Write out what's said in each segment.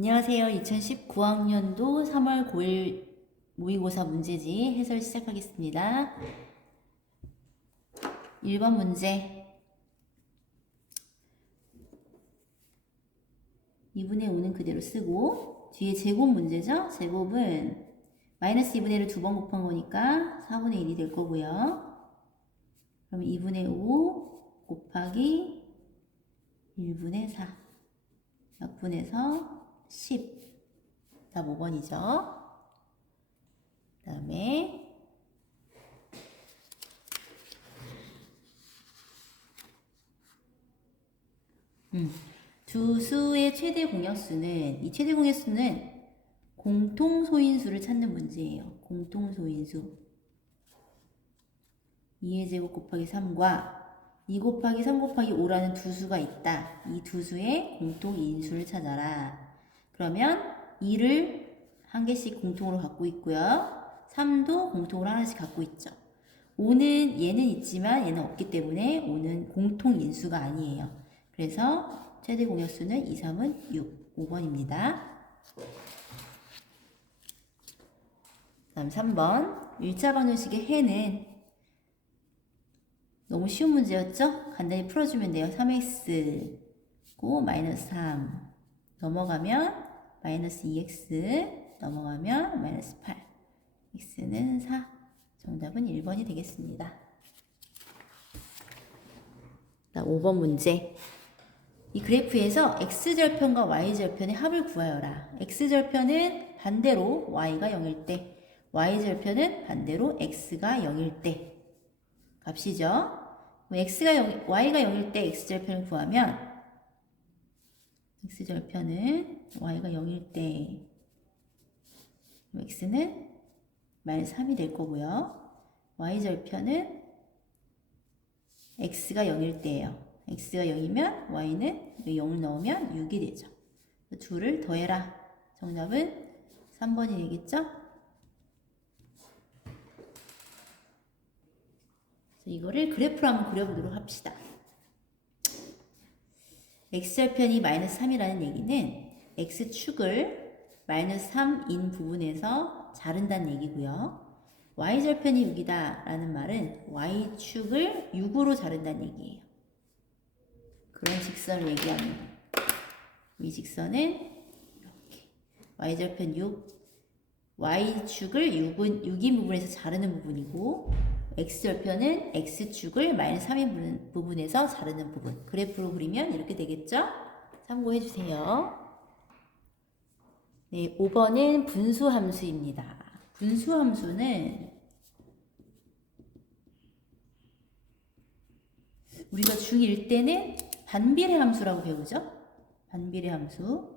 안녕하세요. 2019학년도 3월 9일 모의고사 문제지 해설 시작하겠습니다. 1번 문제 2분의 5는 그대로 쓰고 뒤에 제곱 문제죠? 제곱은 마이너스 2분의 1을 두 번 곱한 거니까 4분의 1이 될 거고요. 그럼 2분의 5 곱하기 1분의 4 약분해서 10 답 5번이죠. 그 다음에 두 수의 최대 공약수는 이 최대 공약수는 공통소인수를 찾는 문제예요. 공통소인수 2의 제곱 곱하기 3과 2 곱하기 3 곱하기 5라는 두 수가 있다. 이 두 수의 공통인수를 찾아라. 그러면 2를 한 개씩 공통으로 갖고 있고요. 3도 공통으로 하나씩 갖고 있죠. 5는 얘는 있지만 얘는 없기 때문에 5는 공통인수가 아니에요. 그래서 최대 공약수는 2, 3은 6, 5번입니다. 다음 3번 1차 방정식의 해는 너무 쉬운 문제였죠? 간단히 풀어주면 돼요. 3x 고 마이너스 3 넘어가면 마이너스 2x 넘어가면 마이너스 8 x는 4 정답은 1번이 되겠습니다. 5번 문제 이 그래프에서 x절편과 y절편의 합을 구하여라. x절편은 반대로 y가 0일 때 y절편은 반대로 x가 0일 때 값이죠. y가 0일 때 x절편을 구하면 x절편은 y가 0일 때 x는 마이너스 3이 될 거고요. y절편은 x가 0일 때예요. x가 0이면 y는 0을 넣으면 6이 되죠. 둘을 더해라. 정답은 3번이 되겠죠? 이거를 그래프로 한번 그려보도록 합시다. x절편이 마이너스 3이라는 얘기는 x축을 마이너스 3인 부분에서 자른다는 얘기고요. y절편이 6이다 라는 말은 y축을 6으로 자른다는 얘기예요. 그런 직선을 얘기합니다. 이 직선은 이렇게 y절편 6, y축을 6인 부분에서 자르는 부분이고 x절편은 x축을 마이너스 3인 부분에서 자르는 부분. 그래프로 그리면 이렇게 되겠죠? 참고해 주세요. 네, 5번은 분수함수입니다. 분수함수는 우리가 중1 때는 반비례 함수라고 배우죠? 반비례 함수.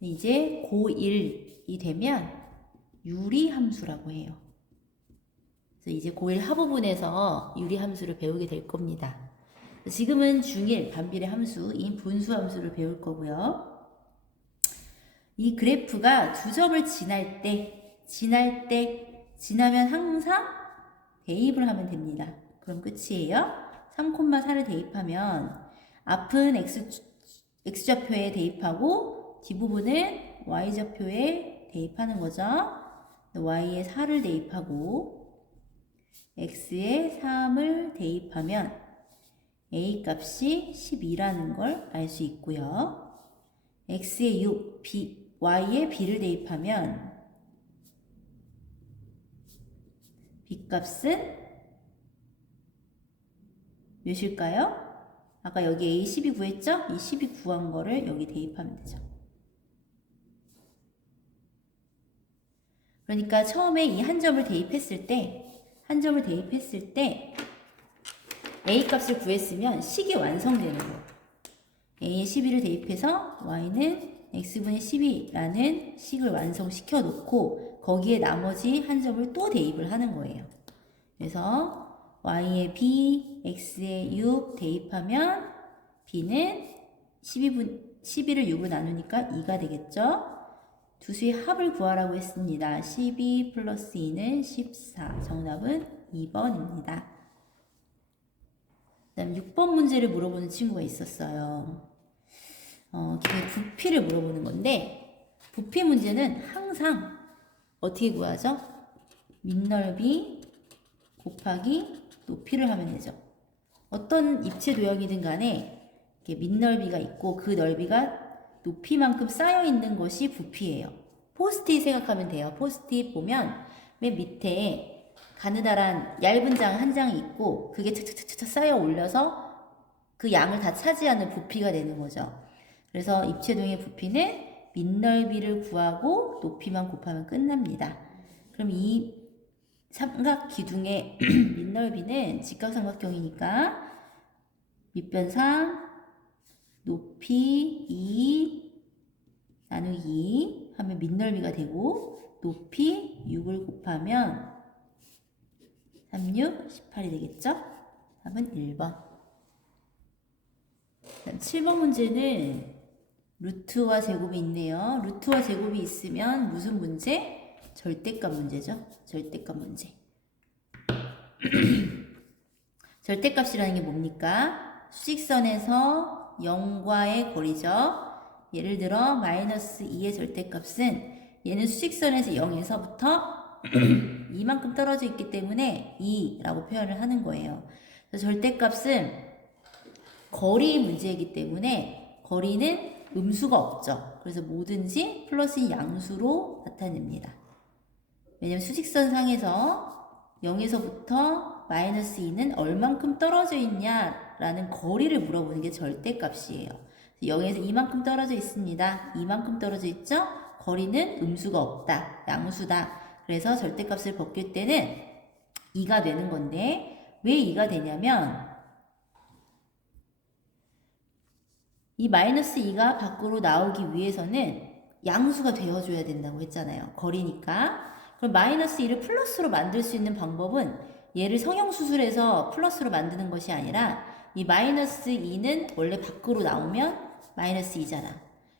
이제 고1이 되면 유리함수라고 해요. 그래서 이제 고1 하부분에서 유리함수를 배우게 될 겁니다. 지금은 중1 반비례 함수인 분수함수를 배울 거고요. 이 그래프가 두 점을 지나면 항상 대입을 하면 됩니다. 그럼 끝이에요. 3,4를 대입하면 앞은 x좌표에 대입하고 뒷부분은 y좌표에 대입하는 거죠. y에 4를 대입하고 x에 3을 대입하면 a 값이 12라는 걸 알 수 있고요. x에 6, y에 b를 대입하면 b 값은 몇일까요? 아까 여기 a 12 구했죠? 이 12 구한 거를 여기 대입하면 되죠. 그러니까 처음에 이 한 점을 대입했을 때 a 값을 구했으면 식이 완성되는 거예요. a에 12를 대입해서 y는 x분의 12라는 식을 완성시켜 놓고 거기에 나머지 한 점을 또 대입을 하는 거예요. 그래서 y에 b, x에 6 대입하면 b는 12를 6으로 나누니까 2가 되겠죠. 두 수의 합을 구하라고 했습니다. 12 플러스 2는 14. 정답은 2번입니다. 그 다음 6번 문제를 물어보는 친구가 있었어요. 기존의 부피를 물어보는 건데 부피 문제는 항상 어떻게 구하죠? 밑넓이 곱하기 높이를 하면 되죠. 어떤 입체 도형이든 간에 이렇게 밑넓이가 있고 그 넓이가 높이만큼 쌓여 있는 것이 부피예요. 포스트잇 생각하면 돼요. 포스트잇 보면 맨 밑에 가느다란 얇은 장 한 장이 있고 그게 차차차차 쌓여 올려서 그 양을 다 차지하는 부피가 되는 거죠. 그래서 입체도형의 부피는 밑넓이를 구하고 높이만 곱하면 끝납니다. 그럼 이 삼각 기둥의 밑넓이는 직각삼각형이니까 밑변상 높이 2 나누기 2 하면 밑넓이가 되고 높이 6을 곱하면 36, 18이 되겠죠? 답은 1번. 7번 문제는 루트와 제곱이 있네요. 루트와 제곱이 있으면 무슨 문제? 절대값 문제죠. 절대값 문제. 절대값이라는 게 뭡니까? 수직선에서 0과의 거리죠. 예를 들어 마이너스 2의 절대값은 얘는 수직선에서 0에서부터 이만큼 떨어져 있기 때문에 2라고 표현을 하는 거예요. 그래서 절대값은 거리 문제이기 때문에 거리는 음수가 없죠. 그래서 뭐든지 플러스 양수로 나타냅니다. 왜냐면 수직선 상에서 0에서부터 마이너스 2는 얼만큼 떨어져 있냐라는 거리를 물어보는 게 절대값이에요. 0에서 이만큼 떨어져 있습니다. 이만큼 떨어져 있죠? 거리는 음수가 없다. 양수다. 그래서 절대값을 벗길 때는 2가 되는 건데 왜 2가 되냐면 이 마이너스 2가 밖으로 나오기 위해서는 양수가 되어줘야 된다고 했잖아요. 거리니까. 그럼 마이너스 2를 플러스로 만들 수 있는 방법은 얘를 성형수술해서 플러스로 만드는 것이 아니라 이 마이너스 2는 원래 밖으로 나오면 마이너스 2잖아.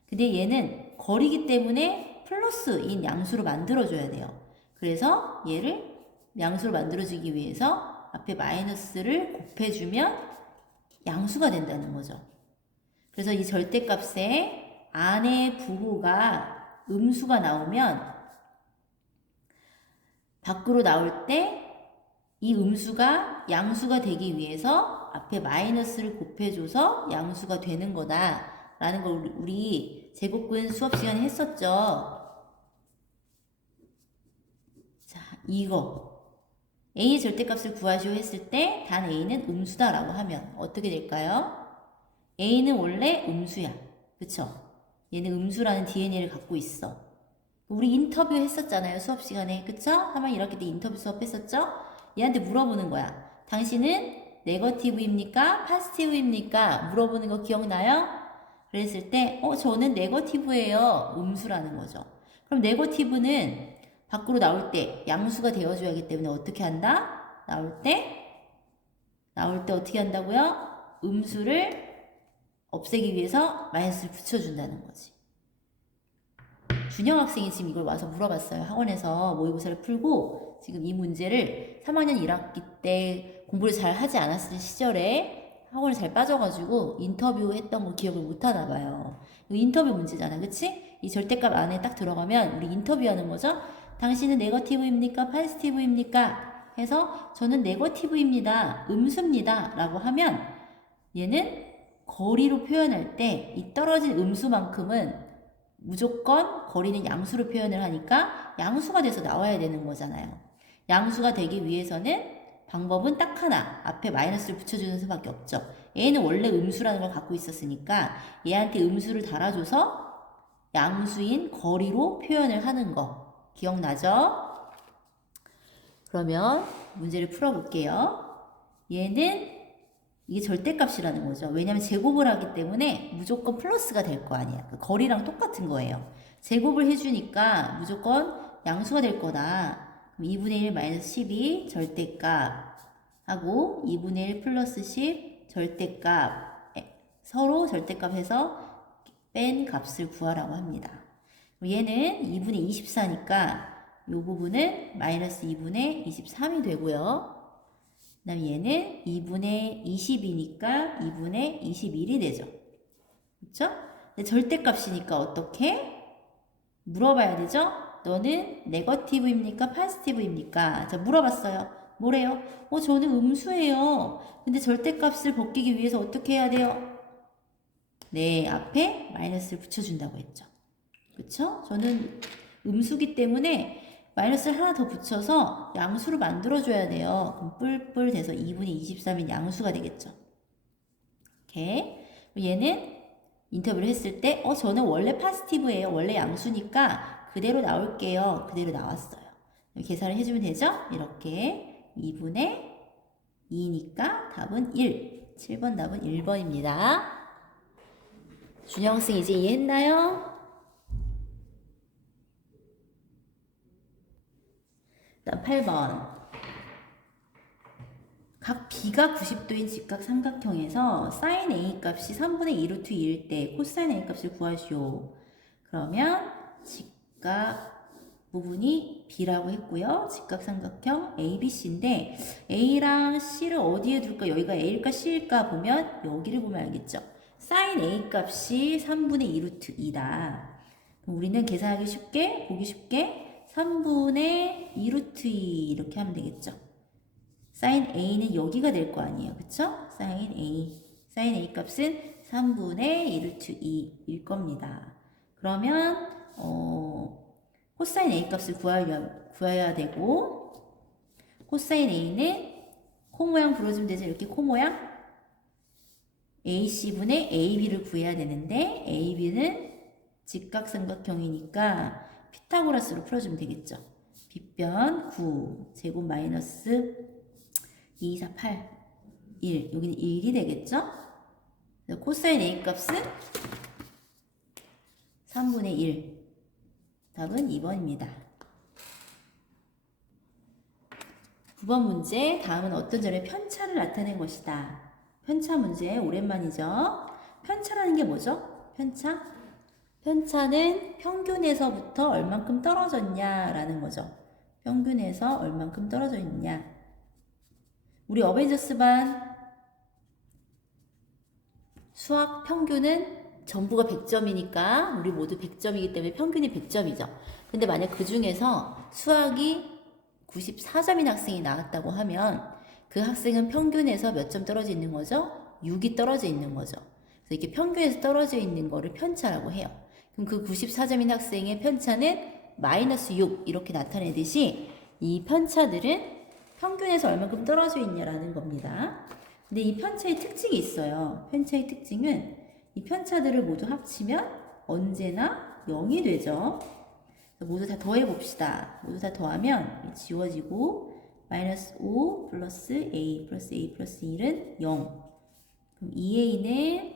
근데 얘는 거리기 때문에 플러스인 양수로 만들어줘야 돼요. 그래서 얘를 양수로 만들어주기 위해서 앞에 마이너스를 곱해주면 양수가 된다는 거죠. 그래서 이 절대값의 안의 부호가 음수가 나오면 밖으로 나올 때 이 음수가 양수가 되기 위해서 앞에 마이너스를 곱해줘서 양수가 되는 거다 라는 걸 우리 제곱근 수업 시간에 했었죠. 자, 이거 A의 절대값을 구하시오 했을 때 단 A는 음수다 라고 하면 어떻게 될까요? A는 원래 음수야. 그쵸? 얘는 음수라는 DNA를 갖고 있어. 우리 인터뷰 했었잖아요. 수업 시간에. 그쵸? 3학 1학기 때 인터뷰 수업 했었죠? 얘한테 물어보는 거야. 당신은 네거티브입니까? 파지티브입니까? 물어보는 거 기억나요? 그랬을 때 저는 네거티브예요. 음수라는 거죠. 그럼 네거티브는 밖으로 나올 때 양수가 되어줘야 하기 때문에 어떻게 한다? 나올 때 어떻게 한다고요? 음수를 없애기 위해서 마이너스를 붙여준다는 거지. 준영 학생이 지금 이걸 와서 물어봤어요. 학원에서 모의고사를 풀고 지금 이 문제를 3학년 1학기 때 공부를 잘 하지 않았을 시절에 학원을 잘 빠져가지고 인터뷰 했던 거 기억을 못 하나 봐요. 이거 인터뷰 문제잖아. 그치? 이 절대값 안에 딱 들어가면 우리 인터뷰하는 거죠. 당신은 네거티브입니까? 파지티브입니까? 해서 저는 네거티브입니다. 음수입니다. 라고 하면 얘는 거리로 표현할 때 이 떨어진 음수만큼은 무조건 거리는 양수로 표현을 하니까 양수가 돼서 나와야 되는 거잖아요. 양수가 되기 위해서는 방법은 딱 하나. 앞에 마이너스를 붙여주는 수밖에 없죠. 얘는 원래 음수라는 걸 갖고 있었으니까 얘한테 음수를 달아줘서 양수인 거리로 표현을 하는 거. 기억나죠? 그러면 문제를 풀어볼게요. 얘는 이게 절대값이라는 거죠. 왜냐하면 제곱을 하기 때문에 무조건 플러스가 될 거 아니야. 그 거리랑 똑같은 거예요. 제곱을 해주니까 무조건 양수가 될 거다. 그럼 2분의 1 마이너스 12 절대값 하고 2분의 1 플러스 10 절대값 서로 절대값 해서 뺀 값을 구하라고 합니다. 얘는 2분의 24니까 이 부분은 마이너스 2분의 23이 되고요. 그 다음에 얘는 2분의 20이니까 2분의 21이 되죠. 그쵸? 근데 절대값이니까 어떻게? 물어봐야 되죠? 너는 네거티브입니까? 파지티브입니까? 자, 물어봤어요. 뭐래요? 저는 음수예요. 근데 절대값을 벗기기 위해서 어떻게 해야 돼요? 네, 앞에 마이너스를 붙여준다고 했죠. 그쵸? 저는 음수기 때문에 마이너스를 하나 더 붙여서 양수를 만들어줘야 돼요. 그럼 뿔뿔 돼서 2분의 23인 양수가 되겠죠. 이렇게. 얘는 인터뷰를 했을 때, 저는 원래 파지티브예요. 원래 양수니까 그대로 나올게요. 그대로 나왔어요. 계산을 해주면 되죠? 이렇게 2분의 2니까 답은 1. 7번 답은 1번입니다. 준영승 이제 이해했나요? 다음 8번. 각 B가 90도인 직각 삼각형에서 sin A 값이 3분의 2 루트 2일 때 코사인 A 값을 구하시오. 그러면 직각 부분이 B라고 했고요. 직각 삼각형 ABC인데 A랑 C를 어디에 둘까? 여기가 A일까 C일까 보면 여기를 보면 알겠죠. sin A 값이 3분의 2 루트 2다. 그럼 우리는 계산하기 쉽게, 보기 쉽게 3분의 2 루트 2 이렇게 하면 되겠죠. sin A는 여기가 될 거 아니에요. 그쵸? sin A 값은 3분의 2 루트 2일 겁니다. 그러면 코사인 A 값을 구해야 되고 코사인 A는 코 모양 불어주면 되죠. 이렇게 코 모양 AC분의 AB를 구해야 되는데 AB는 직각삼각형이니까 피타고라스로 풀어주면 되겠죠. 빗변 9 제곱 마이너스 2, 4, 8, 1 여기는 1이 되겠죠. 코사인 A 값은 3분의 1 답은 2번입니다. 9번 문제 다음은 어떤 점의 편차를 나타낸 것이다. 편차 문제 오랜만이죠. 편차라는 게 뭐죠? 편차는 평균에서부터 얼만큼 떨어졌냐라는 거죠. 평균에서 얼만큼 떨어져 있냐. 우리 어벤져스 반 수학 평균은 전부가 100점이니까 우리 모두 100점이기 때문에 평균이 100점이죠. 근데 만약 그 중에서 수학이 94점인 학생이 나왔다고 하면 그 학생은 평균에서 몇 점 떨어져 있는 거죠? 6이 떨어져 있는 거죠. 그래서 이렇게 평균에서 떨어져 있는 거를 편차라고 해요. 그럼 그 94점인 학생의 편차는 마이너스 6 이렇게 나타내듯이 이 편차들은 평균에서 얼마큼 떨어져 있냐라는 겁니다. 근데 이 편차의 특징이 있어요. 편차의 특징은 이 편차들을 모두 합치면 언제나 0이 되죠. 모두 다 더해 봅시다. 모두 다 더하면 지워지고 마이너스 5 플러스 A 플러스 A 플러스 1은 0. 그럼 2A는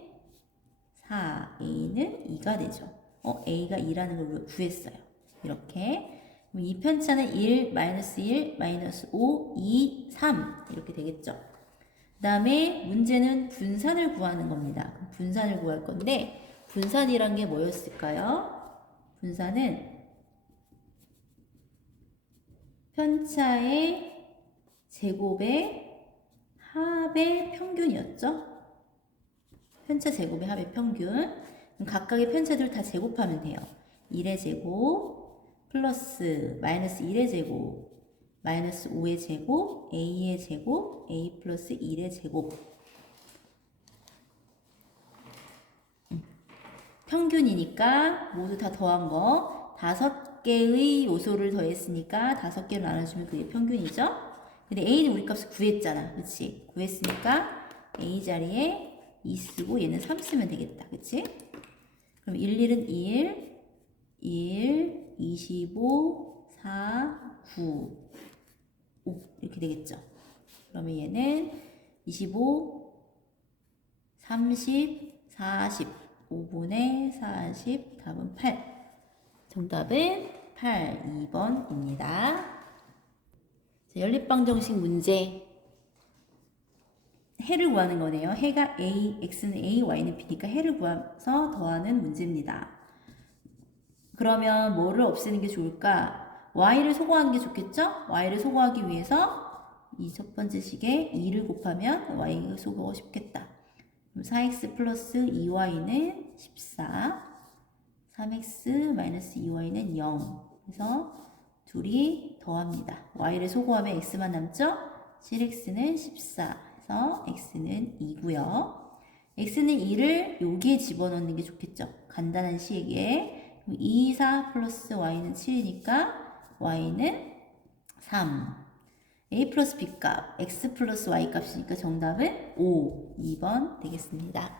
4, A는 2가 되죠. A가 2라는 걸 구했어요. 이렇게. 그럼 이 편차는 1, 마이너스 1, 마이너스 5, 2, 3 이렇게 되겠죠. 그 다음에 문제는 분산을 구하는 겁니다. 분산을 구할 건데 분산이란 게 뭐였을까요? 분산은 편차의 제곱의 합의 평균이었죠. 편차 제곱의 합의 평균. 그럼 각각의 편차들을 다 제곱하면 돼요. 1의 제곱 플러스 마이너스 1의 제곱 마이너스 5의 제곱 A의 제곱 A 플러스 1의 제곱 평균이니까 모두 다 더한 거 5개의 요소를 더했으니까 5개로 나눠주면 그게 평균이죠. 근데 A는 우리 값을 구했잖아. 그치? 구했으니까 A 자리에 2 쓰고 얘는 3 쓰면 되겠다. 그치? 그럼 1, 1은 1, 25, 4, 9, 5 이렇게 되겠죠. 그러면 얘는 25, 30, 40, 5분의 40, 답은 8. 정답은 8, 2번입니다. 연립방정식 문제. 해를 구하는 거네요. 해가 A, X는 A, Y는 B니까 해를 구해서 더하는 문제입니다. 그러면 뭐를 없애는 게 좋을까? Y를 소거하는 게 좋겠죠? Y를 소거하기 위해서 이 첫 번째 식에 2를 곱하면 Y가 소거가 쉽겠다. 그럼 4X 플러스 2Y는 14, 3x 2y는 0. 그래서 둘이 더합니다. y를 소거하면 x만 남죠? 7x는 14. 그래서 x는 2고요. x는 2를 여기에 집어넣는 게 좋겠죠. 간단한 식에. 2, 4 플러스 y는 7이니까 y는 3. a 플러스 b 값, x 플러스 y 값이니까 정답은 5, 2번 되겠습니다.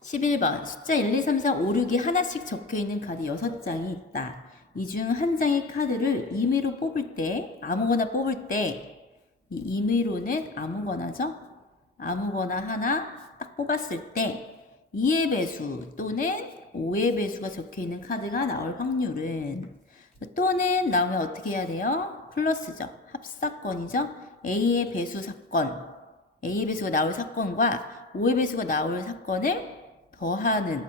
11번 숫자 1, 2, 3, 4, 5, 6이 하나씩 적혀있는 카드 6장이 있다. 이 중 한 장의 카드를 임의로 뽑을 때, 아무거나 뽑을 때 이 임의로는 아무거나죠? 아무거나 하나 딱 뽑았을 때 2의 배수 또는 5의 배수가 적혀있는 카드가 나올 확률은 또는 나오면 어떻게 해야 돼요? 플러스죠. 합사건이죠. A의 배수 사건, A의 배수가 나올 사건과 5의 배수가 나올 사건을 더하는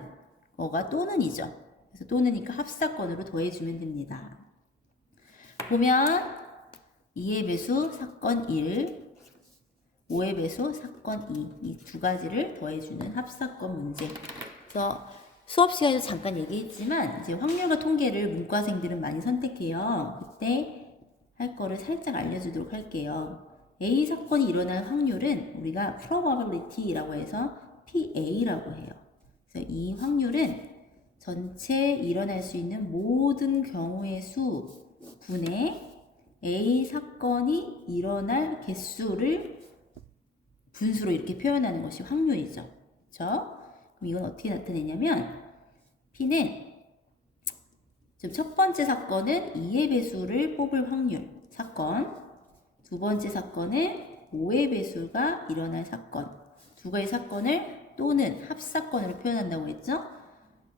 거가 또는이죠. 그래서 또는이니까 합사건으로 더해주면 됩니다. 보면 2의 배수 사건 1, 5의 배수 사건 2, 이 두 가지를 더해주는 합사건 문제. 그래서 수업 시간에도 잠깐 얘기했지만 이제 확률과 통계를 문과생들은 많이 선택해요. 그때 할 거를 살짝 알려주도록 할게요. A 사건이 일어날 확률은 우리가 probability라고 해서 PA라고 해요. 그래서 이 확률은 전체 일어날 수 있는 모든 경우의 수 분의 A 사건이 일어날 개수를 분수로 이렇게 표현하는 것이 확률이죠. 그렇죠? 그럼 이건 어떻게 나타내냐면 P는 첫 번째 사건은 2의 배수를 뽑을 확률 사건, 두 번째 사건은 5의 배수가 일어날 사건, 두 가지 사건을 또는 합사건으로 표현한다고 했죠?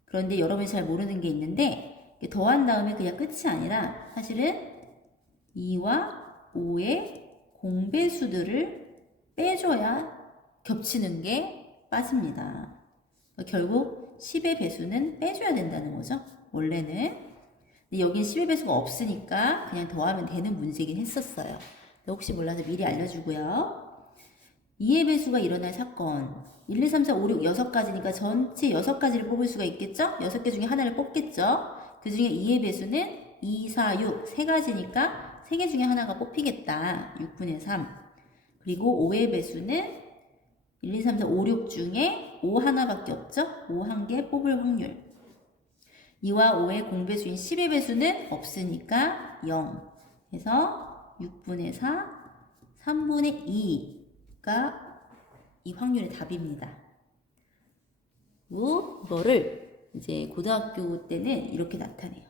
그런데 여러분이 잘 모르는 게 있는데 더한 다음에 그냥 끝이 아니라 사실은 2와 5의 공배수들을 빼줘야 겹치는 게 빠집니다. 결국 10의 배수는 빼줘야 된다는 거죠. 원래는. 근데 여긴 10의 배수가 없으니까 그냥 더하면 되는 문제긴 했었어요. 혹시 몰라서 미리 알려주고요. 2의 배수가 일어날 사건 1, 2, 3, 4, 5, 6, 6가지니까 전체 6가지를 뽑을 수가 있겠죠? 6개 중에 하나를 뽑겠죠? 그 중에 2의 배수는 2, 4, 6 3가지니까 3개 중에 하나가 뽑히겠다. 6분의 3. 그리고 5의 배수는 1, 2, 3, 4, 5, 6 중에 5 하나밖에 없죠? 5 한 개 뽑을 확률. 2와 5의 공배수인 10의 배수는 없으니까 0. 그래서 6분의 4, 3분의 2가 이 확률의 답입니다. 이거를 이제 고등학교 때는 이렇게 나타내요.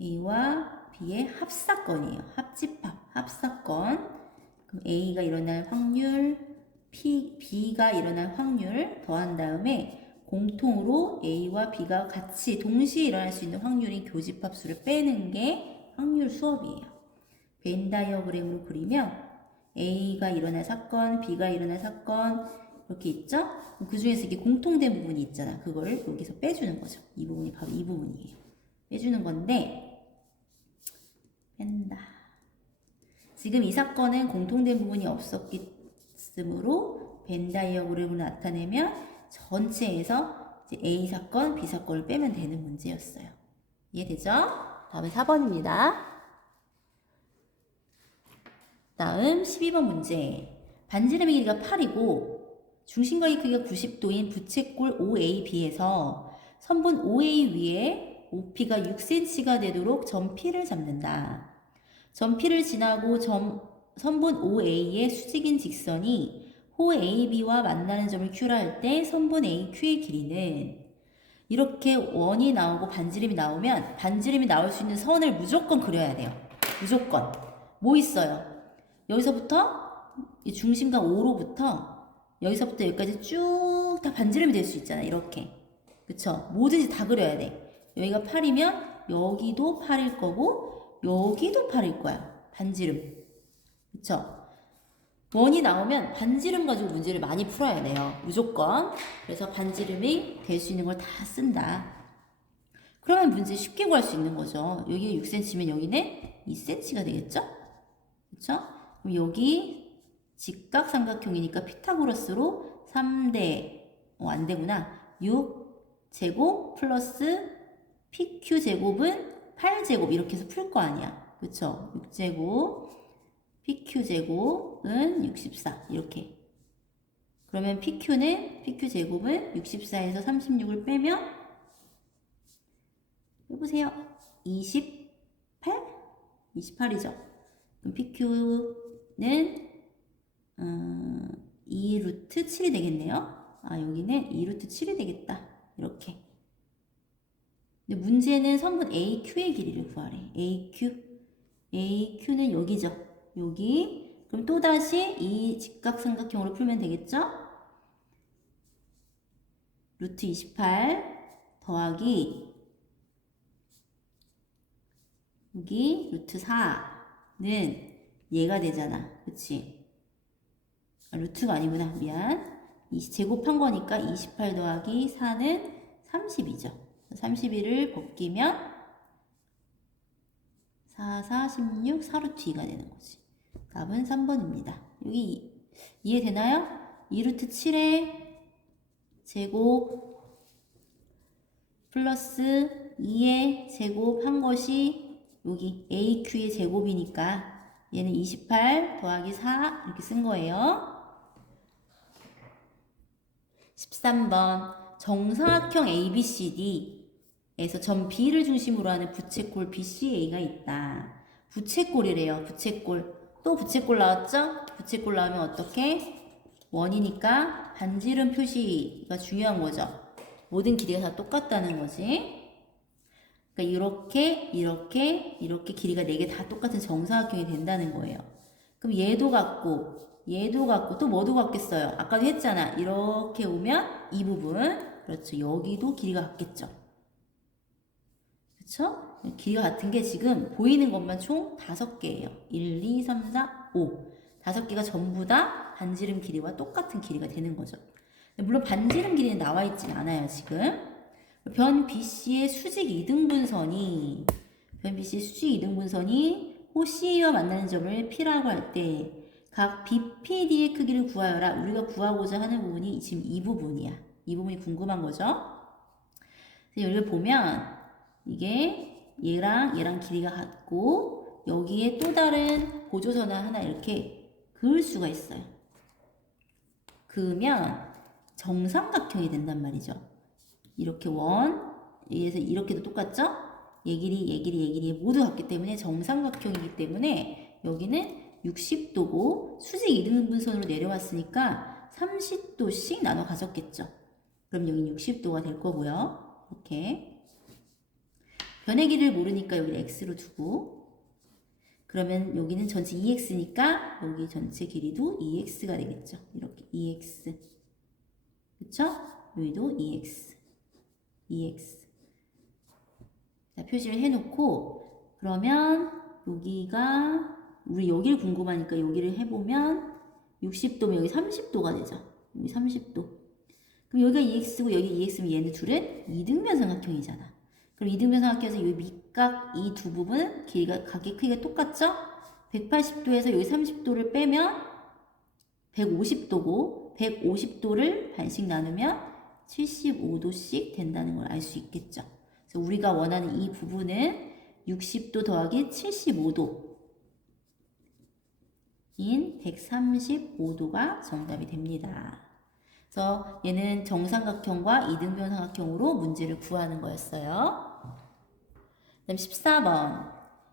A와 B의 합사건이에요. 합집합, 합사건. 그럼 A가 일어날 확률, B가 일어날 확률 더한 다음에 공통으로 A와 B가 같이 동시에 일어날 수 있는 확률인 교집합수를 빼는 게 확률 수업이에요. 벤 다이어그램으로 그리면 A가 일어날 사건, B가 일어날 사건 이렇게 있죠? 그 중에서 이게 공통된 부분이 있잖아. 그거를 여기서 빼주는 거죠. 이 부분이 바로 이 부분이에요. 빼주는 건데 뺀다. 지금 이 사건은 공통된 부분이 없었으므로 벤 다이어그램으로 나타내면 전체에서 이제 A 사건, B 사건을 빼면 되는 문제였어요. 이해되죠? 다음은 4번입니다. 다음 12번 문제. 반지름의 길이가 8이고 중심각의 크기가 90도인 부채꼴 OAB에서 선분 OA 위에 OP가 6cm가 되도록 점 P를 잡는다. 점 P를 지나고 선분 OA의 수직인 직선이 호 AB와 만나는 점을 Q라 할 때 선분 AQ의 길이는 이렇게 원이 나오고 반지름이 나오면 반지름이 나올 수 있는 선을 무조건 그려야 돼요. 무조건. 뭐 있어요? 여기서부터 이 중심각 5로부터 여기서부터 여기까지 쭉 다 반지름이 될 수 있잖아. 이렇게. 그쵸? 뭐든지 다 그려야 돼. 여기가 8이면 여기도 8일 거고 여기도 8일 거야. 반지름. 그쵸? 원이 나오면 반지름 가지고 문제를 많이 풀어야 돼요. 무조건. 그래서 반지름이 될 수 있는 걸 다 쓴다. 그러면 문제 쉽게 구할 수 있는 거죠. 여기가 6cm면 여기는 2cm가 되겠죠? 그쵸? 그럼 여기 직각삼각형이니까 피타고라스로 3대 안 되구나. 6제곱 플러스 PQ제곱은 8제곱 이렇게 해서 풀 거 아니야. 그쵸? 6제곱 PQ제곱은 64 이렇게. 그러면 PQ제곱은 64에서 36을 빼면 해보세요. 28? 28이죠. 그럼 PQ는 2루트 7이 되겠네요. 여기는 2루트 7이 되겠다. 이렇게. 근데 문제는 선분 AQ의 길이를 구하래. AQ는 여기죠. 여기. 그럼 또다시 이 직각삼각형으로 풀면 되겠죠? 루트 28 더하기 여기 루트 4는 얘가 되잖아. 그치? 루트가 아니구나. 미안. 제곱한 거니까 28 더하기 4는 30이죠. 31을 벗기면 4, 4, 16, 4루트 2가 되는 거지. 답은 3번입니다. 여기 이해되나요? 2루트 7의 제곱 플러스 2의 제곱 한 것이 여기 AQ의 제곱이니까 얘는 28 더하기 4 이렇게 쓴 거예요. 13번 정사각형 ABCD에서 점 B를 중심으로 하는 부채꼴 BCA가 있다. 부채꼴이래요. 부채꼴. 또 부채꼴 나왔죠? 부채꼴 나오면 어떻게? 원이니까 반지름 표시가 중요한 거죠. 모든 길이가 다 똑같다는 거지. 그러니까 이렇게 길이가 4개 다 똑같은 정사각형이 된다는 거예요. 그럼 얘도 같고 또 뭐도 같겠어요? 아까도 했잖아. 이렇게 오면 이 부분, 그렇죠. 여기도 길이가 같겠죠. 그렇죠? 길이가 같은 게 지금 보이는 것만 총 5개예요. 1, 2, 3, 4, 5. 5개가 전부 다 반지름 길이와 똑같은 길이가 되는 거죠. 물론 반지름 길이는 나와 있진 않아요, 지금. 변 BC의 수직 이등분선이 호 C와 만나는 점을 P라고 할 때 각 BPD의 크기를 구하여라. 우리가 구하고자 하는 부분이 지금 이 부분이야. 이 부분이 궁금한 거죠. 여기를 보면 이게 얘랑 길이가 같고 여기에 또 다른 보조선을 하나 이렇게 그을 수가 있어요. 그으면 정삼각형이 된단 말이죠. 이렇게 얘에서 이렇게도 똑같죠? 얘 길이 모두 같기 때문에 정삼각형이기 때문에 여기는 60도고 수직 이등분선으로 내려왔으니까 30도씩 나눠 가졌겠죠. 그럼 여기 60도가 될 거고요. 이렇게 변의 길이를 모르니까 여기를 x로 두고 그러면 여기는 전체 2x니까 여기 전체 길이도 2x가 되겠죠. 이렇게 2x 그쵸? 여기도 2x 자, 표시를 해놓고 그러면 여기가 우리 여기를 궁금하니까 여기를 해보면 60도면 여기 30도가 되죠. 여기 30도. 그럼 여기가 2x고 여기 2x면 얘네 둘은 이등변 삼각형이잖아. 그럼 이등변 삼각형에서 이 밑각 이 두 부분 길이가 각기 크기가 똑같죠? 180도에서 여기 30도를 빼면 150도고 150도를 반씩 나누면 75도씩 된다는 걸 알 수 있겠죠. 그래서 우리가 원하는 이 부분은 60도 더하기 75도 인 135도가 정답이 됩니다. 그래서 얘는 정삼각형과 이등변 삼각형으로 문제를 구하는 거였어요. 그다음 14번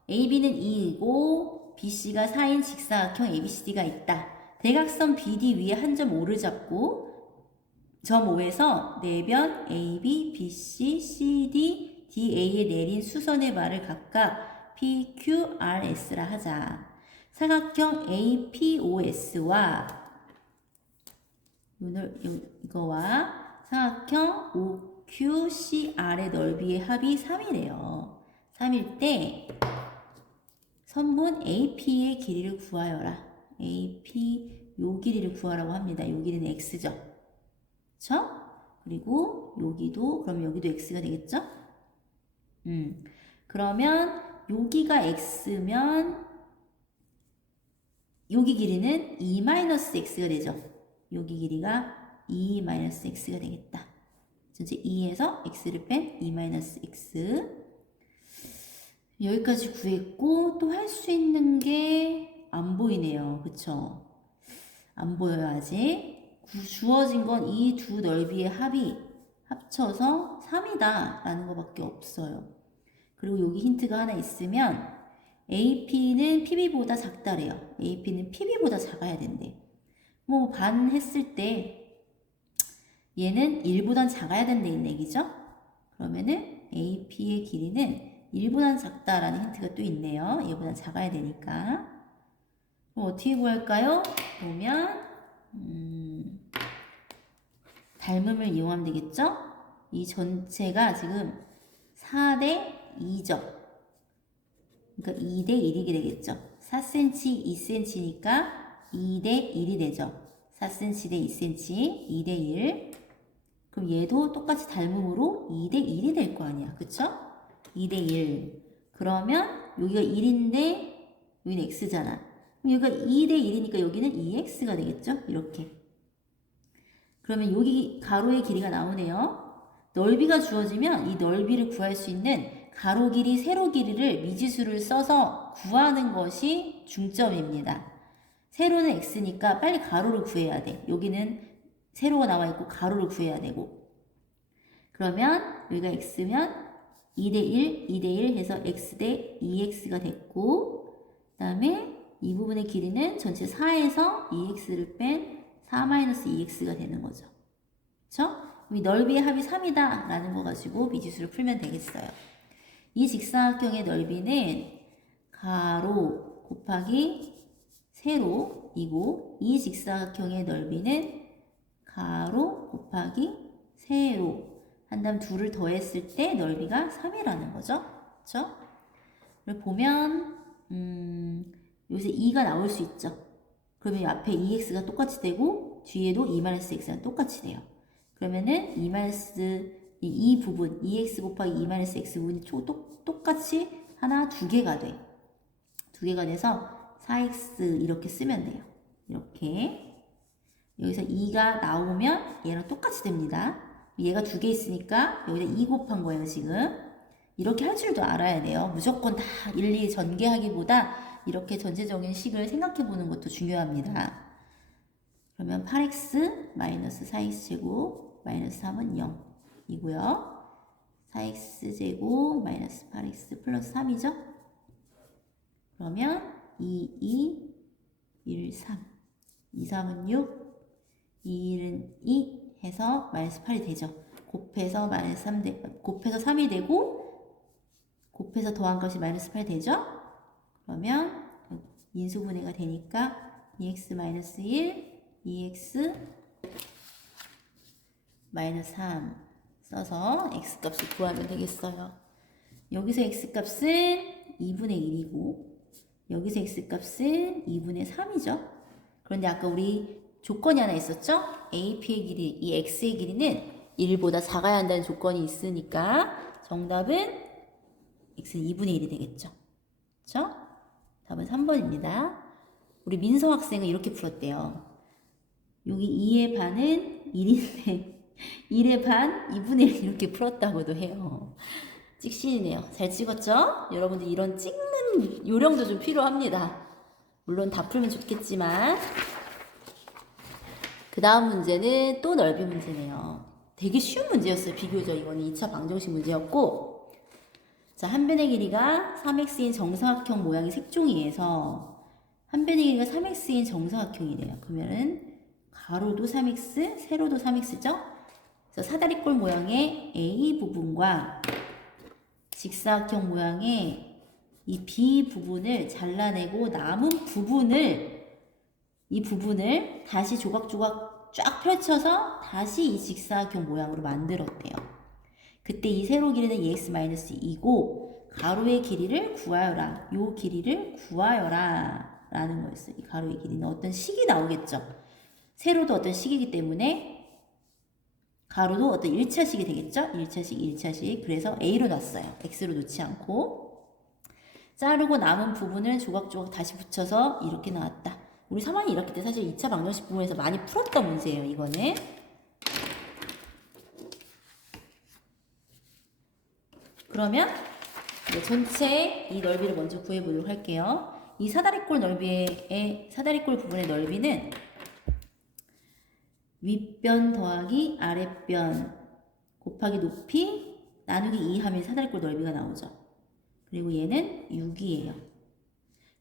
AB는 2이고 BC가 4인 직사각형 ABCD가 있다. 대각선 BD 위에 한 점 O를 잡고 점 O에서 내변 AB, BC, CD, DA에 내린 수선의 말을 각각 PQRS라 하자. 사각형 APOS와 이거와 사각형 OQCR의 넓이의 합이 3이래요. 3일 때 선분 AP의 길이를 구하여라. AP 요 길이를 구하라고 합니다. 요 길이는 x죠. 그쵸? 그리고 그럼 여기도 x가 되겠죠? 그러면 여기가 x면 여기 길이는 2-x가 되죠. 여기 길이가 2-x가 되겠다. 전체 2에서 x를 뺀 2-x. 여기까지 구했고 또 할 수 있는 게 안 보이네요. 그쵸? 안 보여요 아직. 주어진 건 이 두 넓이의 합이 합쳐서 3이다 라는 것밖에 없어요. 그리고 여기 힌트가 하나 있으면 AP는 PB보다 작다래요. AP는 PB보다 작아야 된대. 뭐 반 했을 때 얘는 1보단 작아야 된다는 얘기죠. 그러면은 AP의 길이는 1보단 작다라는 힌트가 또 있네요. 얘보단 작아야 되니까. 그럼 어떻게 구할까요? 보면 닮음을 이용하면 되겠죠? 이 전체가 지금 4대 2죠. 그러니까 2대 1이게 되겠죠. 4cm, 2cm니까 2대 1이 되죠. 4cm 대 2cm, 2대 1. 그럼 얘도 똑같이 닮음으로 2대 1이 될 거 아니야. 그쵸? 2대 1. 그러면 여기가 1인데 여기는 x잖아. 그럼 여기가 2대 1이니까 여기는 2x가 되겠죠? 이렇게. 그러면 여기 가로의 길이가 나오네요. 넓이가 주어지면 이 넓이를 구할 수 있는 가로 길이, 세로 길이를 미지수를 써서 구하는 것이 중점입니다. 세로는 x니까 빨리 가로를 구해야 돼. 여기는 세로가 나와 있고 가로를 구해야 되고. 그러면 여기가 x면 2대1, 2대1 해서 x 대 2x가 됐고, 그 다음에 이 부분의 길이는 전체 4에서 2x를 뺀 4-2x가 되는 거죠. 그쵸? 이 넓이의 합이 3이다 라는 거 가지고 미지수를 풀면 되겠어요. 이 직사각형의 넓이는 가로 곱하기 세로이고, 이 직사각형의 넓이는 가로 곱하기 세로 한 다음 둘을 더했을 때 넓이가 3이라는 거죠. 그쵸? 그걸 보면 여기서 2가 나올 수 있죠. 그러면 앞에 2x가 똑같이 되고 뒤에도 2-x가 똑같이 돼요. 그러면은 2 부분 2x 곱하기 2-x 부분이 똑같이 하나, 두 개가 돼. 두 개가 돼서 4x 이렇게 쓰면 돼요. 이렇게. 여기서 2가 나오면 얘랑 똑같이 됩니다. 얘가 두 개 있으니까 여기다 2 곱한 거예요, 지금. 이렇게 할 줄도 알아야 돼요. 무조건 다 일일이 전개하기보다 이렇게 전체적인 식을 생각해 보는 것도 중요합니다. 그러면 8x 마이너스 4x 제곱 마이너스 3은 0이고요. 4x 제곱 마이너스 8x 플러스 3이죠. 그러면 2, 1, 3. 2, 3은 6, 2, 1은 2 해서 마이너스 8이 되죠. 곱해서 마이너스 곱해서 3이 되고 곱해서 더한 것이 마이너스 8 되죠. 그러면 인수분해가 되니까 2x 마이너스 1, 2x 마이너스 3 써서 x값을 구하면 되겠어요. 여기서 x값은 2분의 1이고 여기서 x값은 2분의 3이죠. 그런데 아까 우리 조건이 하나 있었죠? AP의 길이, 이 x의 길이는 1보다 작아야 한다는 조건이 있으니까 정답은 x는 2분의 1이 되겠죠. 그쵸? 답은 3번입니다. 우리 민서 학생은 이렇게 풀었대요. 여기 2의 반은 1인데 1의 반 2분의 1 이렇게 풀었다고도 해요. 찍신이네요. 잘 찍었죠? 여러분들 이런 찍는 요령도 좀 필요합니다. 물론 다 풀면 좋겠지만 그 다음 문제는 또 넓이 문제네요. 되게 쉬운 문제였어요. 비교적 이거는 2차 방정식 문제였고 자, 한 변의 길이가 3x인 정사각형 모양의 색종이에서 한 변의 길이가 3x인 정사각형이래요. 그러면은 가로도 3x, 세로도 3x죠? 그래서 사다리꼴 모양의 A 부분과 직사각형 모양의 이 B 부분을 잘라내고 남은 이 부분을 다시 조각조각 쫙 펼쳐서 다시 이 직사각형 모양으로 만들었대요. 그때 이 세로 길이는 2x-2고 가로의 길이를 구하여라. 요 길이를 구하여라 라는 거였어요. 이 가로의 길이는 어떤 식이 나오겠죠. 세로도 어떤 식이기 때문에 가로도 어떤 1차식이 되겠죠. 1차식. 그래서 A로 놨어요. X로 놓지 않고. 자르고 남은 부분을 조각조각 다시 붙여서 이렇게 나왔다. 우리 3학년 1학기 때 사실 2차 방정식 부분에서 많이 풀었던 문제예요. 이거는. 그러면 이제 전체 이 넓이를 먼저 구해보도록 할게요. 이 사다리꼴 넓이의 사다리꼴 부분의 넓이는 윗변 더하기 아랫변 곱하기 높이 나누기 2 하면 사다리꼴 넓이가 나오죠. 그리고 얘는 6이에요.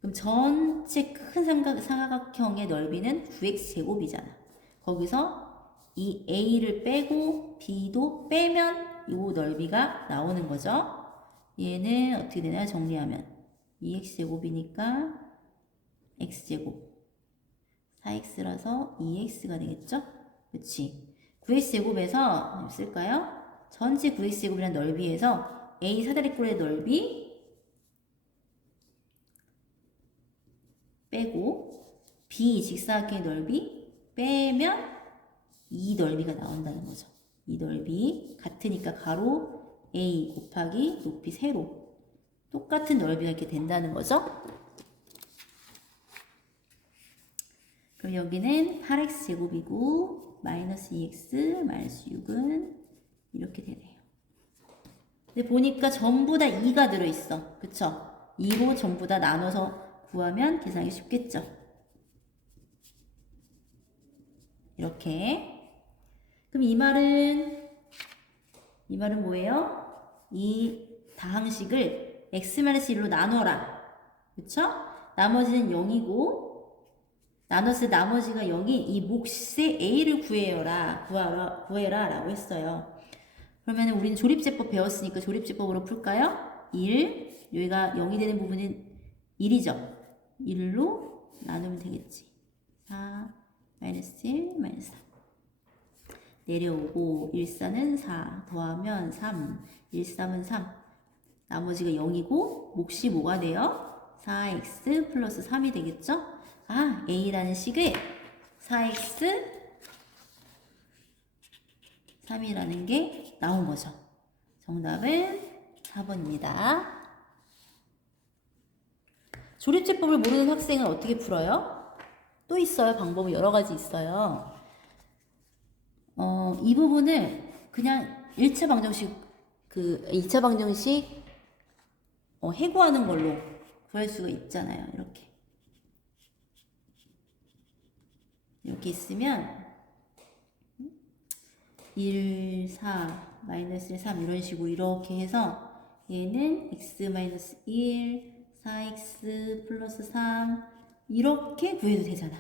그럼 전체 큰 삼각형의 넓이는 9x제곱이잖아. 거기서 이 a를 빼고 b도 빼면 이 넓이가 나오는 거죠. 얘는 어떻게 되나요? 정리하면 2x제곱이니까 x제곱 4x라서 2x가 되겠죠? 그렇지. 9x제곱에서 쓸까요? 전체 9x제곱이라는 넓이에서 a 사다리꼴의 넓이 빼고 b 직사각형의 넓이 빼면 이 넓이가 나온다는 거죠. 이 넓이 같으니까 가로 a 곱하기 높이 세로 똑같은 넓이가 이렇게 된다는 거죠. 그럼 여기는 8x제곱이고 마이너스 2x 마이너스 6은 이렇게 되네요. 근데 보니까 전부 다 2가 들어있어. 그쵸? 2로 전부 다 나눠서 구하면 계산하기 쉽겠죠? 이렇게. 그럼 이 말은 뭐예요? 이 다항식을 x-1로 나눠라. 그쵸? 나머지는 0이고 나눴을 때 나머지가 0이 이 몫의 a를 구해라 라고 했어요. 그러면 우리는 조립제법 배웠으니까 조립제법으로 풀까요? 1, 여기가 0이 되는 부분은 1이죠. 1로 나누면 되겠지. 4, 마이너스 1, 마이너스 3. 내려오고 1, 4는 4, 더하면 3, 1, 3은 3. 나머지가 0이고 몫이 뭐가 돼요? 4x 플러스 3이 되겠죠? 아, a라는 식에 4x 3이라는 게 나온 거죠. 정답은 4번입니다. 조립제법을 모르는 학생은 어떻게 풀어요? 또 있어요. 방법은 여러 가지 있어요. 이 부분을 그냥 1차 방정식 해구하는 걸로 구할 수가 있잖아요. 이렇게 있으면 1, 4, 마이너스 1, 3 이런 식으로 이렇게 해서 얘는 x-1, 4x 플러스 3 이렇게 구해도 되잖아.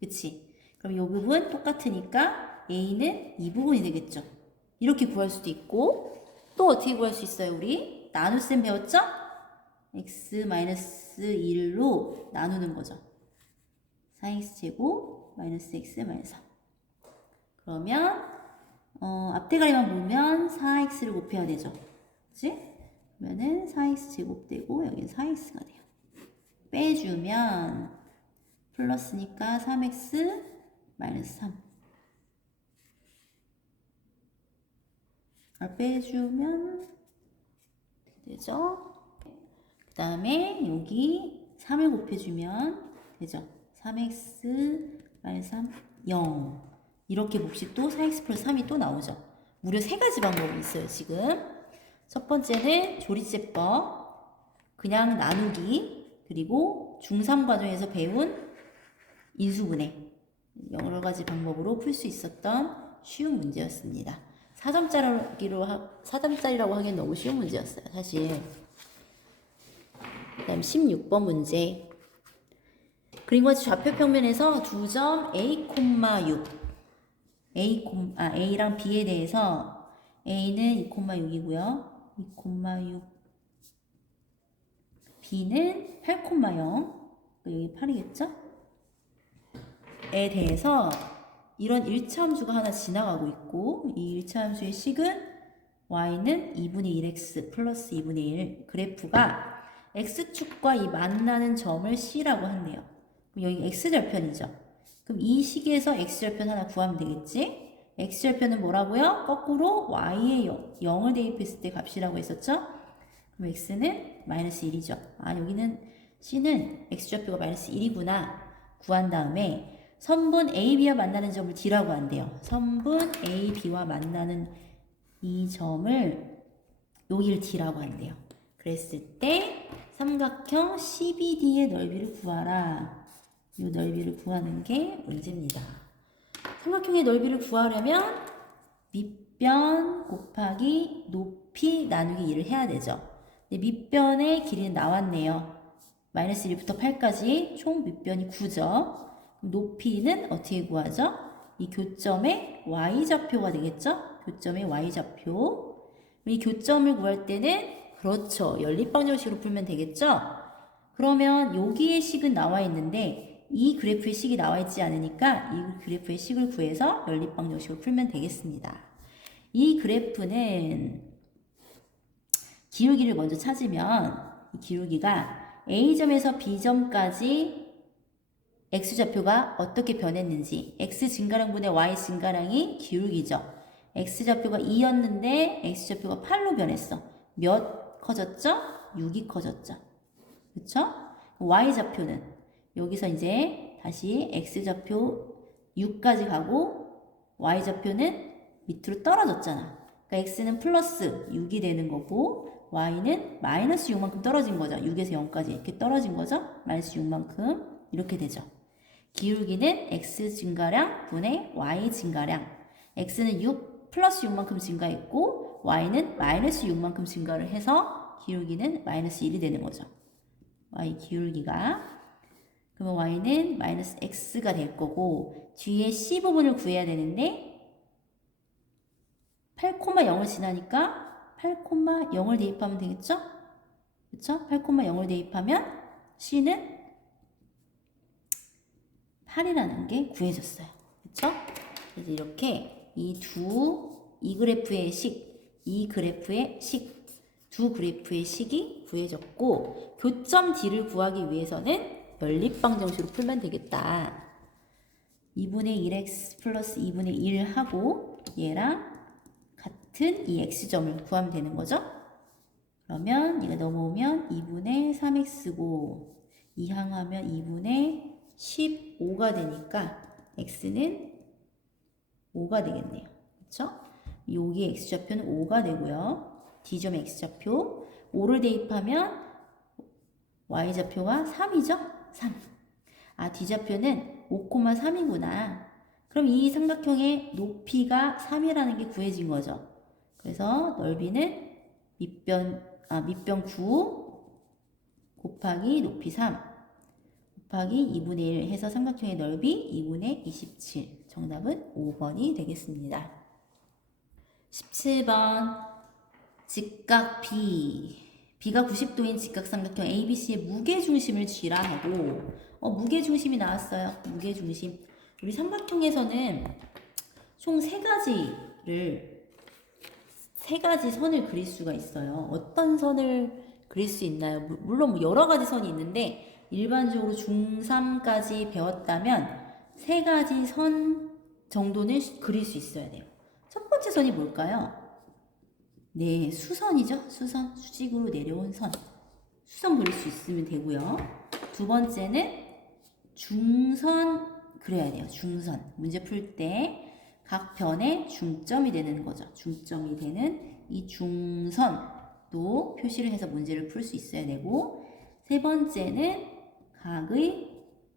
그치? 그럼 이 부분 똑같으니까 a는 이 부분이 되겠죠. 이렇게 구할 수도 있고 또 어떻게 구할 수 있어요? 우리 나눗셈 배웠죠? x-1로 나누는 거죠. 4x제곱 마이너스 x 마이너스 3. 그러면 앞대가리만 보면 4x를 곱해야 되죠. 그치? 그러면은 4x제곱 되고 여기는 4x가 돼요. 빼주면 플러스니까 3x 마이너스 3. 빼주면 어떻게 되죠? 그 다음에 여기 3을 곱해주면 되죠. 3x 마이너스 3, 0. 이렇게 몫이 또 4x 플러스 3이 또 나오죠. 무려 3가지 방법이 있어요, 지금. 첫 번째는 조립제법, 그냥 나누기, 그리고 중3 과정에서 배운 인수분해. 여러 가지 방법으로 풀 수 있었던 쉬운 문제였습니다. 4점짜리라고 하기엔 너무 쉬운 문제였어요, 사실. 그 다음 16번 문제. 그림과 좌표 평면에서 두 점 A,6 A랑 B에 대해서 A는 2,6이고요. 2,6 B는 8,0 여기 8이겠죠? 에 대해서 이런 1차 함수가 하나 지나가고 있고 이 1차 함수의 식은 y는 2분의 1x 플러스 2분의 1 그래프가 x축과 이 만나는 점을 C라고 한대요. 그럼 여기 x절편이죠. 그럼 이 식에서 x절편 하나 구하면 되겠지? x절편은 뭐라고요? 거꾸로 y에 0을 대입했을 때 값이라고 했었죠? 그럼 x는 마이너스 1이죠. 아, 여기는 C는 x좌표가 마이너스 1이구나. 구한 다음에 선분 AB와 만나는 점을 D라고 한대요. 선분 AB와 만나는 이 점을 여기를 D라고 한대요. 그랬을 때 삼각형 CBD의 넓이를 구하라. 이 넓이를 구하는 게 문제입니다. 삼각형의 넓이를 구하려면 밑변 곱하기 높이 나누기 2를 해야 되죠. 근데 밑변의 길이는 나왔네요. 마이너스 1부터 8까지 총 밑변이 9죠. 그럼 높이는 어떻게 구하죠? 이 교점의 y좌표가 되겠죠? 교점의 y좌표. 이 교점을 구할 때는 그렇죠. 연립방정식으로 풀면 되겠죠? 그러면 여기에 식은 나와 있는데 이 그래프의 식이 나와 있지 않으니까 이 그래프의 식을 구해서 연립방정식으로 풀면 되겠습니다. 이 그래프는 기울기를 먼저 찾으면 이 기울기가 A점에서 B점까지 X좌표가 어떻게 변했는지 X 증가량분의 Y 증가량이 기울기죠. X좌표가 2였는데 X좌표가 8로 변했어. 몇 커졌죠? 6이 커졌죠. 그쵸? Y좌표는 여기서 이제 다시 X좌표 6까지 가고 Y좌표는 밑으로 떨어졌잖아. 그러니까 X는 플러스 6이 되는 거고 Y는 마이너스 6만큼 떨어진 거죠. 6에서 0까지 이렇게 떨어진 거죠. 마이너스 6만큼 이렇게 되죠. 기울기는 X 증가량 분의 Y 증가량. X는 6 플러스 6만큼 증가했고 Y는 마이너스 6만큼 증가를 해서 기울기는 마이너스 1이 되는 거죠. Y 기울기가. 그러면 Y는 마이너스 X가 될 거고 뒤에 C 부분을 구해야 되는데 8,0을 지나니까 8,0을 대입하면 되겠죠? 그쵸? 8,0을 대입하면 C는 8이라는 게 구해졌어요. 그쵸? 그래서 이렇게 이 그래프의 식, 이 그래프의 식, 두 그래프의 식이 구해졌고 교점 D를 구하기 위해서는 연립방정식으로 풀면 되겠다. 2분의 1x 플러스 2분의 1 하고 얘랑 같은 이 x점을 구하면 되는 거죠. 그러면 이거 넘어오면 2분의 3x고 이항하면 2분의 15가 되니까 x는 5가 되겠네요. 그렇죠? 여기 x좌표는 5가 되고요. D점 x좌표 5를 대입하면 y좌표가 3이죠? 3. 아, D좌표는 5,3이구나. 그럼 이 삼각형의 높이가 3이라는 게 구해진 거죠. 그래서 넓이는 밑변 9 곱하기 높이 3 곱하기 2분의 1 해서 삼각형의 넓이 2분의 27. 정답은 5번이 되겠습니다. 17번 직각 B. B가 90도인 직각삼각형 ABC의 무게중심을 G라 하고 무게중심이 나왔어요. 무게중심. 우리 삼각형에서는 총 세 가지 선을 그릴 수가 있어요. 어떤 선을 그릴 수 있나요? 물론 뭐 여러 가지 선이 있는데 일반적으로 중3까지 배웠다면 세 가지 선 정도는 그릴 수 있어야 돼요. 첫 번째 선이 뭘까요? 네, 수선이죠. 수선, 수직으로 내려온 선. 수선 그릴 수 있으면 되고요. 두 번째는 중선 그려야 돼요. 중선. 문제 풀 때 각 변에 중점이 되는 거죠. 중점이 되는 이 중선도 표시를 해서 문제를 풀 수 있어야 되고 세 번째는 각의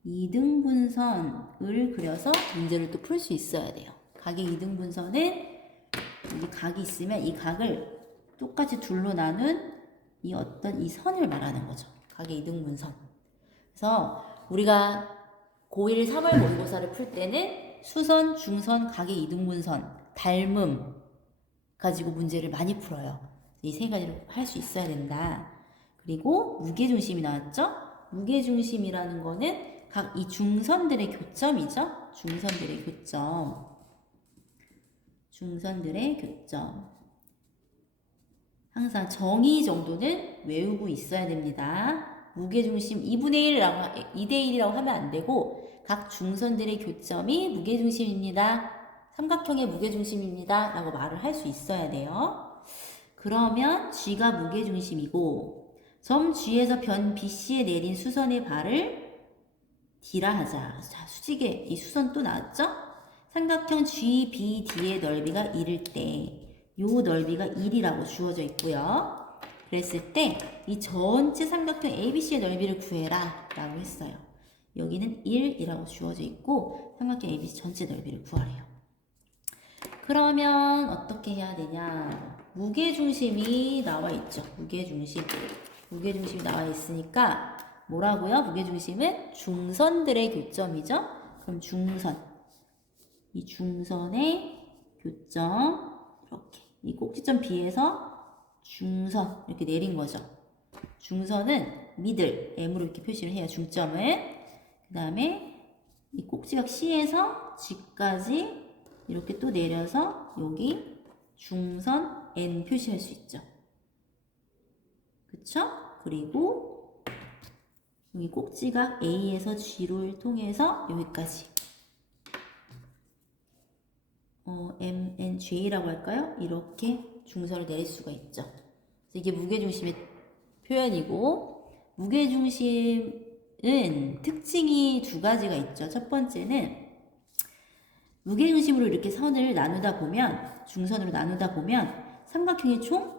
이등분선을 그려서 문제를 또 풀 수 있어야 돼요. 각의 이등분선은 이 각이 있으면 이 각을 똑같이 둘로 나눈 이 선을 말하는 거죠. 각의 이등분선. 그래서 우리가 고1 3월 모의고사를 풀 때는 수선, 중선, 각의 이등분선, 닮음 가지고 문제를 많이 풀어요. 이 세 가지를 할 수 있어야 된다. 그리고 무게중심이 나왔죠? 무게중심이라는 거는 각 이 중선들의 교점이죠? 중선들의 교점. 중선들의 교점. 항상 정의 정도는 외우고 있어야 됩니다. 무게중심 2분의 2대 1이라고 하면 안 되고 각 중선들의 교점이 무게중심입니다. 삼각형의 무게중심입니다. 라고 말을 할 수 있어야 돼요. 그러면 G가 무게중심이고 점 G에서 변 BC에 내린 수선의 발을 D라 하자. 자, 수직에 이 수선 또 나왔죠? 삼각형 GBD의 넓이가 1일 때 요 넓이가 1이라고 주어져 있고요. 그랬을 때 이 전체 삼각형 ABC의 넓이를 구해라 라고 했어요. 여기는 1이라고 주어져 있고 삼각형 ABC 전체 넓이를 구하래요. 그러면 어떻게 해야 되냐? 무게중심이 나와 있죠. 무게중심이 나와 있으니까 뭐라고요? 무게중심은 중선들의 교점이죠. 그럼 이 중선의 교점 이렇게 이 꼭지점 B에서 중선 이렇게 내린 거죠. 중선은 미들 M으로 이렇게 표시를 해요. 중점은 그 다음에 이 꼭지각 C에서 G까지 이렇게 또 내려서 여기 중선 N 표시할 수 있죠. 그쵸? 그리고 여기 꼭지각 A에서 G를 통해서 여기까지 MNJ라고 할까요? 이렇게 중선을 내릴 수가 있죠. 그래서 이게 무게중심의 표현이고, 무게중심은 특징이 두 가지가 있죠. 첫 번째는 무게중심으로 이렇게 선을 나누다 보면, 중선으로 나누다 보면 삼각형이 총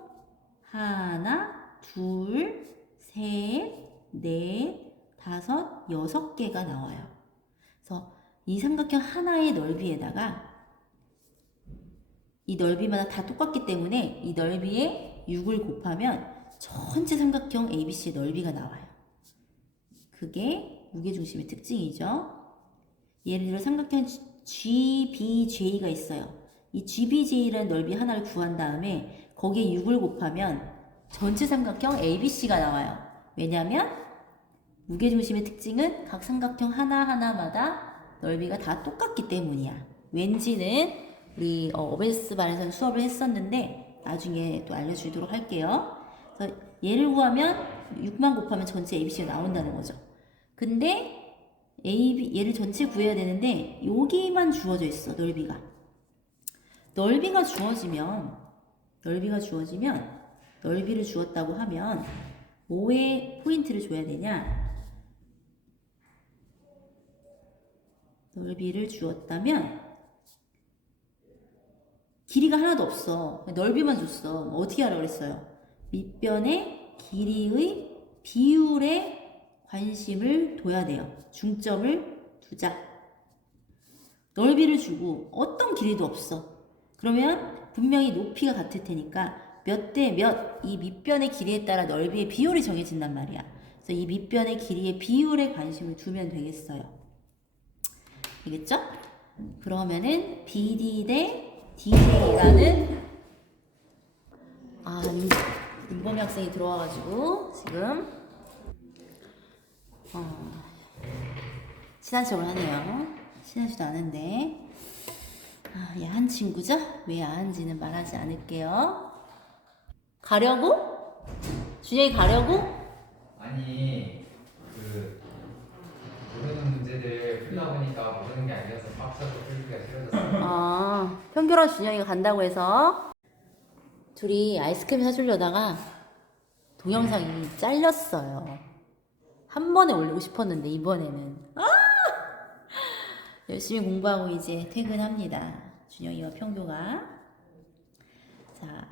하나, 둘, 셋, 넷, 다섯, 6개가 나와요. 그래서 이 삼각형 하나의 넓이에다가 이 넓이마다 다 똑같기 때문에 이 넓이에 6을 곱하면 전체 삼각형 ABC의 넓이가 나와요. 그게 무게중심의 특징이죠. 예를 들어 삼각형 GBJ가 있어요. 이 GBJ라는 넓이 하나를 구한 다음에 거기에 6을 곱하면 전체 삼각형 ABC가 나와요. 왜냐하면 무게중심의 특징은 각 삼각형 하나하나마다 넓이가 다 똑같기 때문이야. 왠지는 우리 OBS 반에서는 수업을 했었는데 나중에 또 알려주도록 할게요. 그래서 얘를 구하면 6만 곱하면 전체 ABC가 나온다는 거죠. 근데 얘를 전체 구해야 되는데 여기만 주어져 있어. 넓이가 주어지면 넓이를 주었다고 하면 뭐에 포인트를 줘야 되냐? 넓이를 주었다면 길이가 하나도 없어. 넓이만 줬어. 어떻게 하라고 그랬어요? 밑변의 길이의 비율에 관심을 둬야 돼요. 중점을 두자. 넓이를 주고 어떤 길이도 없어. 그러면 분명히 높이가 같을 테니까 몇 대 몇 이 밑변의 길이에 따라 넓이의 비율이 정해진단 말이야. 그래서 이 밑변의 길이의 비율에 관심을 두면 되겠어요. 알겠죠? 그러면은 BD 대 DJ라는 윤범이 학생이 들어와가지고 지금 친한 척을 하네요. 친하지도 않은데 야한 친구죠? 왜 야한지는 말하지 않을게요. 가려고? 준영이 가려고? 아니 모르는 문제들 풀다 보니까 모르는 게 아니라서 빡쳐서 풀기가 싫어졌어. 평균원 준영이가 간다고 해서 둘이 아이스크림 사주려다가 동영상이 잘렸어요. 한 번에 올리고 싶었는데 이번에는 열심히 공부하고 이제 퇴근합니다. 준영이와 평교가. 자,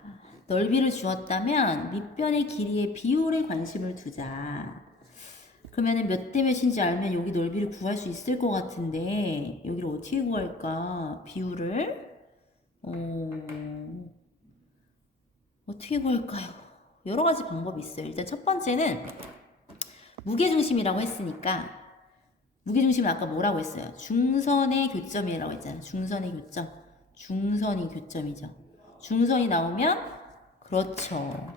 넓이를 주었다면 밑변의 길이의 비율에 관심을 두자. 그러면은 몇 대 몇인지 알면 여기 넓이를 구할 수 있을 것 같은데 여기를 어떻게 구할까? 비율을 어떻게 구할까요? 여러 가지 방법이 있어요. 일단 첫 번째는 무게중심이라고 했으니까 무게중심은 아까 뭐라고 했어요? 중선의 교점이라고 했잖아요. 중선의 교점. 중선이 교점이죠. 중선이 나오면 그렇죠.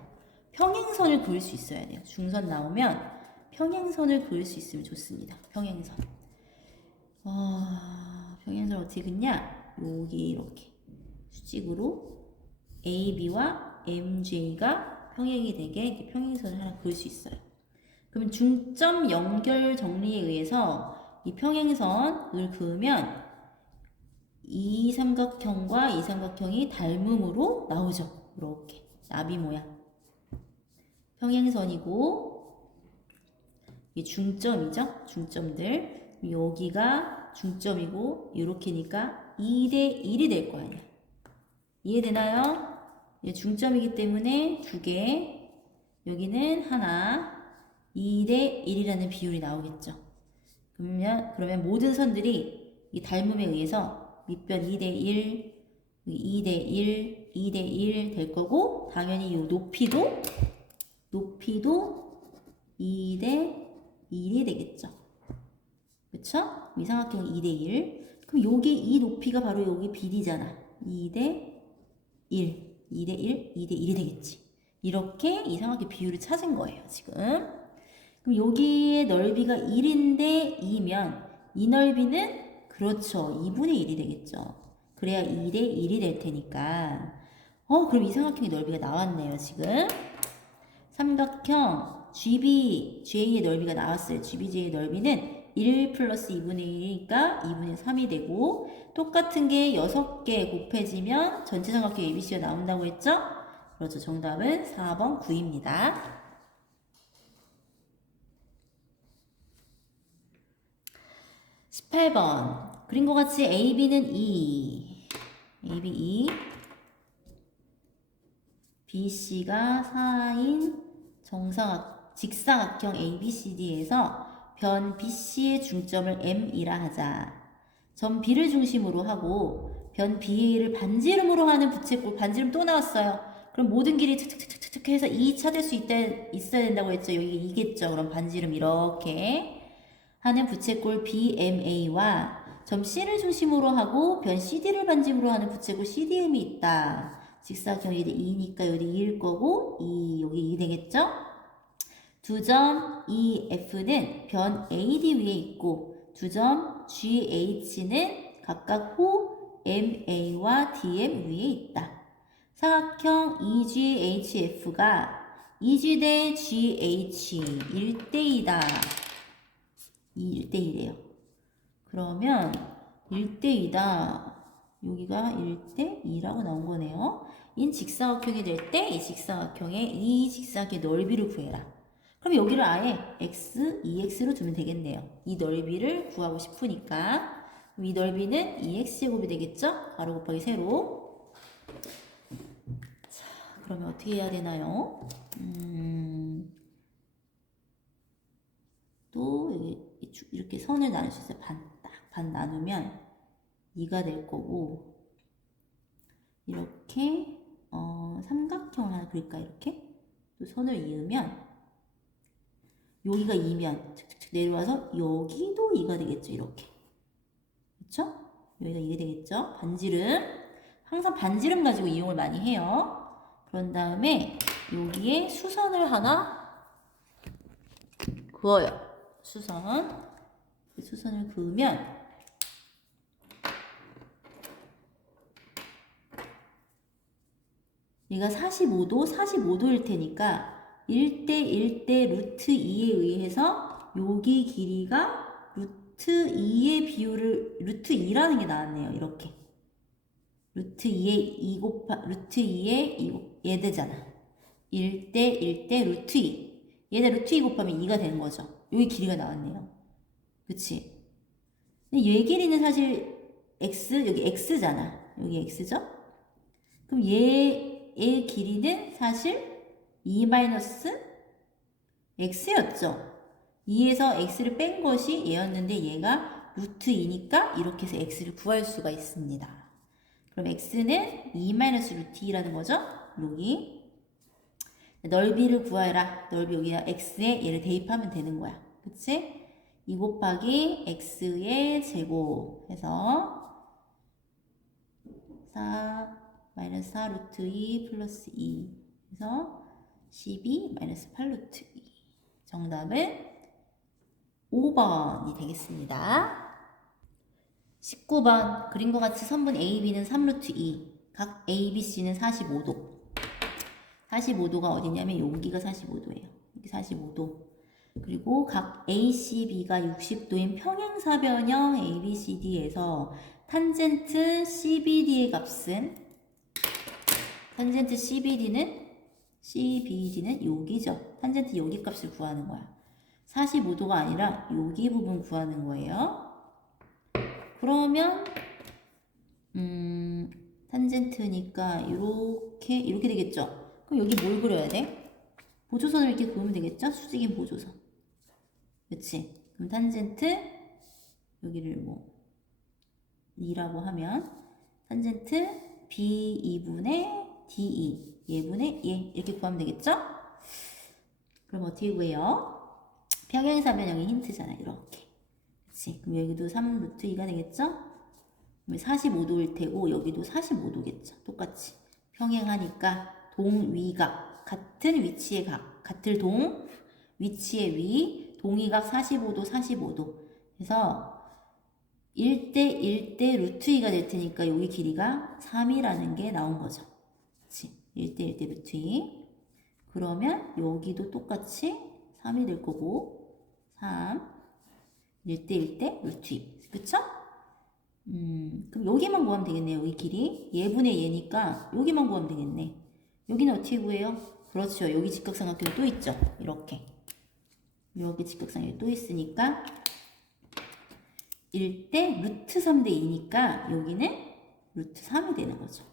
평행선을 그을 수 있어야 돼요. 중선 나오면 평행선을 그을 수 있으면 좋습니다. 평행선. 평행선을 어떻게 긋냐? 여기 이렇게 수직으로 AB와 MJ가 평행이 되게 이렇게 평행선을 하나 그을 수 있어요. 그러면 중점 연결 정리에 의해서 이 평행선을 그으면 이 삼각형과 이 삼각형이 닮음으로 나오죠. 이렇게 나비 모양. 평행선이고 이 중점이죠. 중점들. 여기가 중점이고 이렇게니까 2대 1이 될 거 아니야. 이해되나요? 얘 중점이기 때문에 2개, 여기는 하나, 2대 1이라는 비율이 나오겠죠. 그러면 모든 선들이 이 닮음에 의해서 밑변 2대 1, 2대 1, 2대 1 될 거고, 당연히 이 높이도 2대 1이 되겠죠. 그쵸? 이 삼각형이 2대 1. 그럼 여기 이 높이가 바로 여기 BD잖아. 2대 1, 2대 1, 2대 1이 되겠지. 이렇게 이 삼각형 비율을 찾은 거예요, 지금. 그럼 여기의 넓이가 1인데 2면 이 넓이는 그렇죠. 2분의 1이 되겠죠. 그래야 2대 1이 될 테니까. 그럼 이 삼각형의 넓이가 나왔네요, 지금. 삼각형 GBJ의 넓이가 나왔어요. GBJ의 넓이는 1 플러스 2분의 1이니까 2분의 3이 되고, 똑같은 게 6개 곱해지면 전체 삼각형 ABC가 나온다고 했죠? 그렇죠. 정답은 4번 9입니다. 18번. 그림과 같이 AB는 2, AB 2, BC가 4인 직사각형 ABCD에서 변 BC의 중점을 M이라 하자. 점 B를 중심으로 하고 변 BA를 반지름으로 하는 부채꼴, 반지름 또 나왔어요. 그럼 모든 길이 툭툭툭툭툭 해서 2 찾을 수 있어야 된다고 했죠. 여기 2겠죠. 그럼 반지름 이렇게 하는 부채꼴 BMA와 점 C를 중심으로 하고 변 CD를 반지름으로 하는 부채꼴 CDM이 있다. 직사각형이 2니까 여기 2일 거고 여기 2 되겠죠? 두 점 EF는 변 AD 위에 있고 두 점 GH는 각각 호 MA와 DM 위에 있다. 사각형 EGHF가 EG 대 GH 1대2다. 1대1이에요. 그러면 1대2다. 여기가 1대2라고 나온 거네요. 인 직사각형이 될 때 이 직사각형의 넓이를 구해라. 그럼 여기를 아예 x, 2x로 두면 되겠네요. 이 넓이를 구하고 싶으니까. 이 넓이는 2x제곱이 되겠죠? 가로 곱하기 세로. 자, 그러면 어떻게 해야 되나요? 또 이렇게 선을 나눌 수 있어요. 반 나누면 2가 될 거고, 이렇게 삼각형 하나 그릴까? 이렇게 또 선을 이으면 여기가 2면 착착착 내려와서 여기도 2가 되겠죠. 이렇게. 그쵸? 여기가 2가 되겠죠. 반지름. 항상 반지름 가지고 이용을 많이 해요. 그런 다음에 여기에 수선을 하나 그어요. 수선을 그으면 얘가 45도일 테니까 1대 1대 루트 2에 의해서 여기 길이가 루트 2의 비율을 루트 2라는 게 나왔네요. 이렇게 루트 2에 2 루트 2에 2 얘 되잖아. 1대 1대 루트 2 얘네 루트 2 곱하면 2가 되는 거죠. 여기 길이가 나왔네요. 그치? 근데 얘 길이는 사실 x 여기 x잖아. 여기 x죠? 그럼 얘의 길이는 사실 2-x였죠. 2에서 x를 뺀 것이 얘였는데 얘가 루트 2니까 이렇게 해서 x를 구할 수가 있습니다. 그럼 x는 2-루트 2라는 거죠. 여기 넓이를 구하라. 넓이 여기다 x에 얘를 대입하면 되는 거야. 그치? 2 곱하기 x의 제곱 해서 4 루트 2 플러스 2 해서 12 8 루트 2. 정답은 5번이 되겠습니다. 19번 그림과 같이 선분 AB는 3 루트 2. 각 ABC는 45도. 45도가 어디냐면 여기가 45도예요. 여기 45도. 그리고 각 ACB가 60도인 평행사변형 ABCD에서 탄젠트 CBD의 값은 탄젠트 CBD는 여기죠. 탄젠트 여기 값을 구하는 거야. 45도가 아니라 여기 부분 구하는 거예요. 그러면 탄젠트니까 이렇게 되겠죠? 그럼 여기 뭘 그려야 돼? 보조선을 이렇게 그으면 되겠죠? 수직인 보조선. 그치? 그럼 탄젠트, 여기를 뭐, 2라고 하면, 탄젠트 B2분의 DE, 얘분의 얘, 이렇게 구하면 되겠죠? 그럼 어떻게 구해요? 평행사변형의 힌트잖아, 이렇게. 그치? 그럼 여기도 3루트 2가 되겠죠? 45도일 테고, 여기도 45도겠죠? 똑같이. 평행하니까 동위각, 같은 위치의 각, 같을 동, 위치의 위, 동위각 45도, 45도. 그래서 1대 1대 루트 2가 될 테니까 여기 길이가 3이라는 게 나온 거죠. 그치? 1대 1대 루트 2. 그러면 여기도 똑같이 3이 될 거고 3 1대 1대 루트 2. 그쵸? 그럼 여기만 구하면 되겠네요. 여기 길이 얘분의 얘니까 여기만 구하면 되겠네. 여기는 어떻게 구해요? 그렇죠. 여기 직각삼각형이 또 있죠. 이렇게 여기 직각삼각형이 또 있으니까 1대 루트 3대 2니까 여기는 루트 3이 되는 거죠.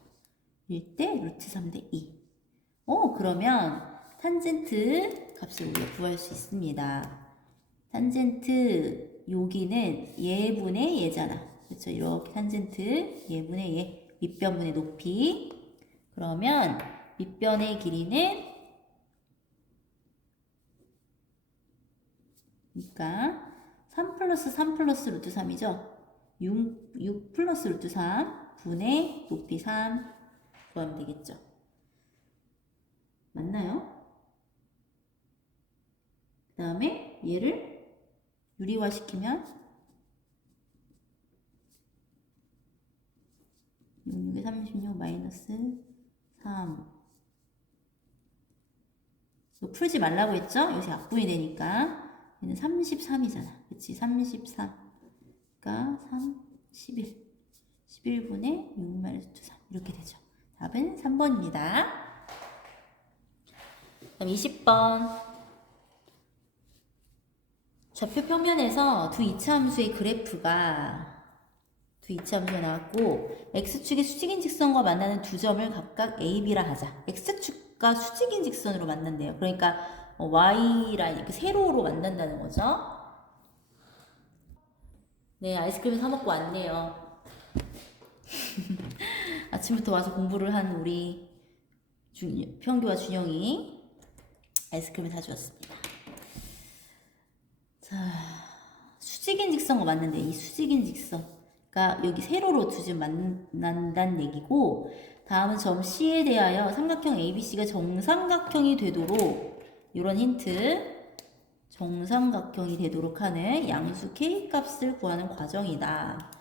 1대 루트 3대 2. 그러면 탄젠트 값을 우리가 구할 수 있습니다. 탄젠트 여기는 얘분의 얘잖아. 그렇죠? 이렇게 탄젠트 얘분의 얘, 밑변분의 높이. 그러면 밑변의 길이는 그러니까 3 플러스 3 플러스 루트 3이죠? 6 플러스 루트 3 분의 높이 3 구하면 되겠죠? 맞나요? 그 다음에 얘를 유리화시키면 6에 36 마이너스 3 이거 풀지 말라고 했죠? 요새 약분이 되니까 얘는 33이잖아. 그치? 33 그러니까 3, 11 11분의 6 마이너스 3 이렇게 되죠. 답은 3번입니다. 그럼 20번 좌표 평면에서 두 이차함수의 그래프가 나왔고 x축의 수직인 직선과 만나는 두 점을 각각 a, b라 하자. x축과 수직인 직선으로 만난대요. 그러니까 y라인 이렇게 세로로 만난다는 거죠. 네, 아이스크림 사 먹고 왔네요. 아침부터 와서 공부를 한 우리 평규와 준영이 아이스크림을 사주었습니다. 자, 수직인 직선과 맞는데 이 수직인 직선가 여기 세로로 두 점 만난다는 얘기고 다음은 점 C에 대하여 삼각형 ABC가 정삼각형이 되도록 이런 힌트 정삼각형이 되도록 하는 양수 K 값을 구하는 과정이다.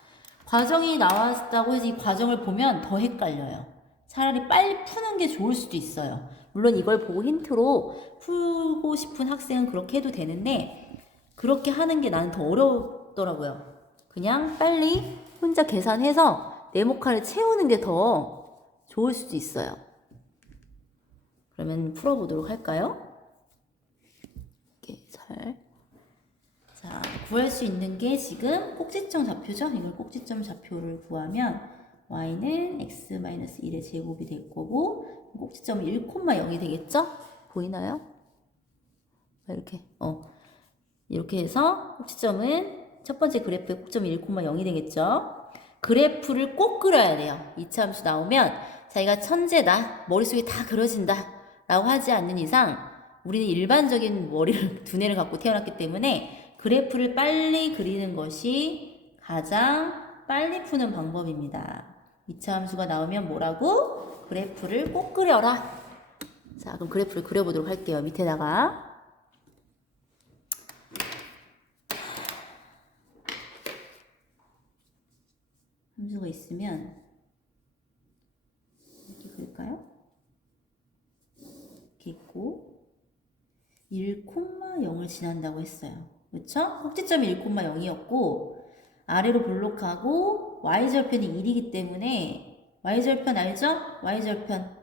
과정이 나왔다고 해서 이 과정을 보면 더 헷갈려요. 차라리 빨리 푸는 게 좋을 수도 있어요. 물론 이걸 보고 힌트로 풀고 싶은 학생은 그렇게 해도 되는데 그렇게 하는 게 나는 더 어렵더라고요. 그냥 빨리 혼자 계산해서 네모칸을 채우는 게 더 좋을 수도 있어요. 그러면 풀어보도록 할까요? 이렇게 자, 구할 수 있는 게 지금 꼭지점 좌표죠? 이걸 꼭지점 좌표를 구하면 y는 x-1의 제곱이 될 거고 꼭지점은 1,0이 되겠죠? 보이나요? 이렇게 해서 꼭지점은 첫 번째 그래프의 꼭점이 1,0이 되겠죠? 그래프를 꼭 그려야 돼요. 이차함수 나오면 자기가 천재다, 머릿속에 다 그려진다 라고 하지 않는 이상 우리는 일반적인 머리를 두뇌를 갖고 태어났기 때문에 그래프를 빨리 그리는 것이 가장 빨리 푸는 방법입니다. 이차함수가 나오면 뭐라고? 그래프를 꼭 그려라. 자, 그럼 그래프를 그려보도록 할게요. 밑에다가 함수가 있으면 이렇게 그릴까요? 이렇게 있고 1,0을 지난다고 했어요. 그렇죠? 꼭지점이 1,0이었고 아래로 볼록하고 y절편이 1이기 때문에 y절편 알죠? y절편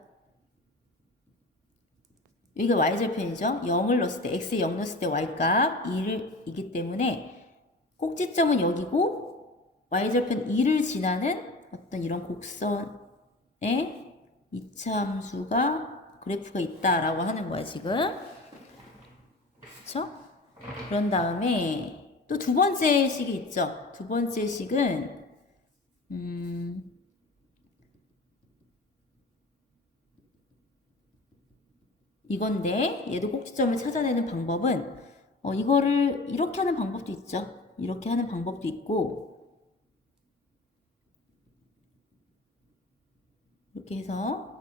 여기가 y절편이죠? 0을 넣었을 때 x에 0 넣었을 때 y값 1이기 때문에 꼭지점은 여기고 y절편 2를 지나는 어떤 이런 곡선 이차 함수가 그래프가 있다라고 하는 거야, 지금. 그쵸? 그런 다음에 또 두 번째 식이 있죠. 두 번째 식은 이건데 얘도 꼭지점을 찾아내는 방법은 이거를 이렇게 하는 방법도 있죠. 이렇게 하는 방법도 있고 이렇게 해서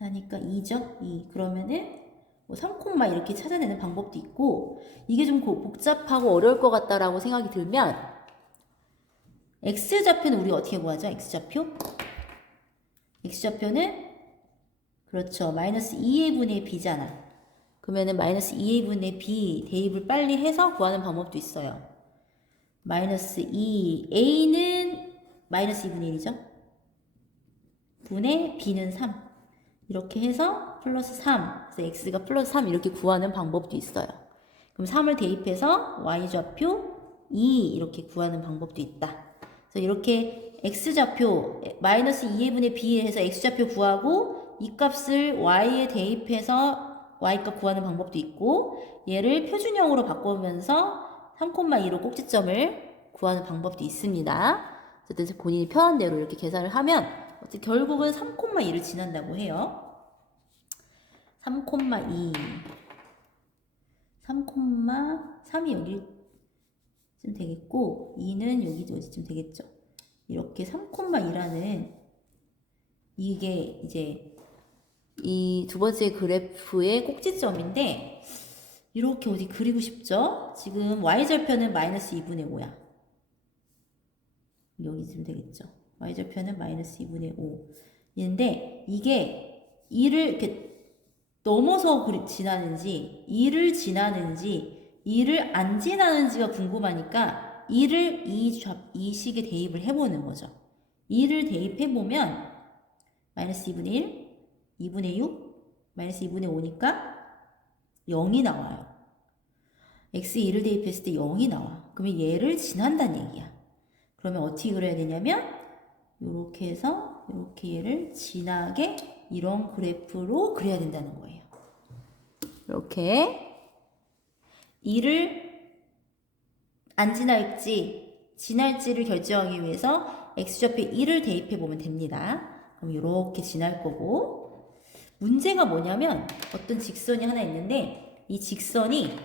하니까 2죠? 2. 그러면은 뭐 3콤마 이렇게 찾아내는 방법도 있고 이게 좀 복잡하고 어려울 것 같다라고 생각이 들면 X좌표는 우리 어떻게 구하죠? X좌표? X좌표는 그렇죠. 마이너스 2의 분의 B잖아. 그러면은 마이너스 2의 분의 B 대입을 빨리 해서 구하는 방법도 있어요. 마이너스 2 A는 마이너스 2분의 1이죠. 분의 B는 3. 이렇게 해서 플러스 3, 그래서 x가 플러스 3 이렇게 구하는 방법도 있어요. 그럼 3을 대입해서 y좌표 2 이렇게 구하는 방법도 있다. 그래서 이렇게 x좌표 마이너스 2의 분의 b 해서 x좌표 구하고 이 값을 y에 대입해서 y값 구하는 방법도 있고 얘를 표준형으로 바꾸면서 3,2로 꼭지점을 구하는 방법도 있습니다. 어쨌든 본인이 편한 대로 이렇게 계산을 하면 결국은 3,2를 지난다고 해요. 3,2 3,3이 여기쯤 되겠고 2는 여기 어디쯤 되겠죠. 이렇게 3,2라는 이게 이제 이 두 번째 그래프의 꼭지점인데 이렇게 어디 그리고 싶죠? 지금 y절편은 마이너스 2분의 5야. 여기쯤 되겠죠. y절편은 마이너스 2분의 5인데 이게 2를 이렇게 넘어서 지나는지 2를 지나는지 2를 안 지나는지가 궁금하니까 2를 이 식에 대입을 해보는 거죠. 2를 대입해보면 마이너스 2분의 1, 2분의 6, 마이너스 2분의 5니까 0이 나와요. x 2를 대입했을 때 0이 나와. 그러면 얘를 지난다는 얘기야. 그러면 어떻게 그려야 되냐면 이렇게 해서 이렇게 얘를 지나게 이런 그래프로 그려야 된다는 거예요. 이렇게 2를 안 지날지 지날지를 결정하기 위해서 x좌표에 2를 대입해 보면 됩니다. 그럼 이렇게 지날 거고 문제가 뭐냐면 어떤 직선이 하나 있는데 이 직선이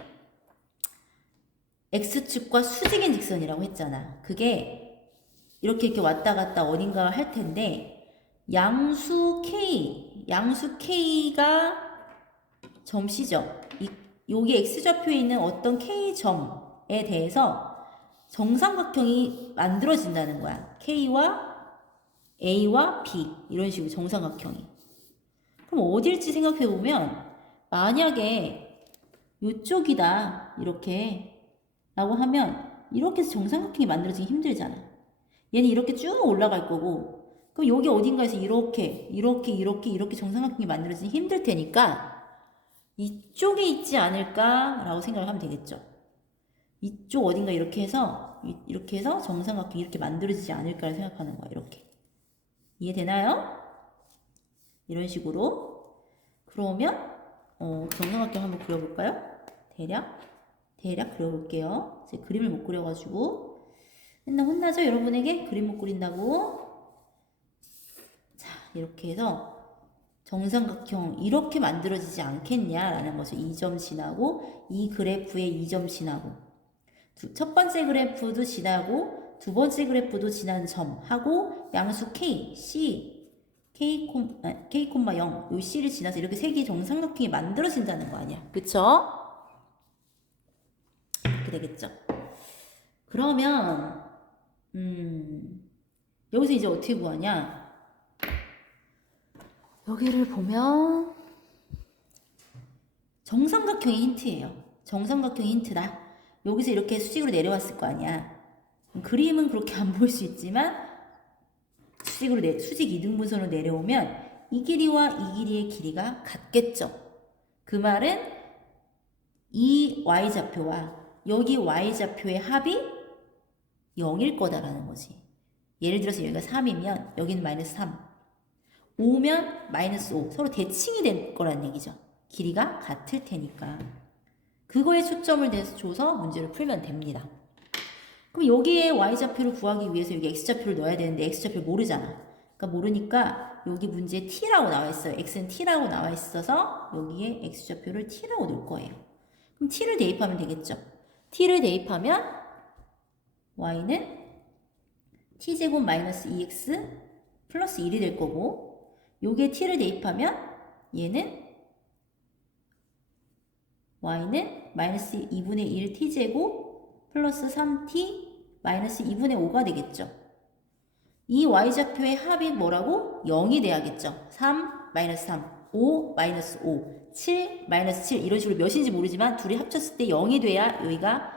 x축과 수직인 직선이라고 했잖아. 그게 이렇게 왔다 갔다 어딘가 할 텐데 양수 K가 점C죠. 여기 x좌표에 있는 어떤 K점에 대해서 정삼각형이 만들어진다는 거야. K와 A와 B 이런 식으로 정삼각형이. 그럼 어딜지 생각해보면 만약에 이쪽이다 이렇게 라고 하면 이렇게 해서 정삼각형이 만들어지기 힘들잖아. 얘는 이렇게 쭉 올라갈 거고 그럼 여기 어딘가에서 이렇게 정삼각형이 만들어지기 힘들 테니까 이쪽에 있지 않을까라고 생각을 하면 되겠죠. 이쪽 어딘가 이렇게 해서 정삼각형이 이렇게 만들어지지 않을까를 생각하는 거야. 이렇게. 이해되나요? 이런 식으로. 그러면 정삼각형 한번 그려볼까요? 대략 그려볼게요. 제 그림을 못 그려가지고 맨날 혼나죠? 여러분에게 그림 못 그린다고. 자, 이렇게 해서 정삼각형 이렇게 만들어지지 않겠냐라는 거죠. 2점 지나고 이 그래프에 2점 지나고 첫 번째 그래프도 지나고 두 번째 그래프도 지난 점 하고 양수 K, C, K, 0, 요 C를 지나서 이렇게 세 개의 정삼각형이 만들어진다는 거 아니야. 그쵸? 이렇게 되겠죠. 그러면 여기서 이제 어떻게 구하냐? 여기를 보면 정삼각형이 힌트예요. 정삼각형이 힌트다. 여기서 이렇게 수직으로 내려왔을 거 아니야. 그림은 그렇게 안 보일 수 있지만 수직 이등분선으로 내려오면 이 길이와 이 길이의 길이가 같겠죠. 그 말은 이 y좌표와 여기 y좌표의 합이 0일 거다라는 거지. 예를 들어서 여기가 3이면 여기는 마이너스 3. 5면 마이너스 5. 서로 대칭이 될 거란 얘기죠. 길이가 같을 테니까. 그거에 초점을 줘서 문제를 풀면 됩니다. 그럼 여기에 y좌표를 구하기 위해서 여기 x좌표를 넣어야 되는데 x좌표를 모르잖아. 그러니까 모르니까 여기 문제에 t라고 나와 있어요. x는 t라고 나와 있어서 여기에 x좌표를 t라고 넣을 거예요. 그럼 t를 대입하면 되겠죠. t를 대입하면 y는 t제곱 마이너스 2x 플러스 1이 될 거고, 요게 t를 대입하면 얘는 y는 마이너스 2분의 1 t제곱 플러스 3t 마이너스 2분의 5가 되겠죠. 이 y좌표의 합이 뭐라고? 0이 돼야겠죠. 3 마이너스 3, 5 마이너스 5, 7 마이너스 7 이런 식으로 몇인지 모르지만 둘이 합쳤을 때 0이 돼야 여기가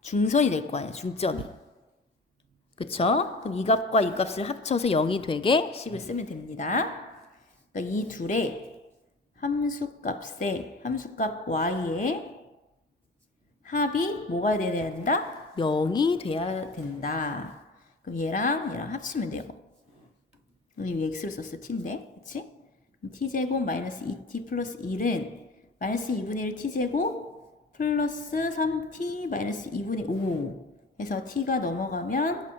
중선이 될 거 아니야. 중점이. 그쵸? 그럼 이 값과 이 값을 합쳐서 0이 되게 식을 쓰면 됩니다. 그러니까 이 둘의 함수값 y의 합이 뭐가 돼야 된다? 0이 돼야 된다. 그럼 얘랑 합치면 돼요. 여기 x를 썼어. t인데. 그치? 그럼 t제곱 마이너스 2t 플러스 1은 마이너스 2분의 1 t제곱 플러스 3t 마이너스 2분의 5 해서 t가 넘어가면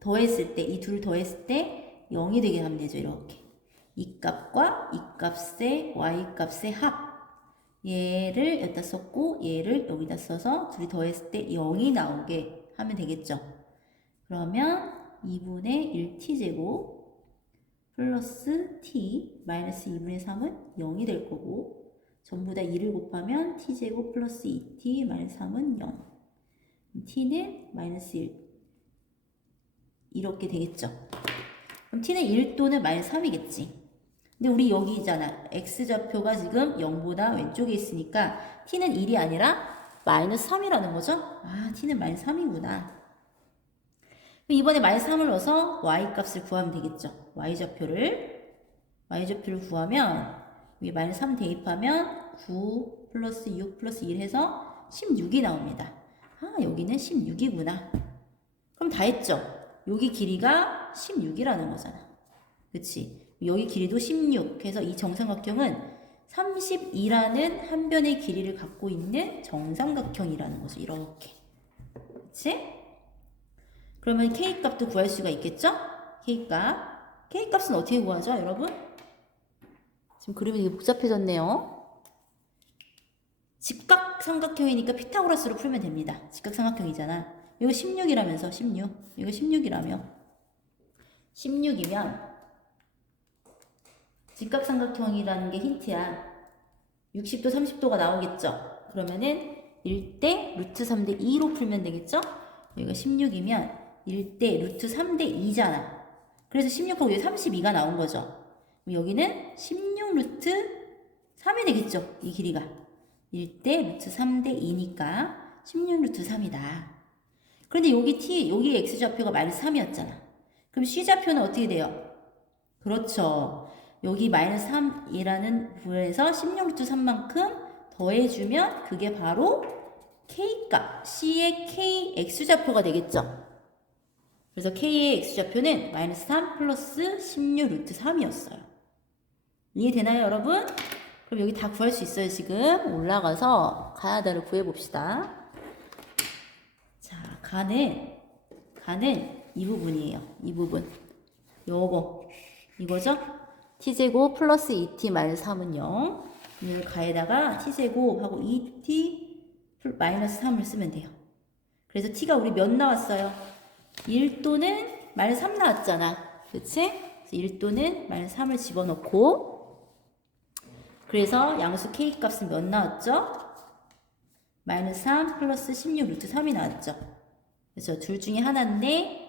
더했을 때, 이 둘 더했을 때 0이 되게 하면 되죠. 이렇게. 이 값과 이 값의 y 값의 합. 얘를 여기다 썼고, 얘를 여기다 써서 둘이 더했을 때 0이 나오게 하면 되겠죠. 그러면 2분의 1t제곱 플러스 t 마이너스 2분의 3은 0이 될 거고, 전부 다 2를 곱하면 t제곱 플러스 2t 마이너스 3은 0. t는 마이너스 1. 이렇게 되겠죠. 그럼 t는 1 또는 마이너스 3이겠지. 근데 우리 여기 있잖아. x좌표가 지금 0보다 왼쪽에 있으니까 t는 1이 아니라 마이너스 3이라는 거죠. 아, t는 마이너스 3이구나. 이번에 마이너스 3을 넣어서 y값을 구하면 되겠죠. y좌표를 구하면 여기 마이너스 3 대입하면 9 플러스 6 플러스 1 해서 16이 나옵니다. 아, 여기는 16이구나. 그럼 다 했죠. 여기 길이가 16이라는 거잖아. 그치? 여기 길이도 16. 해서 이 정삼각형은 32라는 한 변의 길이를 갖고 있는 정삼각형이라는 거죠. 이렇게. 그치? 그러면 K값도 구할 수가 있겠죠? K값. K값은 어떻게 구하죠, 여러분? 지금 그림이 되게 복잡해졌네요. 직각삼각형이니까 피타고라스로 풀면 됩니다. 직각삼각형이잖아. 이거 16이라면서 16. 이거 16이라며. 16이면 직각삼각형이라는 게 힌트야. 60도, 30도가 나오겠죠. 그러면은 1대 루트 3대 2로 풀면 되겠죠? 여기가 16이면 1대 루트 3대 2잖아. 그래서 16하고 여기 32가 나온 거죠. 여기는 16 루트 3이 되겠죠. 이 길이가. 1대 루트 3대 2니까 16 루트 3이다. 그런데 여기 x좌표가 마이너스 3이었잖아. 그럼 c좌표는 어떻게 돼요? 그렇죠. 여기 마이너스 3이라는 부분에서 16 루트 3만큼 더해주면 그게 바로 k값, c의 kx좌표가 되겠죠. 그래서 k의 x좌표는 마이너스 3 플러스 16 루트 3이었어요. 이해되나요, 여러분? 그럼 여기 다 구할 수 있어요, 지금. 올라가서 가나다를 구해봅시다. 자, 가는 이 부분이에요. 이 부분. 이거죠? t제곱 플러스 2t 마이너스 3은 0. 이걸 가에다가 t제곱하고 2t 마이너스 3을 쓰면 돼요. 그래서 t가 우리 몇 나왔어요? 1 또는 마이너스 3 나왔잖아. 그치? 그래서 1 또는 마이너스 3을 집어넣고, 그래서 양수 k 값은 몇 나왔죠? 마이너스 3 플러스 16 루트 3이 나왔죠. 그래서 둘 중에 하나인데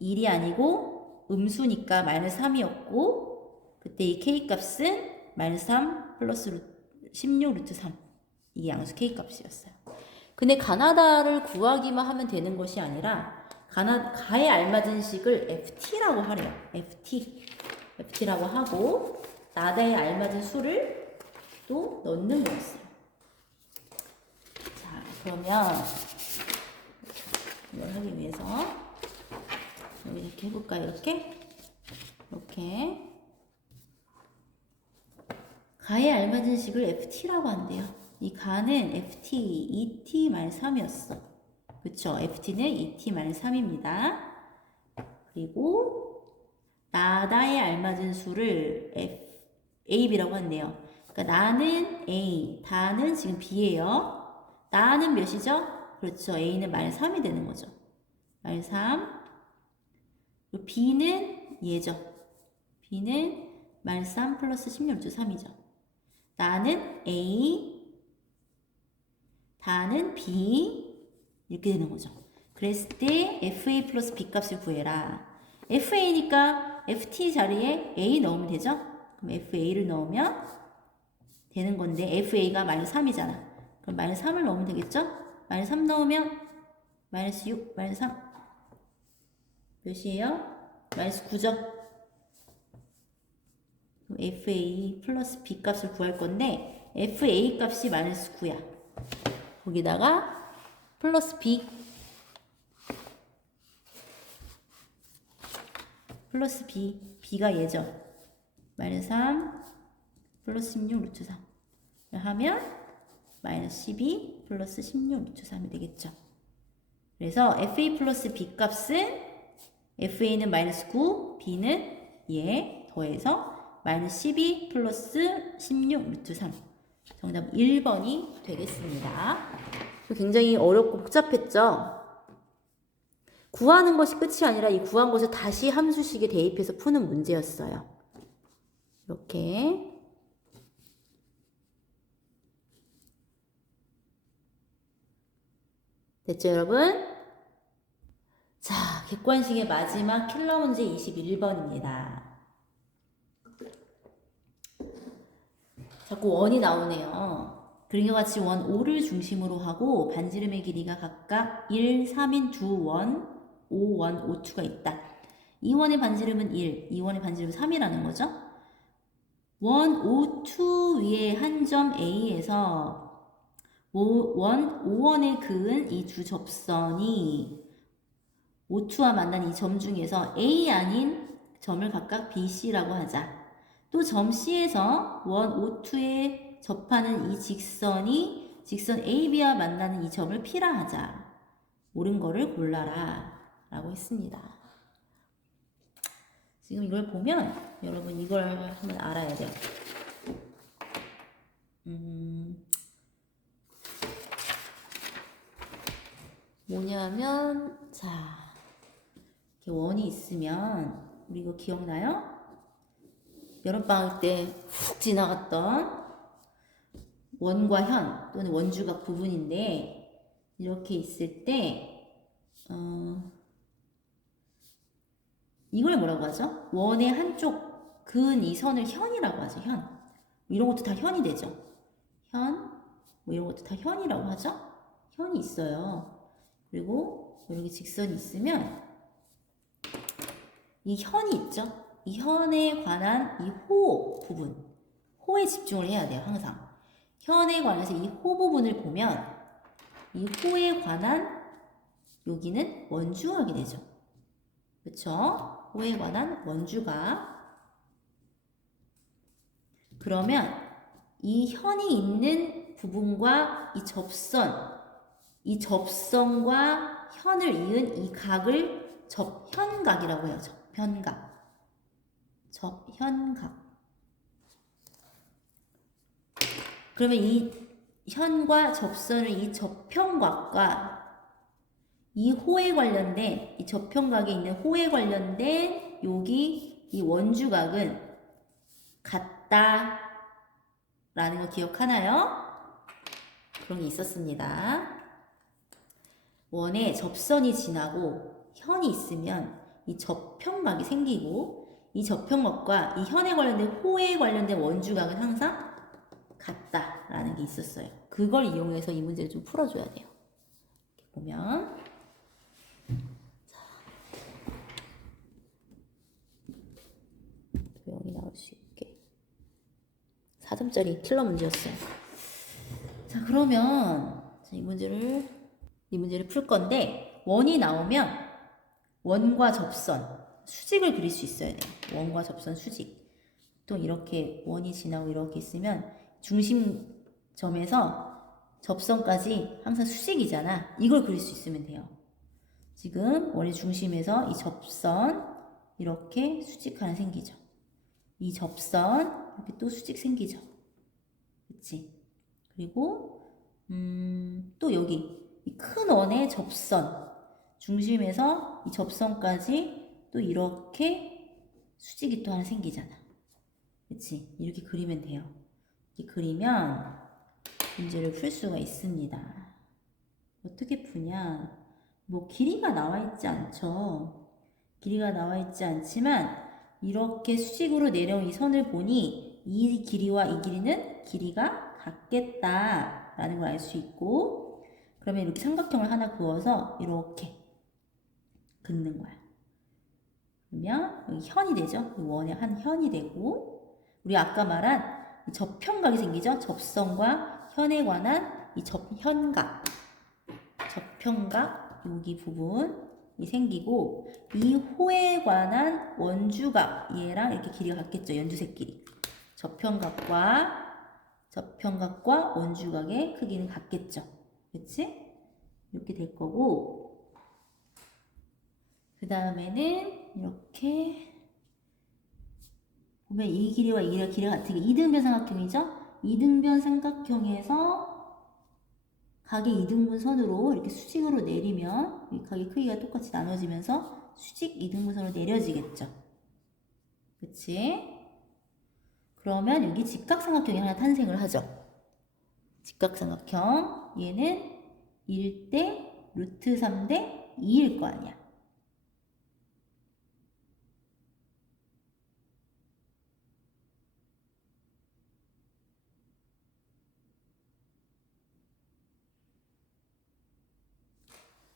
1이 아니고 음수니까 마이너스 3이었고, 그때 이 k 값은 마이너스 3 플러스 16 루트 3. 이게 양수 k 값이었어요. 근데 가나다를 구하기만 하면 되는 것이 아니라 가에 알맞은 식을 ft라고 하래요. ft라고 하고 나다에 알맞은 수를 또 넣는 거였어요. 자, 그러면 이걸 하기 위해서 여기 이렇게 해볼까요? 이렇게 가에 알맞은 식을 ft라고 한대요. 이 가는 ft 2t-3이었어. 그쵸? ft는 2t-3입니다. 그리고 나다에 알맞은 수를 ab라고 한대요. 그러니까 나는 a, 다는 지금 b예요. 나는 몇이죠? 그렇죠. a는 -3이 되는 거죠. -3. 그리고 b는 얘죠. b는 -3 플러스 16-3이죠. 나는 A, 다는 B 이렇게 되는 거죠. 그랬을 때 FA 플러스 B 값을 구해라. FA니까 FT 자리에 A 넣으면 되죠? 그럼 FA를 넣으면 되는 건데 FA가 -3이잖아. 그럼 -3을 넣으면 되겠죠? -3 넣으면 -6, -3 몇이에요? -9죠? FA 플러스 B 값을 구할 건데 FA 값이 -9야. 거기다가 플러스 B 플러스 B B가 얘죠. -3 플러스 16 루트 3 하면 -12 플러스 16 루트 3이 되겠죠. 그래서 FA 플러스 B 값은 FA는 -9, B는 얘 더해서 -12 플러스 16 루트 3. 정답 1번이 되겠습니다. 굉장히 어렵고 복잡했죠? 구하는 것이 끝이 아니라 이 구한 것을 다시 함수식에 대입해서 푸는 문제였어요. 이렇게. 됐죠, 여러분? 자, 객관식의 마지막 킬러 문제 21번입니다. 자꾸 원이 나오네요. 그림과 같이 원 5를 중심으로 하고 반지름의 길이가 각각 1, 3인 두 원, 5원, 5투가 있다. 이 원의 반지름은 1, 이 원의 반지름은 3이라는 거죠. 원 5투 위에 한 점 A에서 원 5원에 그은 이 두 접선이 5투와 만난 이 점 중에서 A 아닌 점을 각각 B, C라고 하자. 또 점 C에서 원 O2에 접하는 이 직선이 직선 AB와 만나는 이 점을 P라 하자. 옳은 거를 골라라 라고 했습니다. 지금 이걸 보면 여러분 이걸 한번 알아야 돼요. 뭐냐면 자 이렇게 원이 있으면 우리 이거 기억나요? 여름방학 때 훅 지나갔던 원과 현 또는 원주각 부분인데 이렇게 있을 때 이걸 뭐라고 하죠? 원의 한쪽 근 이 선을 현이라고 하죠. 현. 이런 것도 다 현이 되죠. 현, 뭐 이런 것도 다 현이라고 하죠. 현이 있어요. 그리고 이렇게 직선이 있으면 이 현이 있죠. 이 현에 관한 이 호 부분, 호에 집중을 해야 돼요. 항상 현에 관해서 이 호 부분을 보면 이 호에 관한 여기는 원주각이 되죠. 그쵸? 호에 관한 원주각. 그러면 이 현이 있는 부분과 이 접선과 현을 이은 이 각을 접현각이라고 해요. 접현각. 그러면 이 현과 접선을 이 접현각과 이 호에 관련된 이 접현각에 있는 호에 관련된 여기 이 원주각은 같다라는 거 기억하나요? 그런 게 있었습니다. 원에 접선이 지나고 현이 있으면 이 접현각이 생기고 이 접현각과 이 현에 관련된 호에 관련된 원주각은 항상 같다라는 게 있었어요. 그걸 이용해서 이 문제를 좀 풀어줘야 돼요. 이렇게 보면 조용히 나올 수 있게 사전 3점짜리 킬러 문제였어요. 자, 그러면 이 문제를 풀 건데, 원이 나오면 원과 접선, 수직을 그릴 수 있어야 돼요. 원과 접선 수직. 또 이렇게 원이 지나고 이렇게 있으면 중심점에서 접선까지 항상 수직이잖아. 이걸 그릴 수 있으면 돼요. 지금 원의 중심에서 이 접선 이렇게 수직 하나 생기죠. 이 접선 이렇게 또 수직 생기죠. 그치? 그리고 또 여기 이 큰 원의 접선 중심에서 이 접선까지 또 이렇게 수직이 또 하나 생기잖아. 그치? 이렇게 그리면 돼요. 이렇게 그리면 문제를 풀 수가 있습니다. 어떻게 푸냐? 뭐 길이가 나와 있지 않죠. 길이가 나와 있지 않지만 이렇게 수직으로 내려온 이 선을 보니 이 길이와 이 길이는 길이가 같겠다라는 걸 알 수 있고, 그러면 이렇게 삼각형을 하나 그어서 이렇게 긋는 거야. 그러면 여기 현이 되죠. 원의 한 현이 되고, 우리 아까 말한 접평각이 생기죠. 접선과 현에 관한 이 접현각, 접평각 여기 부분이 생기고, 이 호에 관한 원주각 얘랑 이렇게 길이가 같겠죠. 연주색끼리. 접평각과 원주각의 크기는 같겠죠. 그치? 이렇게 될 거고, 그 다음에는 이렇게 보면 이 길이와 이 길이가 같은 게 이등변 삼각형이죠? 이등변 삼각형에서 각의 이등분선으로 이렇게 수직으로 내리면 이 각의 크기가 똑같이 나눠지면서 수직 이등분선으로 내려지겠죠. 그치? 그러면 여기 직각삼각형이 하나 탄생을 하죠. 직각삼각형 얘는 1대 루트 3대 2일 거 아니야.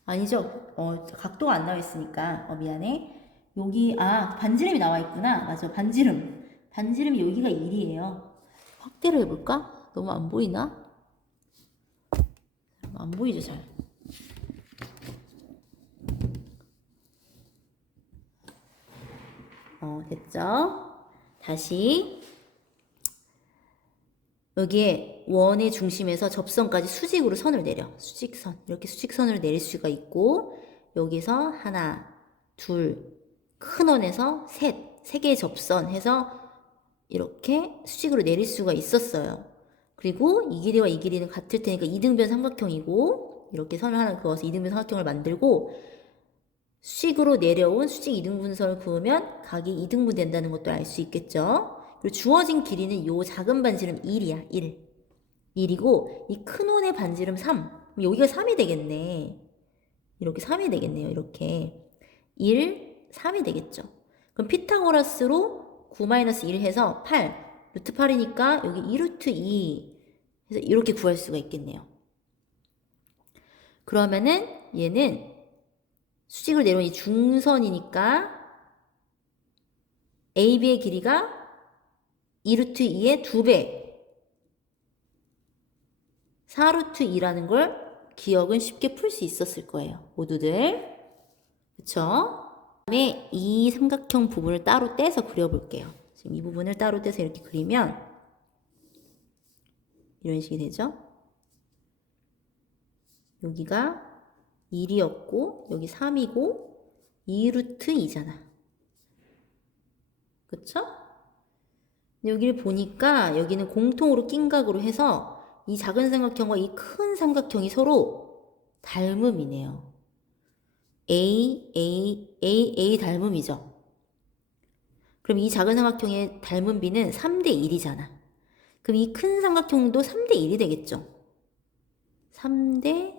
아니죠. 각도가 안 나와 있으니까. 미안해. 여기, 반지름이 나와 있구나. 맞아. 반지름이 여기가 1이에요. 확대를 해볼까? 너무 안 보이나? 안 보이죠, 잘. 됐죠? 다시. 여기에 원의 중심에서 접선까지 수직으로 선을 내려. 수직선. 이렇게 수직선으로 내릴 수가 있고, 여기서 하나, 둘, 큰 원에서 세 개의 접선 해서 이렇게 수직으로 내릴 수가 있었어요. 그리고 이 길이와 이 길이는 같을 테니까 이등변 삼각형이고, 이렇게 선을 하나 그어서 이등변 삼각형을 만들고, 수직으로 내려온 수직 이등분선을 그으면 각이 이등분 된다는 것도 알 수 있겠죠. 그리고 주어진 길이는 요 작은 반지름 1이야. 1이고 이 큰 원의 반지름 3. 그럼 여기가 3이 되겠네. 이렇게 3이 되겠네요. 이렇게 1, 3이 되겠죠. 그럼 피타고라스로 9-1 해서 8. 루트 8이니까 여기 2루트 2 해서 이렇게 구할 수가 있겠네요. 그러면은 얘는 수직으로 내려온 이 중선이니까 AB의 길이가 2루트 2의 2배 4루트 2라는 걸 기억은 쉽게 풀 수 있었을 거예요. 모두들. 그쵸? 그 다음에 이 삼각형 부분을 따로 떼서 그려볼게요. 지금 이 부분을 따로 떼서 이렇게 그리면 이런 식이 되죠? 여기가 1이었고 여기 3이고 2루트 2잖아. 그쵸? 여기를 보니까 여기는 공통으로 낀 각으로 해서 이 작은 삼각형과 이 큰 삼각형이 서로 닮음이네요. A 닮음이죠. 그럼 이 작은 삼각형의 닮은 비는 3대 1이잖아. 그럼 이 큰 삼각형도 3대 1이 되겠죠. 3대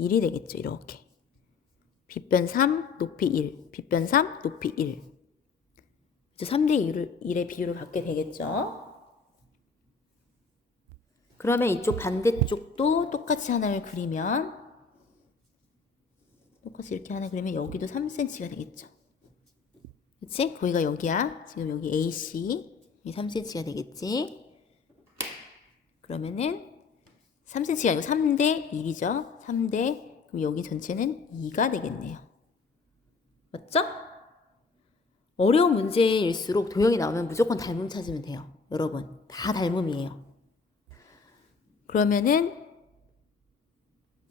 1이 되겠죠. 이렇게. 빗변 3, 높이 1. 빗변 3, 높이 1. 3대 1의 비율을 갖게 되겠죠. 그러면 이쪽 반대쪽도 똑같이 하나를 그리면 똑같이 이렇게 하나 그리면 여기도 3cm가 되겠죠. 그치? 거기가 여기야. 지금 여기 AC 이 3cm가 되겠지. 그러면은 3cm가 아니고 3대 1이죠. 3대, 그럼 여기 전체는 2가 되겠네요. 맞죠? 어려운 문제일수록 도형이 나오면 무조건 닮음 찾으면 돼요. 여러분, 다 닮음이에요. 그러면은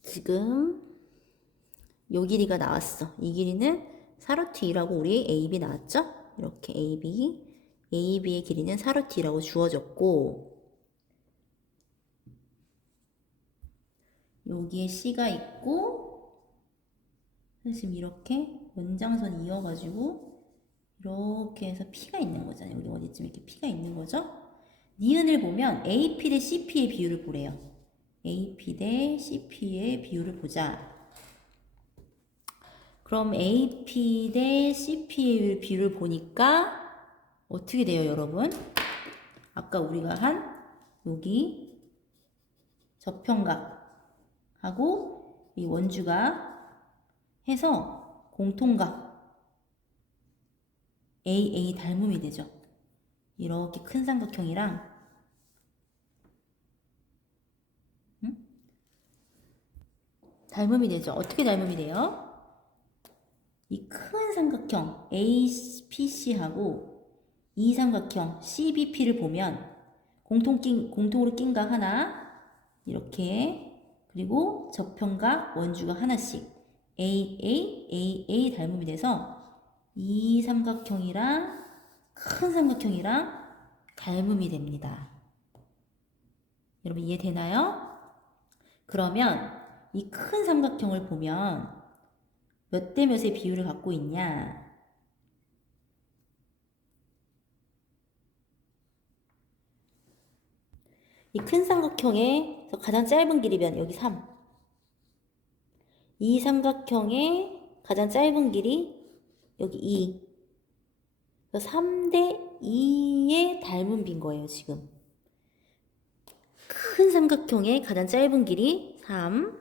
지금 요 길이가 나왔어. 이 길이는 4루트 2라고 우리 AB 나왔죠? 이렇게 AB의 길이는 4루트 2라고 주어졌고, 여기에 C가 있고, 지금 이렇게 연장선 이어가지고 이렇게 해서 P가 있는 거잖아요. 여기 어디쯤 이렇게 P가 있는 거죠? 니은을 보면 AP 대 CP의 비율을 보래요. AP 대 CP의 비율을 보자. 그럼 AP 대 CP의 비율을 보니까 어떻게 돼요, 여러분? 아까 우리가 한 여기 저평각하고 이 원주가 해서 공통각 AA 닮음이 되죠. 이렇게 큰 삼각형이랑 닮음이 되죠. 어떻게 닮음이 돼요? 이 큰 삼각형 APC하고 이 삼각형 CBP를 보면 공통으로 낀 각 하나 이렇게, 그리고 저평각 원주가 하나씩 AA 닮음이 돼서 이 삼각형이랑 큰 삼각형이랑 닮음이 됩니다. 여러분 이해되나요? 그러면 이 큰 삼각형을 보면 몇 대 몇의 비율을 갖고 있냐? 이 큰 삼각형의 가장 짧은 길이면 여기 3. 이 삼각형의 가장 짧은 길이 여기 2. 3대 2의 닮은 비인 거예요, 지금. 큰 삼각형의 가장 짧은 길이 3.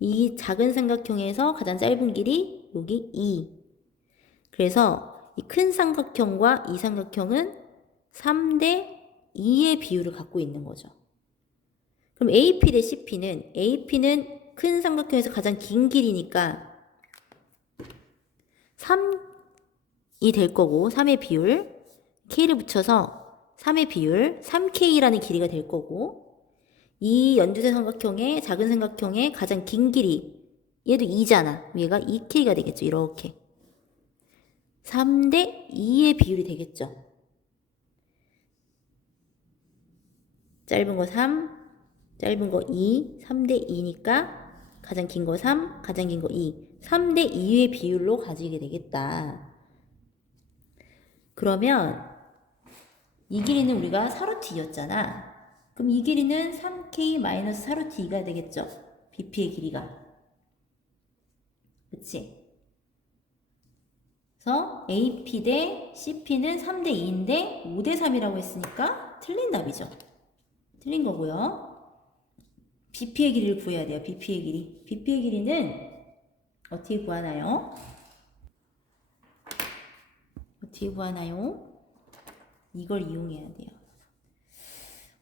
이 작은 삼각형에서 가장 짧은 길이 여기 2. 그래서 이 큰 삼각형과 이 삼각형은 3대 2의 비율을 갖고 있는 거죠. 그럼 AP 대 AP는 큰 삼각형에서 가장 긴 길이니까 3이 될 거고, 3의 비율, K를 붙여서 3의 비율, 3K라는 길이가 될 거고, 이 연두색 삼각형의 작은 삼각형의 가장 긴 길이, 얘도 2잖아. 얘가 2K가 되겠죠. 이렇게. 3대 2의 비율이 되겠죠. 짧은 거 3, 짧은 거 2, 3대 2니까 가장 긴 거 3, 가장 긴 거 2. 3대 2의 비율로 가지게 되겠다. 그러면 이 길이는 우리가 4루트 2였잖아. 그럼 이 길이는 3K-4루트 2가 되겠죠. BP의 길이가. 그치? 그래서 AP 대 CP는 3대 2인데 5대 3이라고 했으니까 틀린 답이죠. 틀린 거고요. BP의 길이를 구해야 돼요. BP의 길이. BP의 길이는 어떻게 구하나요? 어떻게 구하나요? 이걸 이용해야 돼요.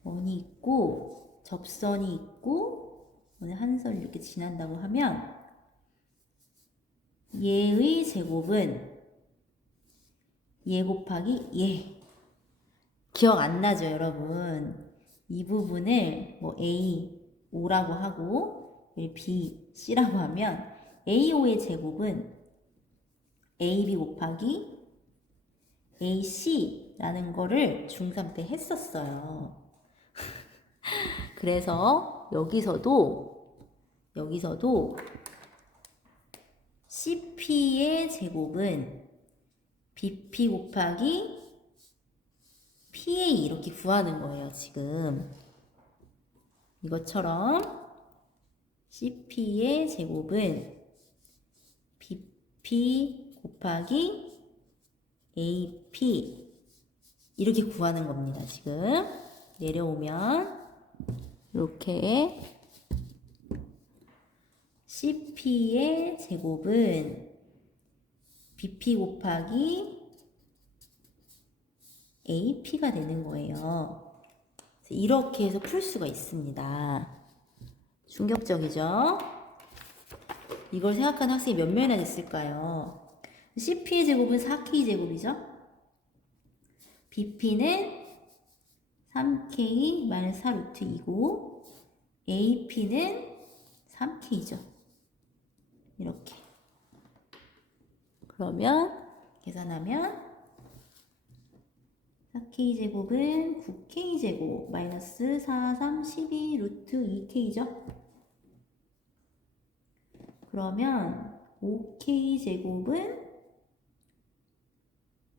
원이 있고 접선이 있고 오늘 한 선 이렇게 지난다고 하면 얘의 제곱은 얘 곱하기 얘. 기억 안 나죠, 여러분? 이 부분을 뭐 A, O라고 하고 B, C라고 하면 AO의 제곱은 AB 곱하기 AC라는 거를 중3 때 했었어요. 그래서 여기서도 CP의 제곱은 BP 곱하기 PA 이렇게 구하는 거예요, 지금. 이것처럼 CP의 제곱은 BP 곱하기 AP 이렇게 구하는 겁니다, 지금. 내려오면 이렇게 CP의 제곱은 BP 곱하기 AP가 되는 거예요. 이렇게 해서 풀 수가 있습니다. 충격적이죠? 이걸 생각한 학생이 몇 명이나 됐을까요? CP의 제곱은 4K 제곱이죠? BP는 3K 마이너스 4 루트 2고 AP는 3K죠. 이렇게. 그러면 계산하면 4K 제곱은 9K 제곱 마이너스 4, 3, 12 루트 2K죠. 그러면 5K 제곱은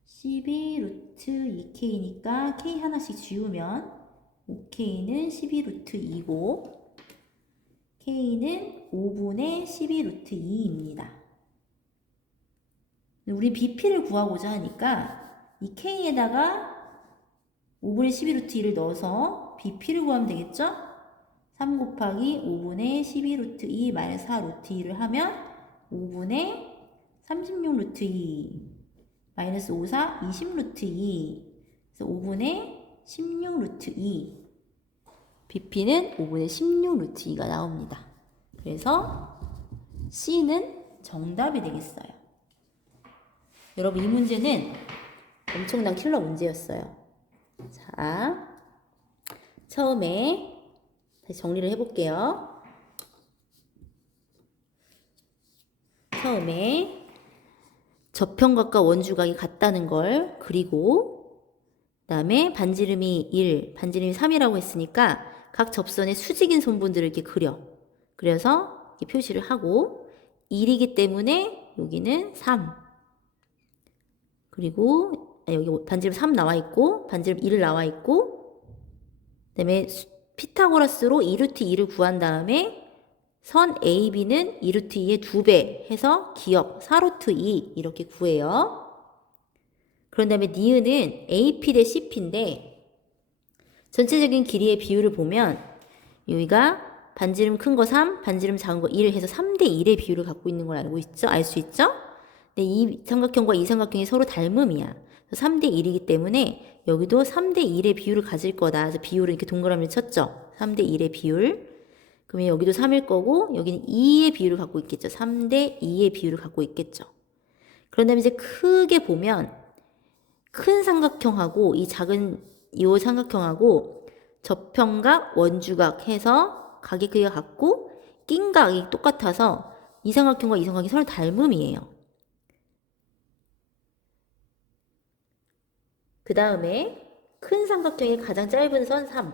12 루트 2K니까 K 하나씩 지우면 5K는 12 루트 2고 K는 5분의 12 루트 2입니다. 우리 BP를 구하고자 하니까 이 K에다가 5분의 12 루트 2를 넣어서 BP를 구하면 되겠죠? 3 곱하기 5분의 12 루트 2 마이너스 4 루트 2를 하면 5분의 36 루트 2 마이너스 5, 4, 20 루트 2 그래서 5분의 16 루트 2 BP는 5분의 16 루트 2가 나옵니다. 그래서 C는 정답이 되겠어요. 여러분 이 문제는 엄청난 킬러 문제였어요. 자, 처음에 다시 정리를 해볼게요. 처음에 저평각과 원주각이 같다는 걸 그리고 그다음에 반지름이 1, 반지름이 3이라고 했으니까 각 접선의 수직인 손분들을 이렇게 그려. 그래서 이렇게 표시를 하고 1이기 때문에 여기는 3. 그리고 여기 반지름 3 나와 있고 반지름 1 나와 있고 그다음에 피타고라스로 2루트 2를 구한 다음에 선 AB는 2루트 2의 2배 해서 기억 4루트 2 이렇게 구해요. 그런 다음에 니은은 AP 대 CP인데 전체적인 길이의 비율을 보면 여기가 반지름 큰 거 3, 반지름 작은 거 1 해서 3대 1의 비율을 갖고 있는 걸 알고 있죠? 알 수 있죠? 근데 이 삼각형과 이 삼각형이 서로 닮음이야. 3대 1이기 때문에 여기도 3대 1의 비율을 가질 거다. 그래서 비율을 이렇게 동그라미를 쳤죠. 3대 1의 비율. 그러면 여기도 3일 거고 여기는 2의 비율을 갖고 있겠죠. 3대 2의 비율을 갖고 있겠죠. 그런 다음에 이제 크게 보면 큰 삼각형하고 이 작은 이 삼각형하고 저평각, 원주각 해서 각의 크기가 같고 낀 각이 똑같아서 이 삼각형과 이 삼각형이 서로 닮음이에요. 그 다음에 큰 삼각형의 가장 짧은 선 3,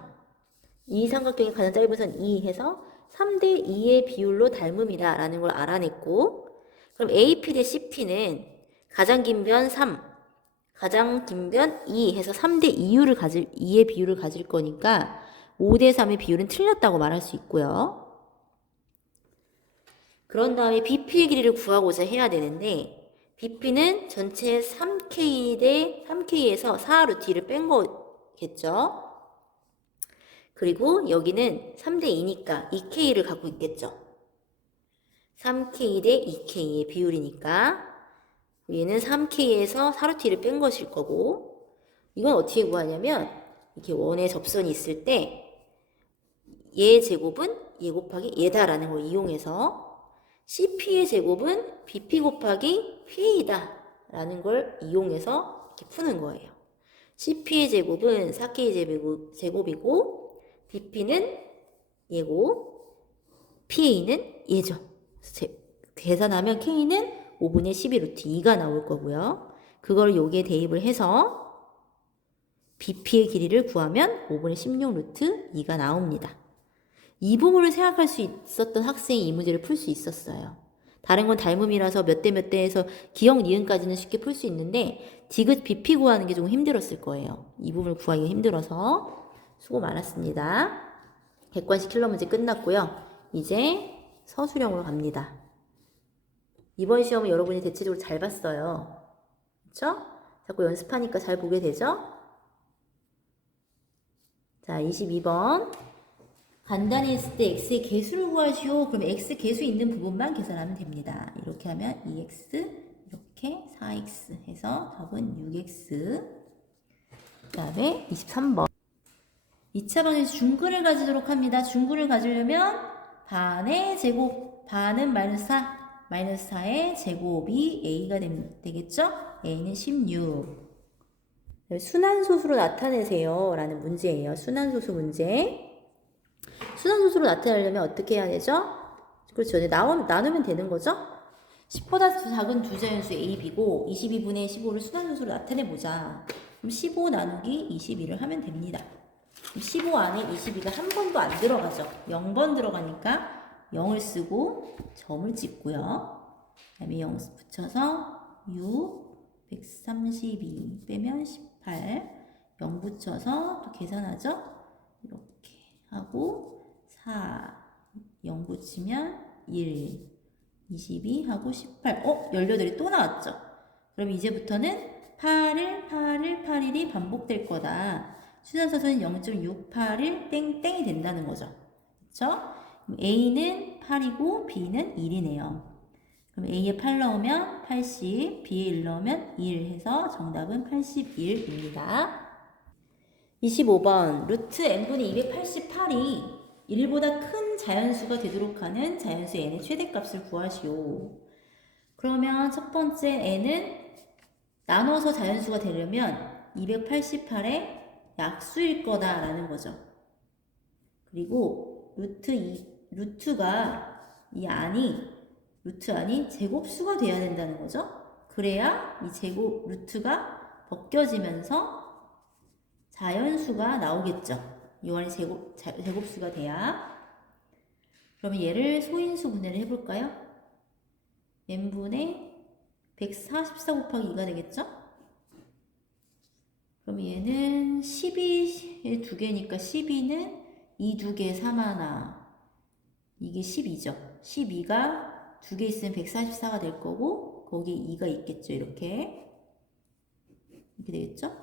이 삼각형의 가장 짧은 선 2 해서 3대 2의 비율로 닮음이다 라는 걸 알아냈고 그럼 AP 대 CP는 가장 긴 변 3, 가장 긴 변 2 해서 3대 2의 비율을 가질 거니까 5대 3의 비율은 틀렸다고 말할 수 있고요. 그런 다음에 BP의 길이를 구하고자 해야 되는데 BP는 전체 3K 대 3K에서 4루트 2를 뺀 거겠죠. 그리고 여기는 3대 2니까 2K를 갖고 있겠죠. 3K 대 2K의 비율이니까 얘는 3K에서 4루트 2를 뺀 것일 거고 이건 어떻게 구하냐면 이렇게 원의 접선이 있을 때 얘 제곱은 얘 곱하기 얘다라는 걸 이용해서 CP의 제곱은 BP 곱하기 P이다 라는 걸 이용해서 이렇게 푸는 거예요. CP의 제곱은 4K 제곱이고 BP는 얘고 PA는 얘죠. 계산하면 K는 5분의 12 루트 2가 나올 거고요. 그걸 여기에 대입을 해서 BP의 길이를 구하면 5분의 16 루트 2가 나옵니다. 이 부분을 생각할 수 있었던 학생이 이 문제를 풀 수 있었어요. 다른 건 닮음이라서 몇 대 몇 대에서 기억, 니은까지는 쉽게 풀 수 있는데 디귿, BP 구하는 게 조금 힘들었을 거예요. 이 부분을 구하기가 힘들어서 수고 많았습니다. 객관식 킬러 문제 끝났고요. 이제 서술형으로 갑니다. 이번 시험은 여러분이 대체적으로 잘 봤어요. 그렇죠? 자꾸 연습하니까 잘 보게 되죠? 자, 22번. 간단히 했을 때 x의 개수를 구하시오. 그럼 x 개수 있는 부분만 계산하면 됩니다. 이렇게 하면 2x, 이렇게 4x 해서 답은 6x. 그 다음에 23번. 2차 방에서 중근을 가지도록 합니다. 중근을 가지려면 반의 제곱, 반은 마이너스 4, 마이너스 4의 제곱이 a가 되겠죠? a는 16. 순환소수로 나타내세요 라는 문제예요. 순환소수 문제. 순환소수로 나타내려면 어떻게 해야 되죠? 그렇죠. 이제 나누면 되는 거죠? 10보다 작은 두 자연수 a, b고 22분의 15를 순환소수로 나타내보자. 그럼 15 나누기 21을 하면 됩니다. 15 안에 22가 한 번도 안 들어가죠. 0번 들어가니까 0을 쓰고 점을 찍고요. 그 다음에 0 붙여서 6, 132 빼면 18, 0 붙여서 또 계산하죠. 이렇게 하고 4, 0 붙이면 1, 22 하고 18, 18이 또 나왔죠. 그럼 이제부터는 8일이 반복될 거다. 순환소수는 0.681 땡땡이 된다는 거죠. 그쵸? A는 8이고 B는 1이네요. 그럼 A에 8 넣으면 80, B에 1 넣으면 1 해서 정답은 81입니다. 25번 루트 n분의 288이 1보다 큰 자연수가 되도록 하는 자연수 n의 최대값을 구하시오. 그러면 첫 번째 n은 나눠서 자연수가 되려면 288의 약수일 거다라는 거죠. 그리고 루트가 루트 안이 제곱수가 돼야 된다는 거죠. 그래야 이 루트가 벗겨지면서 자연수가 나오겠죠. 이 안이 제곱수가 돼야. 그러면 얘를 소인수 분해를 해볼까요? n분의 144 곱하기 2가 되겠죠? 그럼 얘는 12의 2개니까 12는 2 2개 3 하나. 이게 12죠. 12가 2개 있으면 144가 될 거고 거기에 2가 있겠죠. 이렇게 되겠죠?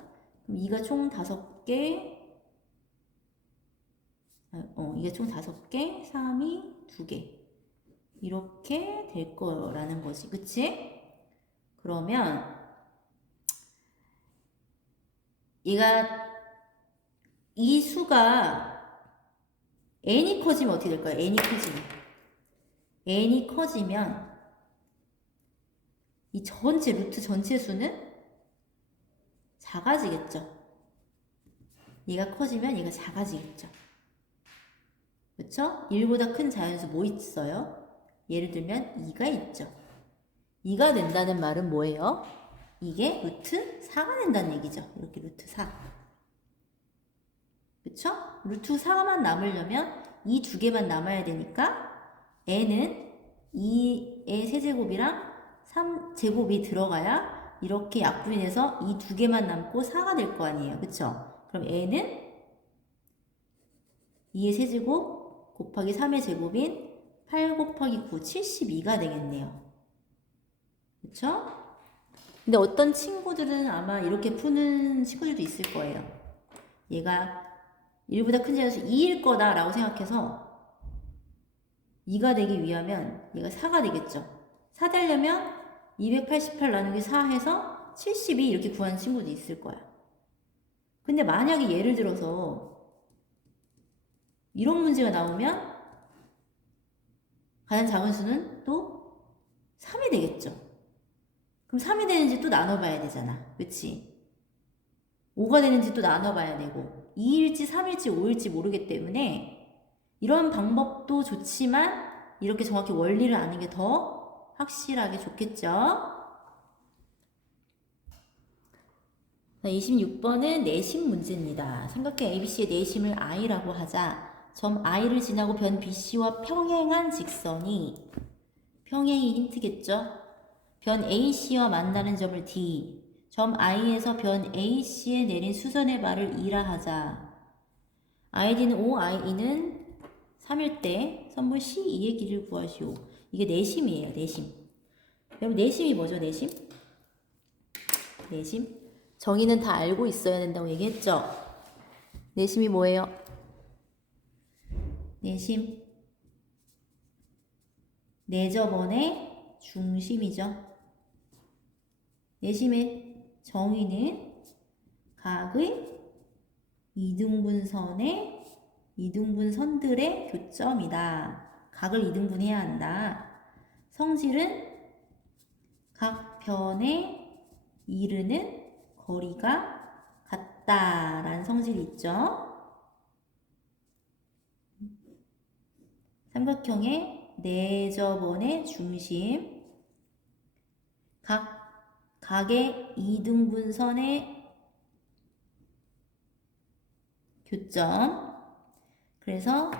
그럼 2가 총 5개. 이게 총 5개, 3이 2개. 이렇게 될 거라는 거지. 그치? 그러면 이 수가 n이 커지면 어떻게 될까요? n이 커지면 이 루트 전체 수는 작아지겠죠. 얘가 커지면 얘가 작아지겠죠. 그렇죠? 1보다 큰 자연수 뭐 있어요? 예를 들면 2가 있죠. 2가 된다는 말은 뭐예요? 이게 루트 4가 된다는 얘기죠. 이렇게 루트 4. 그쵸? 루트 4만 남으려면 이 두 개만 남아야 되니까 n은 2의 세제곱이랑 3제곱이 들어가야 이렇게 약분이 돼서 이 두 개만 남고 4가 될 거 아니에요. 그쵸? 그럼 n은 2의 세제곱 곱하기 3의 제곱인 8 곱하기 9, 72가 되겠네요. 그쵸? 근데 어떤 친구들은 아마 이렇게 푸는 친구들도 있을 거예요. 얘가 1보다 큰 자연수 2일 거다라고 생각해서 2가 되기 위하면 얘가 4가 되겠죠. 4 되려면 288 나누기 4 해서 72 이렇게 구하는 친구도 있을 거야. 근데 만약에 예를 들어서 이런 문제가 나오면 가장 작은 수는 또 3이 되겠죠. 그럼 3이 되는지 또 나눠봐야 되잖아. 그치? 5가 되는지 또 나눠봐야 되고 2일지 3일지 5일지 모르기 때문에 이런 방법도 좋지만 이렇게 정확히 원리를 아는 게 더 확실하게 좋겠죠. 26번은 내심 문제입니다. 삼각형 ABC의 내심을 I라고 하자. 점 I를 지나고 변 BC와 평행한 직선이 평행이 힌트겠죠. 변 AC와 만나는 점을 D, 점 I에서 변 AC에 내린 수선의 발을 E라 하자. ID는 5, IE는 3일 때 선분 C2의 길이를 구하시오. 이게 내심이에요. 내심. 여러분 내심이 뭐죠? 내심? 정의는 다 알고 있어야 된다고 얘기했죠? 내심이 뭐예요? 내심 내저번의 중심이죠. 내심의 정의는 각의 이등분선들의 교점이다. 각을 이등분해야 한다. 성질은 각 변에 이르는 거리가 같다라는 성질이 있죠. 삼각형의 내접원의 중심, 각의 이등분선의 교점. 그래서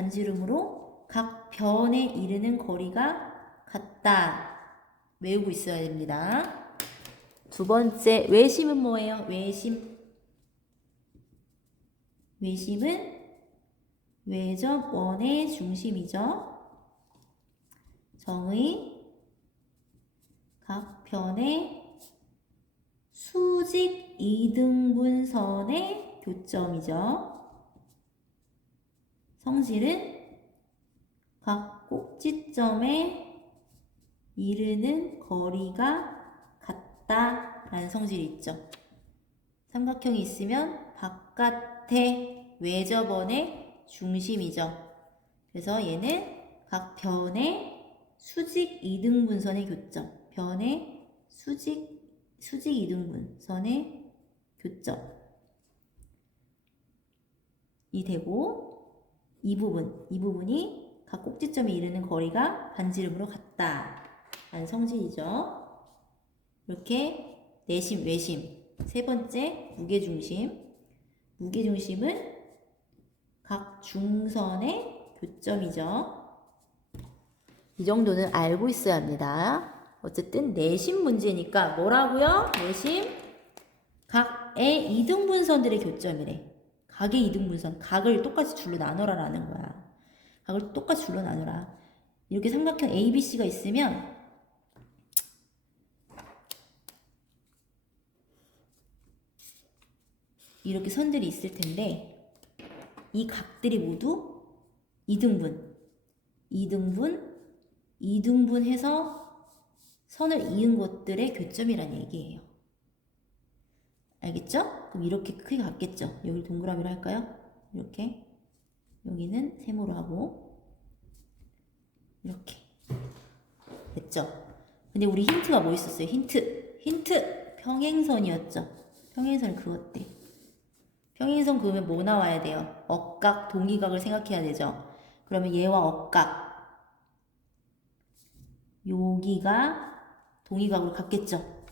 반지름으로 각 변에 이르는 거리가 같다. 외우고 있어야 됩니다. 두 번째, 외심은 뭐예요? 외심은 외접원의 중심이죠. 정의 각 변의 수직 이등분선의 교점이죠. 성질은 각 꼭지점에 이르는 거리가 같다라는 성질이 있죠. 삼각형이 있으면 바깥의 외접원의 중심이죠. 그래서 얘는 각 변의 수직 이등분선의 교점, 변의 수직 이등분선의 교점이 되고, 이 부분이 각 꼭지점에 이르는 거리가 반지름으로 같다라는 성질이죠. 이렇게 내심, 외심. 세 번째, 무게중심은 각 중선의 교점이죠. 이 정도는 알고 있어야 합니다. 어쨌든 내심 문제니까 뭐라고요? 내심 각의 이등분선들의 교점이래. 각의 이등분선, 각을 똑같이 줄로 나눠라라는 거야. 각을 똑같이 줄로 나눠라. 이렇게 삼각형 ABC가 있으면 이렇게 선들이 있을 텐데, 이 각들이 모두 이등분해서 선을 이은 것들의 교점이라는 얘기예요. 알겠죠? 그럼 이렇게 크게 같겠죠? 여기 동그라미로 할까요? 이렇게. 여기는 세모로 하고, 이렇게. 됐죠? 근데 우리 힌트가 뭐 있었어요? 힌트! 평행선이었죠? 평행선 그었대. 평행선 그으면 뭐 나와야 돼요? 억각, 동의각을 생각해야 되죠? 그러면 얘와 억각. 여기가 동의각으로 같겠죠?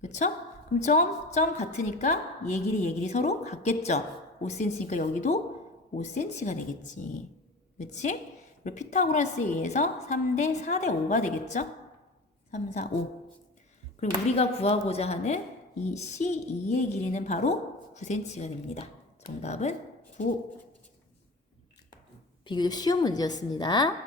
그쵸? 그럼 점 같으니까 얘 길이 서로 같겠죠? 5cm니까 여기도 5cm가 되겠지. 그치? 그리고 피타고라스에 의해서 3대 4대 5가 되겠죠? 3, 4, 5. 그리고 우리가 구하고자 하는 이 C2의 길이는 바로 9cm가 됩니다. 정답은 9. 비교적 쉬운 문제였습니다.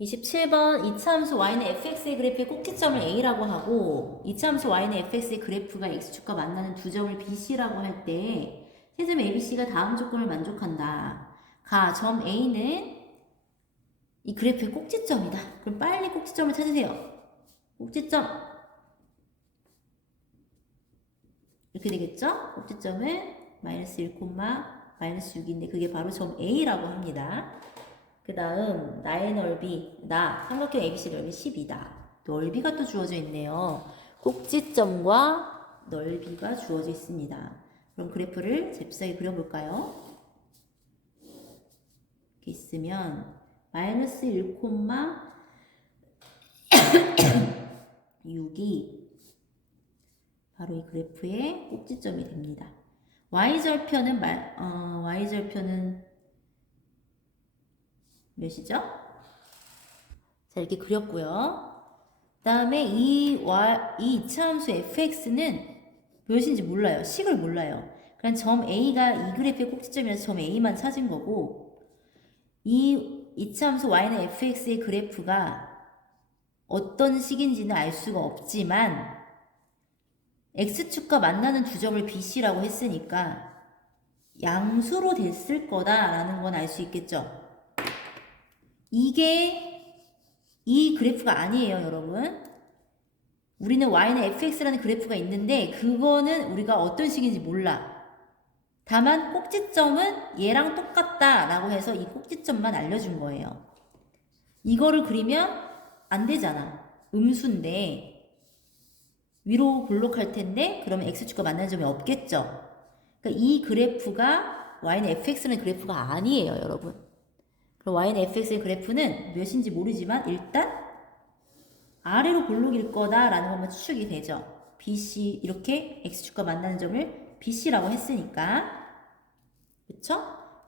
27번 이차함수 y는 fx의 그래프의 꼭지점을 a라고 하고 이차함수 y는 fx의 그래프가 x축과 만나는 두 점을 bc라고 할 때 세점 abc가 다음 조건을 만족한다. 점 a는 이 그래프의 꼭지점이다. 그럼 빨리 꼭지점을 찾으세요. 꼭지점 이렇게 되겠죠? 꼭지점은 마이너스 1, 마이너스 6인데 그게 바로 점 a라고 합니다. 그 다음 나의 넓이, 삼각형 ABC 넓이 10이다. 넓이가 또 주어져 있네요. 꼭지점과 넓이가 주어져 있습니다. 그럼 그래프를 잽싸게 그려볼까요? 이렇게 있으면 마이너스 1, 6이 바로 이 그래프의 꼭지점이 됩니다. y절편은 몇이죠? 자, 이렇게 그렸고요. 그 다음에 이 이차함수 fx는 몇인지 몰라요. 식을 몰라요. 그럼 점 a가 이 그래프의 꼭지점이라서 점 a만 찾은 거고, 이 이차함수 y는 fx의 그래프가 어떤 식인지는 알 수가 없지만 x축과 만나는 두 점을 bc라고 했으니까 양수로 됐을 거다라는 건 알 수 있겠죠. 이게 이 그래프가 아니에요, 여러분. 우리는 y는 fx라는 그래프가 있는데 그거는 우리가 어떤 식인지 몰라. 다만 꼭지점은 얘랑 똑같다라고 해서 이 꼭지점만 알려준 거예요. 이거를 그리면 안 되잖아. 음수인데 위로 볼록할 텐데 그러면 x축과 만나는 점이 없겠죠. 그러니까 이 그래프가 y는 fx라는 그래프가 아니에요, 여러분. 그럼 y는 fx의 그래프는 몇인지 모르지만 일단 아래로 볼록일 거다라는 것만 추측이 되죠. BC 이렇게 x축과 만나는 점을 BC라고 했으니까. 그쵸?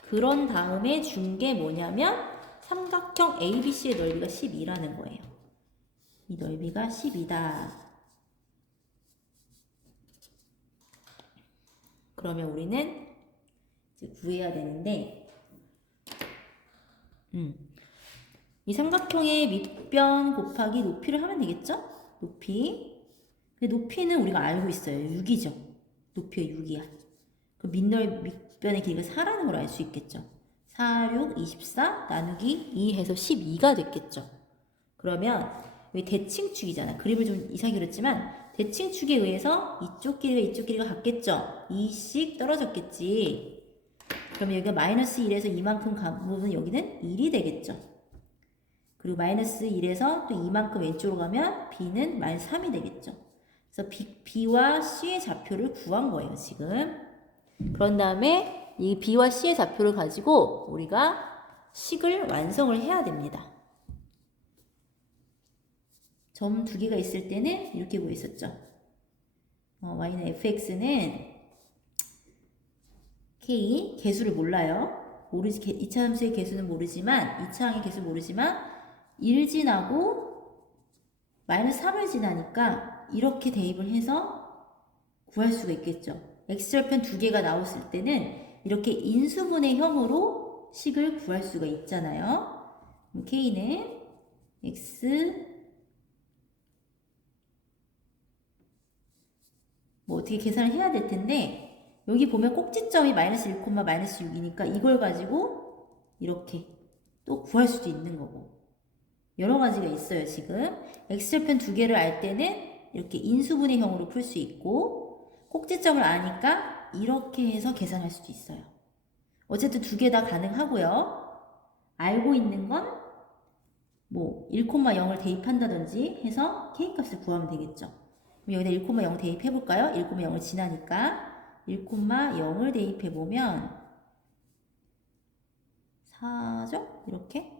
그런 다음에 준 게 뭐냐면 삼각형 ABC의 넓이가 12라는 거예요. 이 넓이가 10이다. 그러면 우리는 이제 구해야 되는데 이 삼각형의 밑변 곱하기 높이를 하면 되겠죠? 높이. 근데 높이는 우리가 알고 있어요. 6이죠. 높이가 6이야. 그럼 밑변의 길이가 4라는 걸 알 수 있겠죠. 4, 6, 24 나누기 2 해서 12가 됐겠죠. 그러면 여기 대칭축이잖아. 그림을 좀 이상하게 그렸지만 대칭축에 의해서 이쪽 길이가 같겠죠. 2씩 떨어졌겠지. 그러면 여기가 마이너스 1에서 이만큼 간 부분은 여기는 1이 되겠죠. 그리고 마이너스 1에서 또 이만큼 왼쪽으로 가면 b는 마이너스 3이 되겠죠. 그래서 b와 c의 좌표를 구한 거예요, 지금. 그런 다음에 이 b와 c의 좌표를 가지고 우리가 식을 완성을 해야 됩니다. 점 두 개가 있을 때는 이렇게 구했었죠. y는 fx는 k, 개수를 몰라요. 모르지, 2차 함수의 개수는 모르지만 2차 항의 개수 모르지만 1 지나고 마이너스 3을 지나니까 이렇게 대입을 해서 구할 수가 있겠죠. x절편 두 개가 나왔을 때는 이렇게 인수분해 형으로 식을 구할 수가 있잖아요. k는 x 뭐 어떻게 계산을 해야 될 텐데 여기 보면 꼭지점이 마이너스 1, 마이너스 6이니까 이걸 가지고 이렇게 또 구할 수도 있는 거고 여러 가지가 있어요, 지금. x절편 두 개를 알 때는 이렇게 인수분해형으로 풀 수 있고 꼭지점을 아니까 이렇게 해서 계산할 수도 있어요. 어쨌든 두 개 다 가능하고요. 알고 있는 건 뭐 1,0을 대입한다든지 해서 k값을 구하면 되겠죠. 그럼 여기다 1,0 대입해 볼까요? 1,0을 지나니까 1,0을 대입해 보면 4죠? 이렇게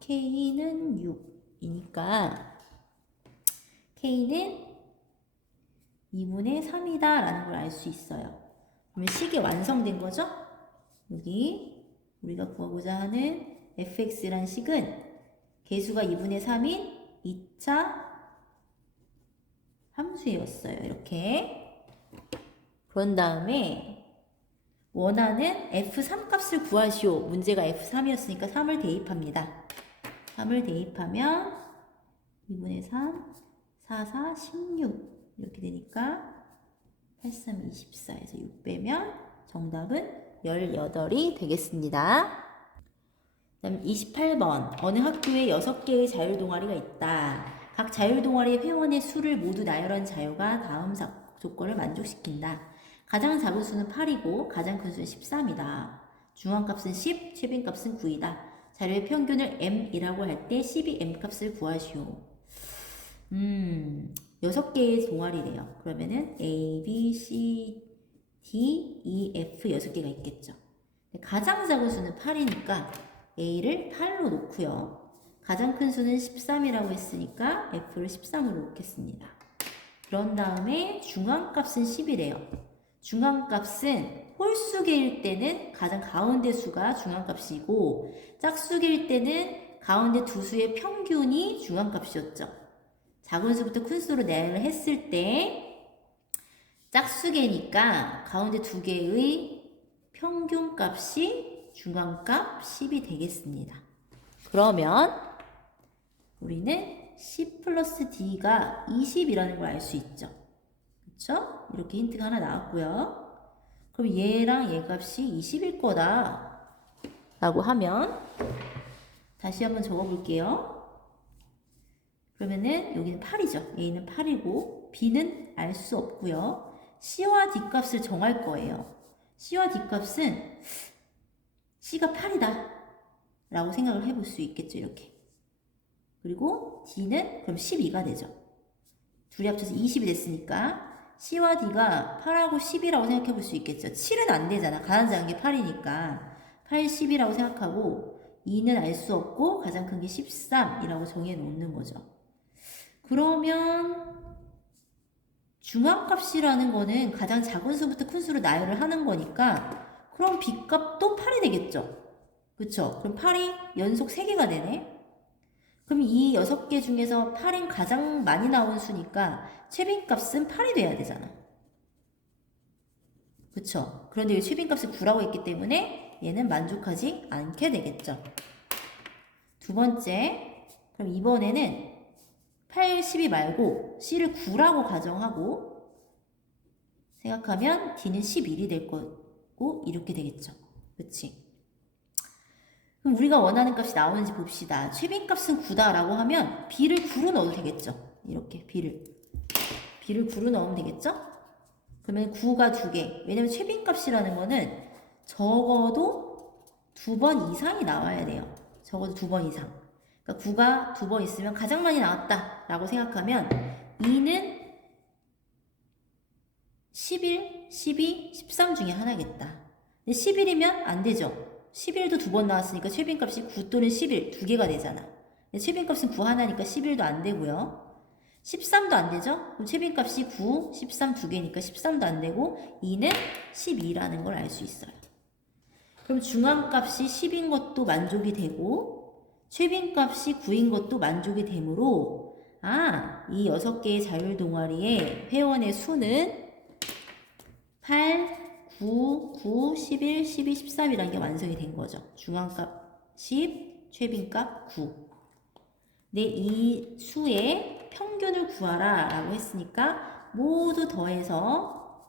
4k는 6이니까 k는 2분의 3이다 라는 걸 알 수 있어요. 그러면 식이 완성된 거죠? 여기 우리가 구하고자 하는 fx란 식은 개수가 2분의 3인 2차 함수였어요. 이렇게. 그런 다음에 원하는 f3 값을 구하시오. 문제가 f3이었으니까 3을 대입합니다. 3을 대입하면 2분의 3, 4, 4, 16 이렇게 되니까 8, 3, 24에서 6 빼면 정답은 18이 되겠습니다. 다음 28번. 어느 학교에 6개의 자율동아리가 있다. 각 자율동아리 회원의 수를 모두 나열한 자료가 다음 조건을 만족시킨다. 가장 작은 수는 8이고 가장 큰 수는 13이다. 중앙값은 10, 최빈값은 9이다. 자료의 평균을 m이라고 할 때 12m값을 구하시오. 6개의 동아리래요. 그러면은 A, B, C, D, E, F 6개가 있겠죠. 가장 작은 수는 8이니까 A를 8로 놓고요. 가장 큰 수는 13이라고 했으니까 F를 13으로 놓겠습니다. 그런 다음에 중앙값은 10이래요. 중앙값은 홀수계일 때는 가장 가운데 수가 중앙값이고 짝수계일 때는 가운데 두 수의 평균이 중앙값이었죠. 작은 수부터 큰 수로 내를 했을 때 짝수계니까 가운데 두 개의 평균값이 중앙값 10이 되겠습니다. 그러면 우리는 10 플러스 D가 20이라는 걸 알 수 있죠. 그쵸? 이렇게 힌트가 하나 나왔고요. 그럼 얘랑 얘 값이 20일 거다 라고 하면 다시 한번 적어볼게요. 그러면은 여기는 8이죠. A는 8이고 B는 알 수 없고요. C와 D 값을 정할 거예요. C와 D 값은 C가 8이다 라고 생각을 해볼 수 있겠죠. 이렇게. 그리고 D는 그럼 12가 되죠. 둘이 합쳐서 20이 됐으니까 C와 D가 8하고 10이라고 생각해 볼 수 있겠죠. 7은 안 되잖아. 가장자는 게 8이니까 8, 10이라고 생각하고 2는 알 수 없고 가장 큰 게 13이라고 정해 놓는 거죠. 그러면 중앙값이라는 거는 가장 작은 수부터 큰 수로 나열을 하는 거니까 그럼 B값도 8이 되겠죠. 그쵸? 그럼 8이 연속 3개가 되네. 그럼 이 6개 중에서 8은 가장 많이 나온 수니까 최빈값은 8이 돼야 되잖아. 그쵸? 그런데 이 최빈값을 9라고 했기 때문에 얘는 만족하지 않게 되겠죠. 두 번째, 그럼 이번에는 8, 12 말고 C를 9라고 가정하고 생각하면 D는 11이 될 거고 이렇게 되겠죠. 그치? 그럼 우리가 원하는 값이 나오는지 봅시다. 최빈값은 9다라고 하면 B를 9로 넣어도 되겠죠. 이렇게 B를 9로 넣으면 되겠죠? 그러면 9가 2개. 왜냐면 최빈값이라는 거는 적어도 2번 이상이 나와야 돼요. 적어도 2번 이상. 그러니까 9가 2번 있으면 가장 많이 나왔다라고 생각하면 2는 11, 12, 13 중에 하나겠다. 근데 11이면 안 되죠. 11도 2번 나왔으니까 최빈값이 9 또는 11 두 개가 되잖아. 최빈값은 9 하나니까 11도 안 되고요. 13도 안 되죠? 그럼 최빈값이 9, 13 두 개니까 13도 안 되고 2는 12라는 걸 알 수 있어요. 그럼 중앙값이 10인 것도 만족이 되고 최빈값이 9인 것도 만족이 되므로 이 6개의 자율동아리의 회원의 수는 8, 9, 9, 11, 12, 13이라는 게 완성이 된 거죠. 중앙값 10, 최빈값 9. 근데 이 수의 평균을 구하라 라고 했으니까 모두 더해서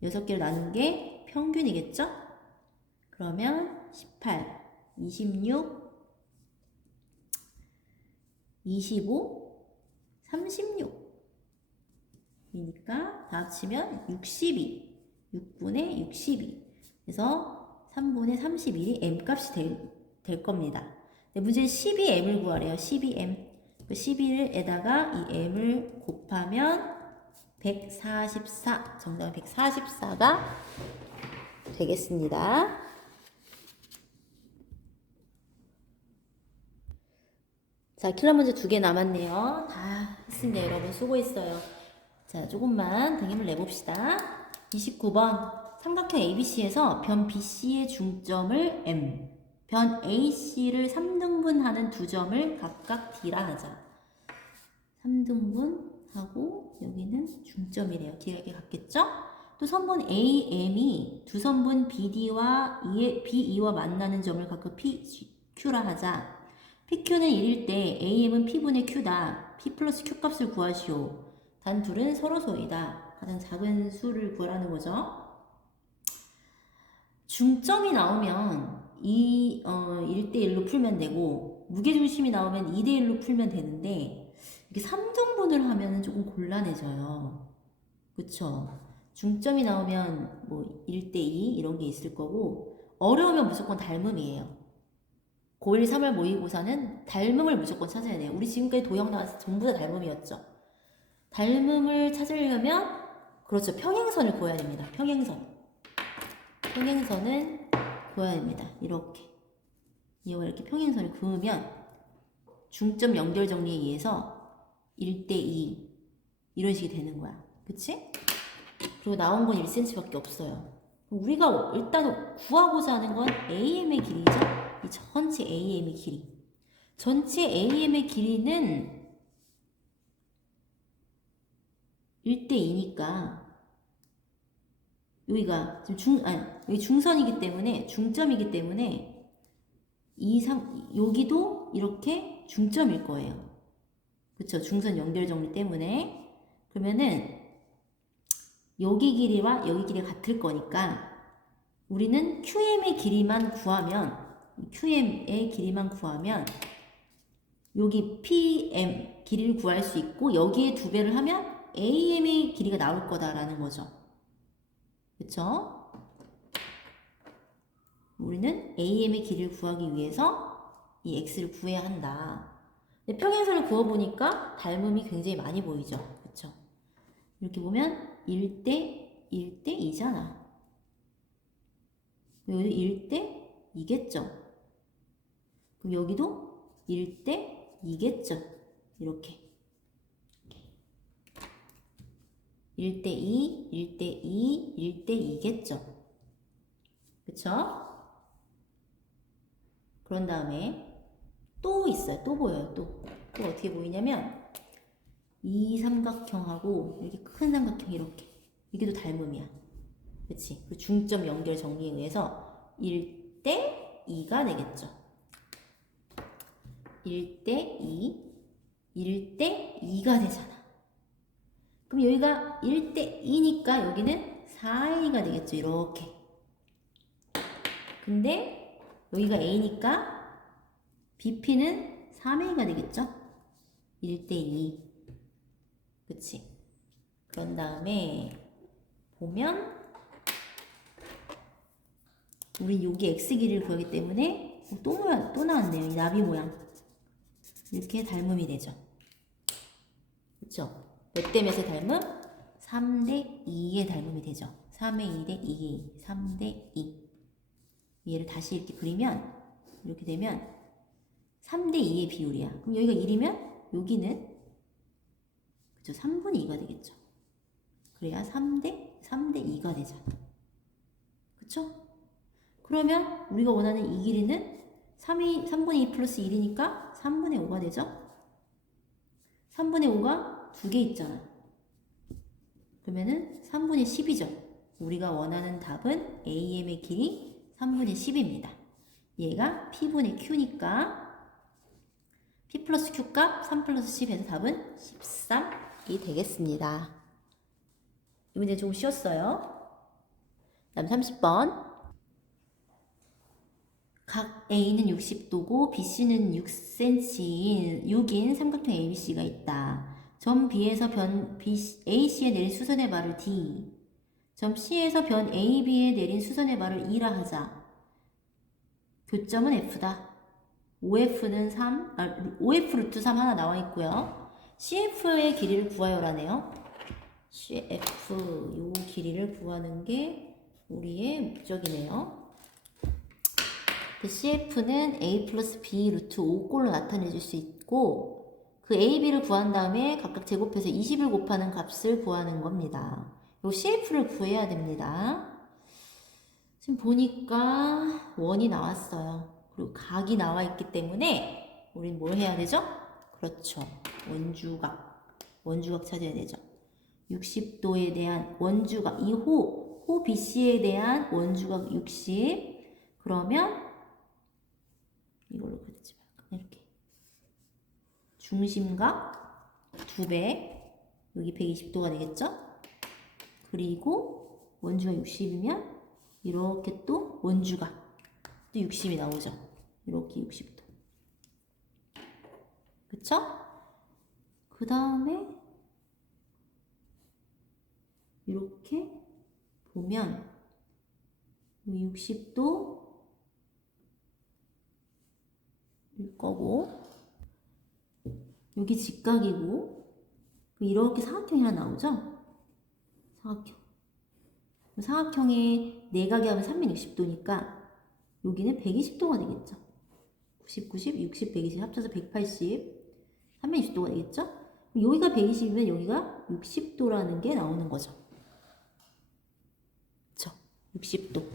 6개로 나눈 게 평균이겠죠? 그러면 18, 26, 25, 36 이니까 다 합치면 62, 6분의 62. 그래서 3분의 31이 m값이 될 겁니다. 문제는 12m을 구하래요. 12m. 11에다가 이 m을 곱하면 144. 정답은 144가 되겠습니다. 자, 킬러 문제 2개 남았네요. 다 했습니다. 여러분 수고했어요. 자, 조금만 더 힘을 내봅시다. 29번 삼각형 ABC에서 변 BC의 중점을 M, 변 AC를 3등분하는 두 점을 각각 D라 하자. 3등분하고 여기는 중점이래요. D가 이렇게 같겠죠? 또 선분 AM이 두 선분 BD와 BE와 만나는 점을 각각 PQ라 하자. PQ는 1일 때 AM은 P분의 Q다. P 플러스 Q 값을 구하시오. 단 둘은 서로 소이다. 가장 작은 수를 구하라는 거죠. 중점이 나오면 1대1로 풀면 되고 무게중심이 나오면 2대1로 풀면 되는데 이게 3등분을 하면 조금 곤란해져요. 그쵸? 중점이 나오면 뭐 1대2 이런 게 있을 거고 어려우면 무조건 닮음이에요. 고1, 3월 모의고사는 닮음을 무조건 찾아야 돼요. 우리 지금까지 도형 나와서 전부 다 닮음이었죠. 닮음을 찾으려면 그렇죠. 평행선을 구해야 됩니다. 평행선은 구해야 됩니다. 이렇게 이와 이렇게 평행선을 그으면 중점 연결 정리에 의해서 1대2 이런 식이 되는 거야. 그치? 그리고 나온 건 1cm 밖에 없어요. 우리가 일단 구하고자 하는 건 AM의 길이죠. 이 전체 AM의 길이. 전체 AM의 길이는 1대2니까 여기가 지금 여기 중선이기 때문에 중점이기 때문에 여기도 이렇게 중점일 거예요. 그쵸? 중선 연결 정리 때문에 그러면은 여기 길이와 여기 길이가 같을 거니까 우리는 QM의 길이만 구하면 여기 PM 길이를 구할 수 있고 여기에 2배를 하면 AM의 길이가 나올 거다라는 거죠. 그쵸? 우리는 AM의 길이를 구하기 위해서 이 X를 구해야 한다. 근데 평행선을 그어보니까 닮음이 굉장히 많이 보이죠. 그쵸? 이렇게 보면 1대 1대 2잖아. 여기도 1대 2겠죠. 그럼 여기도 1대 2겠죠. 이렇게 1대 2, 1대 2, 1대 2겠죠. 그쵸? 그런 다음에 또 있어요. 또 보여요. 또 어떻게 보이냐면 이 삼각형하고 이렇게 큰 삼각형 이렇게 이게 또 닮음이야. 그치? 그 중점 연결 정리에 의해서 1대 2가 되겠죠. 1대 2, 1대 2가 되잖아. 그럼 여기가 1대 2니까 여기는 4A가 되겠죠. 이렇게. 근데 여기가 A니까 BP는 3A가 되겠죠. 1대 2. 그치? 그런 다음에 보면 우리 여기 X 길이를 구하기 때문에 또 나왔네요. 이 나비 모양. 이렇게 닮음이 되죠. 그쵸? 몇 대 몇의 닮음? 3대 2의 닮음이 되죠. 3의 2대 2, 3대 2. 얘를 다시 이렇게 그리면 이렇게 되면 3대 2의 비율이야. 그럼 여기가 1이면 여기는 그쵸? 3분의 2가 되겠죠. 그래야 3대 2가 되잖아. 그쵸? 그러면 우리가 원하는 이 길이는 3분의 2 플러스 1이니까 3분의 5가 되죠? 3분의 5가 2개 있잖아. 그러면은 3분의 10이죠. 우리가 원하는 답은 AM의 길이 3분의 10입니다. 얘가 P분의 Q니까 P 플러스 Q 값 3 플러스 10에서 답은 13이 되겠습니다. 이 문제 좀 쉬웠어요. 다음 30번. 각 A는 60도고 BC는 6인 삼각형 ABC가 있다. 점 B에서 변 AC에 내린 수선의 발을 D, 점 C에서 변 AB에 내린 수선의 발을 E라 하자. 교점은 F다. OF는 3, OF 루트 3 하나 나와 있고요. CF의 길이를 구하여라네요. CF 요 길이를 구하는 게 우리의 목적이네요. CF는 A 플러스 B 루트 5꼴로 나타내줄 수 있고 그 A, B를 구한 다음에 각각 제곱해서 20을 곱하는 값을 구하는 겁니다. 요 CF를 구해야 됩니다. 지금 보니까 원이 나왔어요. 그리고 각이 나와 있기 때문에 우린 뭘 해야 되죠? 그렇죠. 원주각 찾아야 되죠. 60도에 대한 원주각, 이 호 BC에 대한 원주각 60. 그러면 이걸로 그리지 말까? 이렇게. 중심각 2배, 여기 120도가 되겠죠? 그리고 원주각 60이면 이렇게 또 원주각 또 60이 나오죠? 이렇게 60도. 그쵸? 그 다음에 이렇게 보면 60도 일 거고 여기 직각이고 이렇게 사각형이 하나 나오죠? 사각형의 내각이 하면 360도니까 여기는 120도가 되겠죠? 90, 90, 60, 120 합쳐서 180 360도가 되겠죠? 여기가 120이면 여기가 60도라는 게 나오는 거죠. 그쵸? 60도.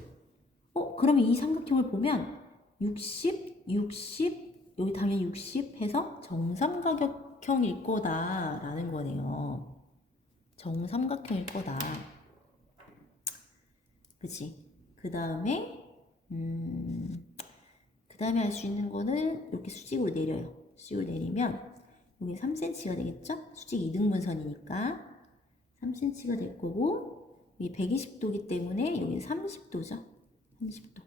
그러면 이 삼각형을 보면 60, 60, 여기 당연히 60 해서 정삼각형일 거다라는 거네요. 정삼각형일 거다. 그치? 그 다음에 할 수 있는 거는 이렇게 수직으로 내려요. 수직으로 내리면 여기 3cm가 되겠죠? 수직 2등분선이니까 3cm가 될 거고 여기 120도이기 때문에 여기는 30도죠. 30도.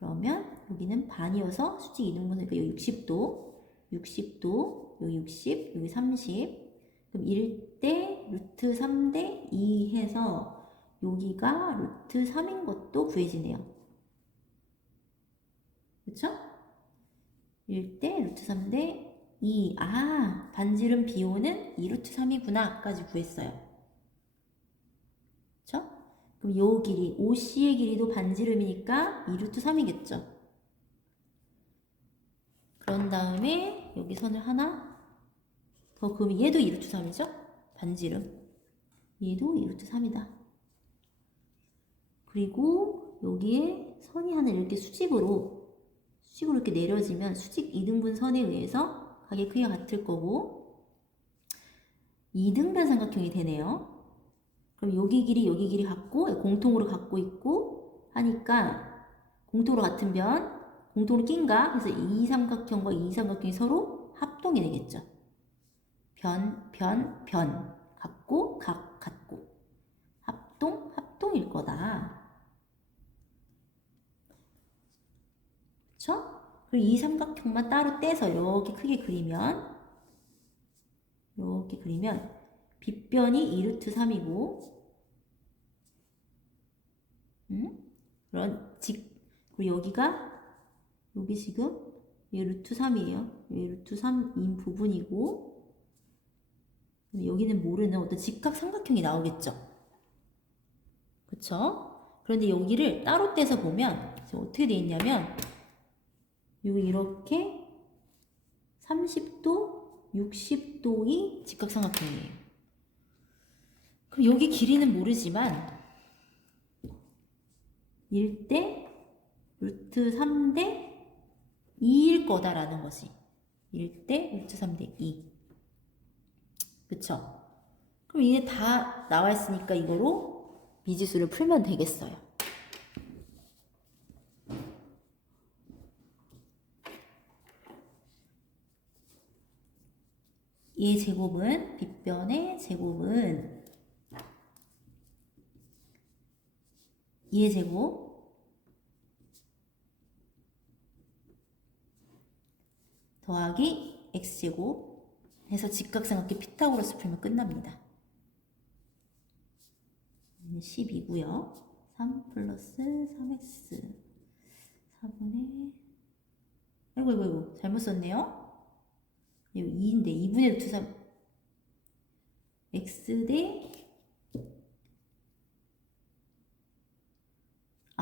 그러면 여기는 반이어서 수직 2등분선이니까 여기 60도. 60도, 여기 60, 여기 30. 그럼 1대 루트 3대 2 해서 여기가 루트 3인 것도 구해지네요. 그쵸? 1대 루트 3대 2. 아, 반지름 BO는 2루트 3이구나 까지 구했어요. 그쵸? 그럼 요 길이, OC의 길이도 반지름이니까 2루트 3이겠죠? 그런 다음에 여기 선을 하나 더 그으면 얘도 2루트 3이죠? 반지름. 얘도 2루트 3이다. 그리고 여기에 선이 하나 이렇게 수직으로 이렇게 내려지면 수직 2등분 선에 의해서 각의 크기가 같을 거고 2등변 삼각형이 되네요. 그럼 여기 길이 같고 공통으로 갖고 있고 하니까 공통으로 같은 변, 공통으로 낀가? 그래서 이 삼각형과 이 삼각형이 서로 합동이 되겠죠. 변, 같고, 같고. 합동일 거다. 그쵸? 그리고 이 삼각형만 따로 떼서 이렇게 크게 그리면 빗변이 2루트 3이고 그리고 여기 지금 얘 루트 3이에요. 얘 루트 3인 부분이고 여기는 모르는 어떤 직각 삼각형이 나오겠죠. 그쵸? 그런데 여기를 따로 떼서 보면 지금 어떻게 돼 있냐면 여기 이렇게 30도, 60도의 직각삼각형이에요. 그럼 여기 길이는 모르지만 1대 루트 3대 2일 거다라는 거지. 1대 루트 3대 2. 그쵸? 그럼 이게 다 나와 있으니까 이거로 미지수를 풀면 되겠어요. 얘 제곱은 빗변의 제곱은 얘 제곱 더하기 x제곱 해서 직각삼각형 피타고라스 풀면 끝납니다. 12고요. 3 플러스 3x 4분의 아이고 잘못 썼네요. 여기 2인데 2분의 루트 3 x 대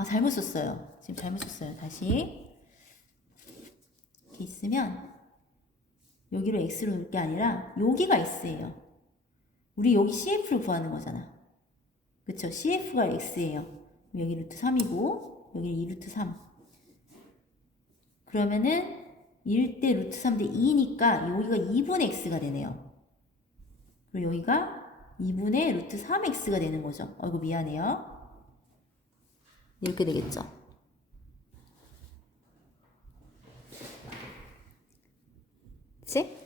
잘못 썼어요. 지금 잘못 썼어요. 다시 이렇게 있으면 여기로 x로 넣을 게 아니라 여기가 x예요. 우리 여기 CF를 구하는 거잖아. 그쵸? CF가 x예요. 여기 루트 3이고 여기 2루트 3. 그러면은 1대 루트 3대 2니까 여기가 2분의 x가 되네요. 그리고 여기가 2분의 루트 3x가 되는 거죠. 아이고 미안해요. 이렇게 되겠죠. 그치?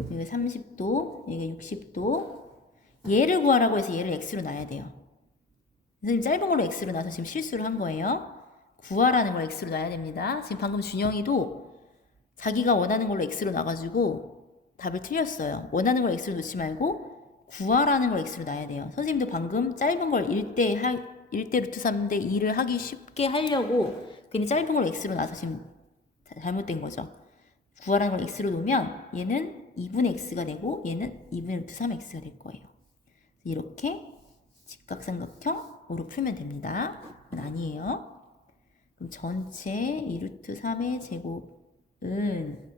여기 30도, 여기 60도. 얘를 구하라고 해서 얘를 x로 놔야 돼요. 선생님 짧은 걸로 x로 놔서 지금 실수를 한 거예요. 구하라는 걸 x로 놔야 됩니다. 지금 방금 준영이도 자기가 원하는 걸로 x로 놔가지고 답을 틀렸어요. 원하는 걸 x로 놓지 말고 구하라는 걸 x로 놔야 돼요. 선생님도 방금 짧은 걸 1대 루트 3대 2를 하기 쉽게 하려고 그냥 짧은 걸 x로 놔서 지금 잘못된 거죠. 구하라는 걸 x로 놓으면 얘는 2분의 x가 되고 얘는 2분의 루트 3x가 될 거예요. 이렇게 직각삼각형으로 풀면 됩니다. 그건 아니에요. 그럼 전체 2루트 3의 제곱은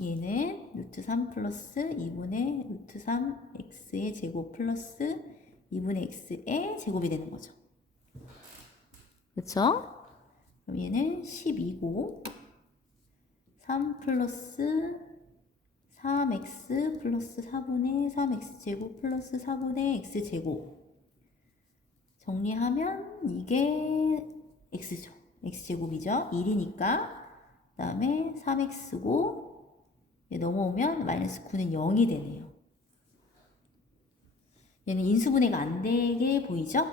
얘는 루트 3 플러스 2분의 루트 3 x의 제곱 플러스 2분의 x의 제곱이 되는 거죠. 그쵸? 그럼 얘는 12고 3 플러스 3x 플러스 4분의 3x제곱 플러스 4분의 x제곱 정리하면 이게 x죠. x제곱이죠. 1이니까 그 다음에 3x고 넘어오면 마이너스 9는 0이 되네요. 얘는 인수분해가 안 되게 보이죠?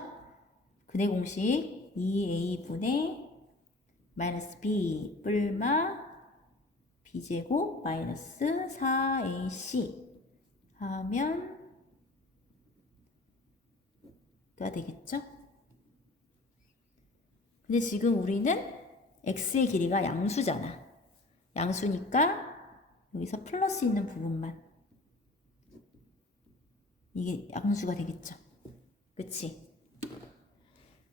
근해 공식 2a분의 마이너스 b 뿔마 b제곱 마이너스 4ac 하면 가 되겠죠? 근데 지금 우리는 x의 길이가 양수잖아. 양수니까 여기서 플러스 있는 부분만 이게 양수가 되겠죠? 그치?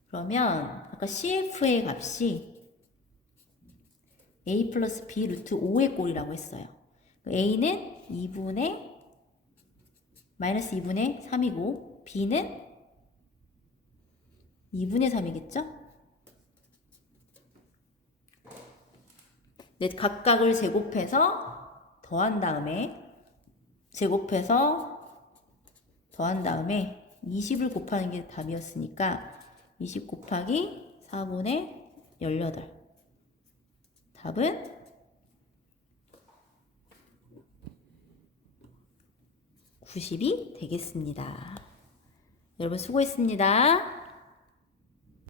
그러면 아까 CF의 값이 a 플러스 b 루트 5의 꼴이라고 했어요. a는 2분의 마이너스 2분의 3이고 b는 2분의 3이겠죠? 네, 각각을 제곱해서 더한 다음에 20을 곱하는 게 답이었으니까 20 곱하기 4분의 18 답은 90이 되겠습니다. 여러분 수고했습니다.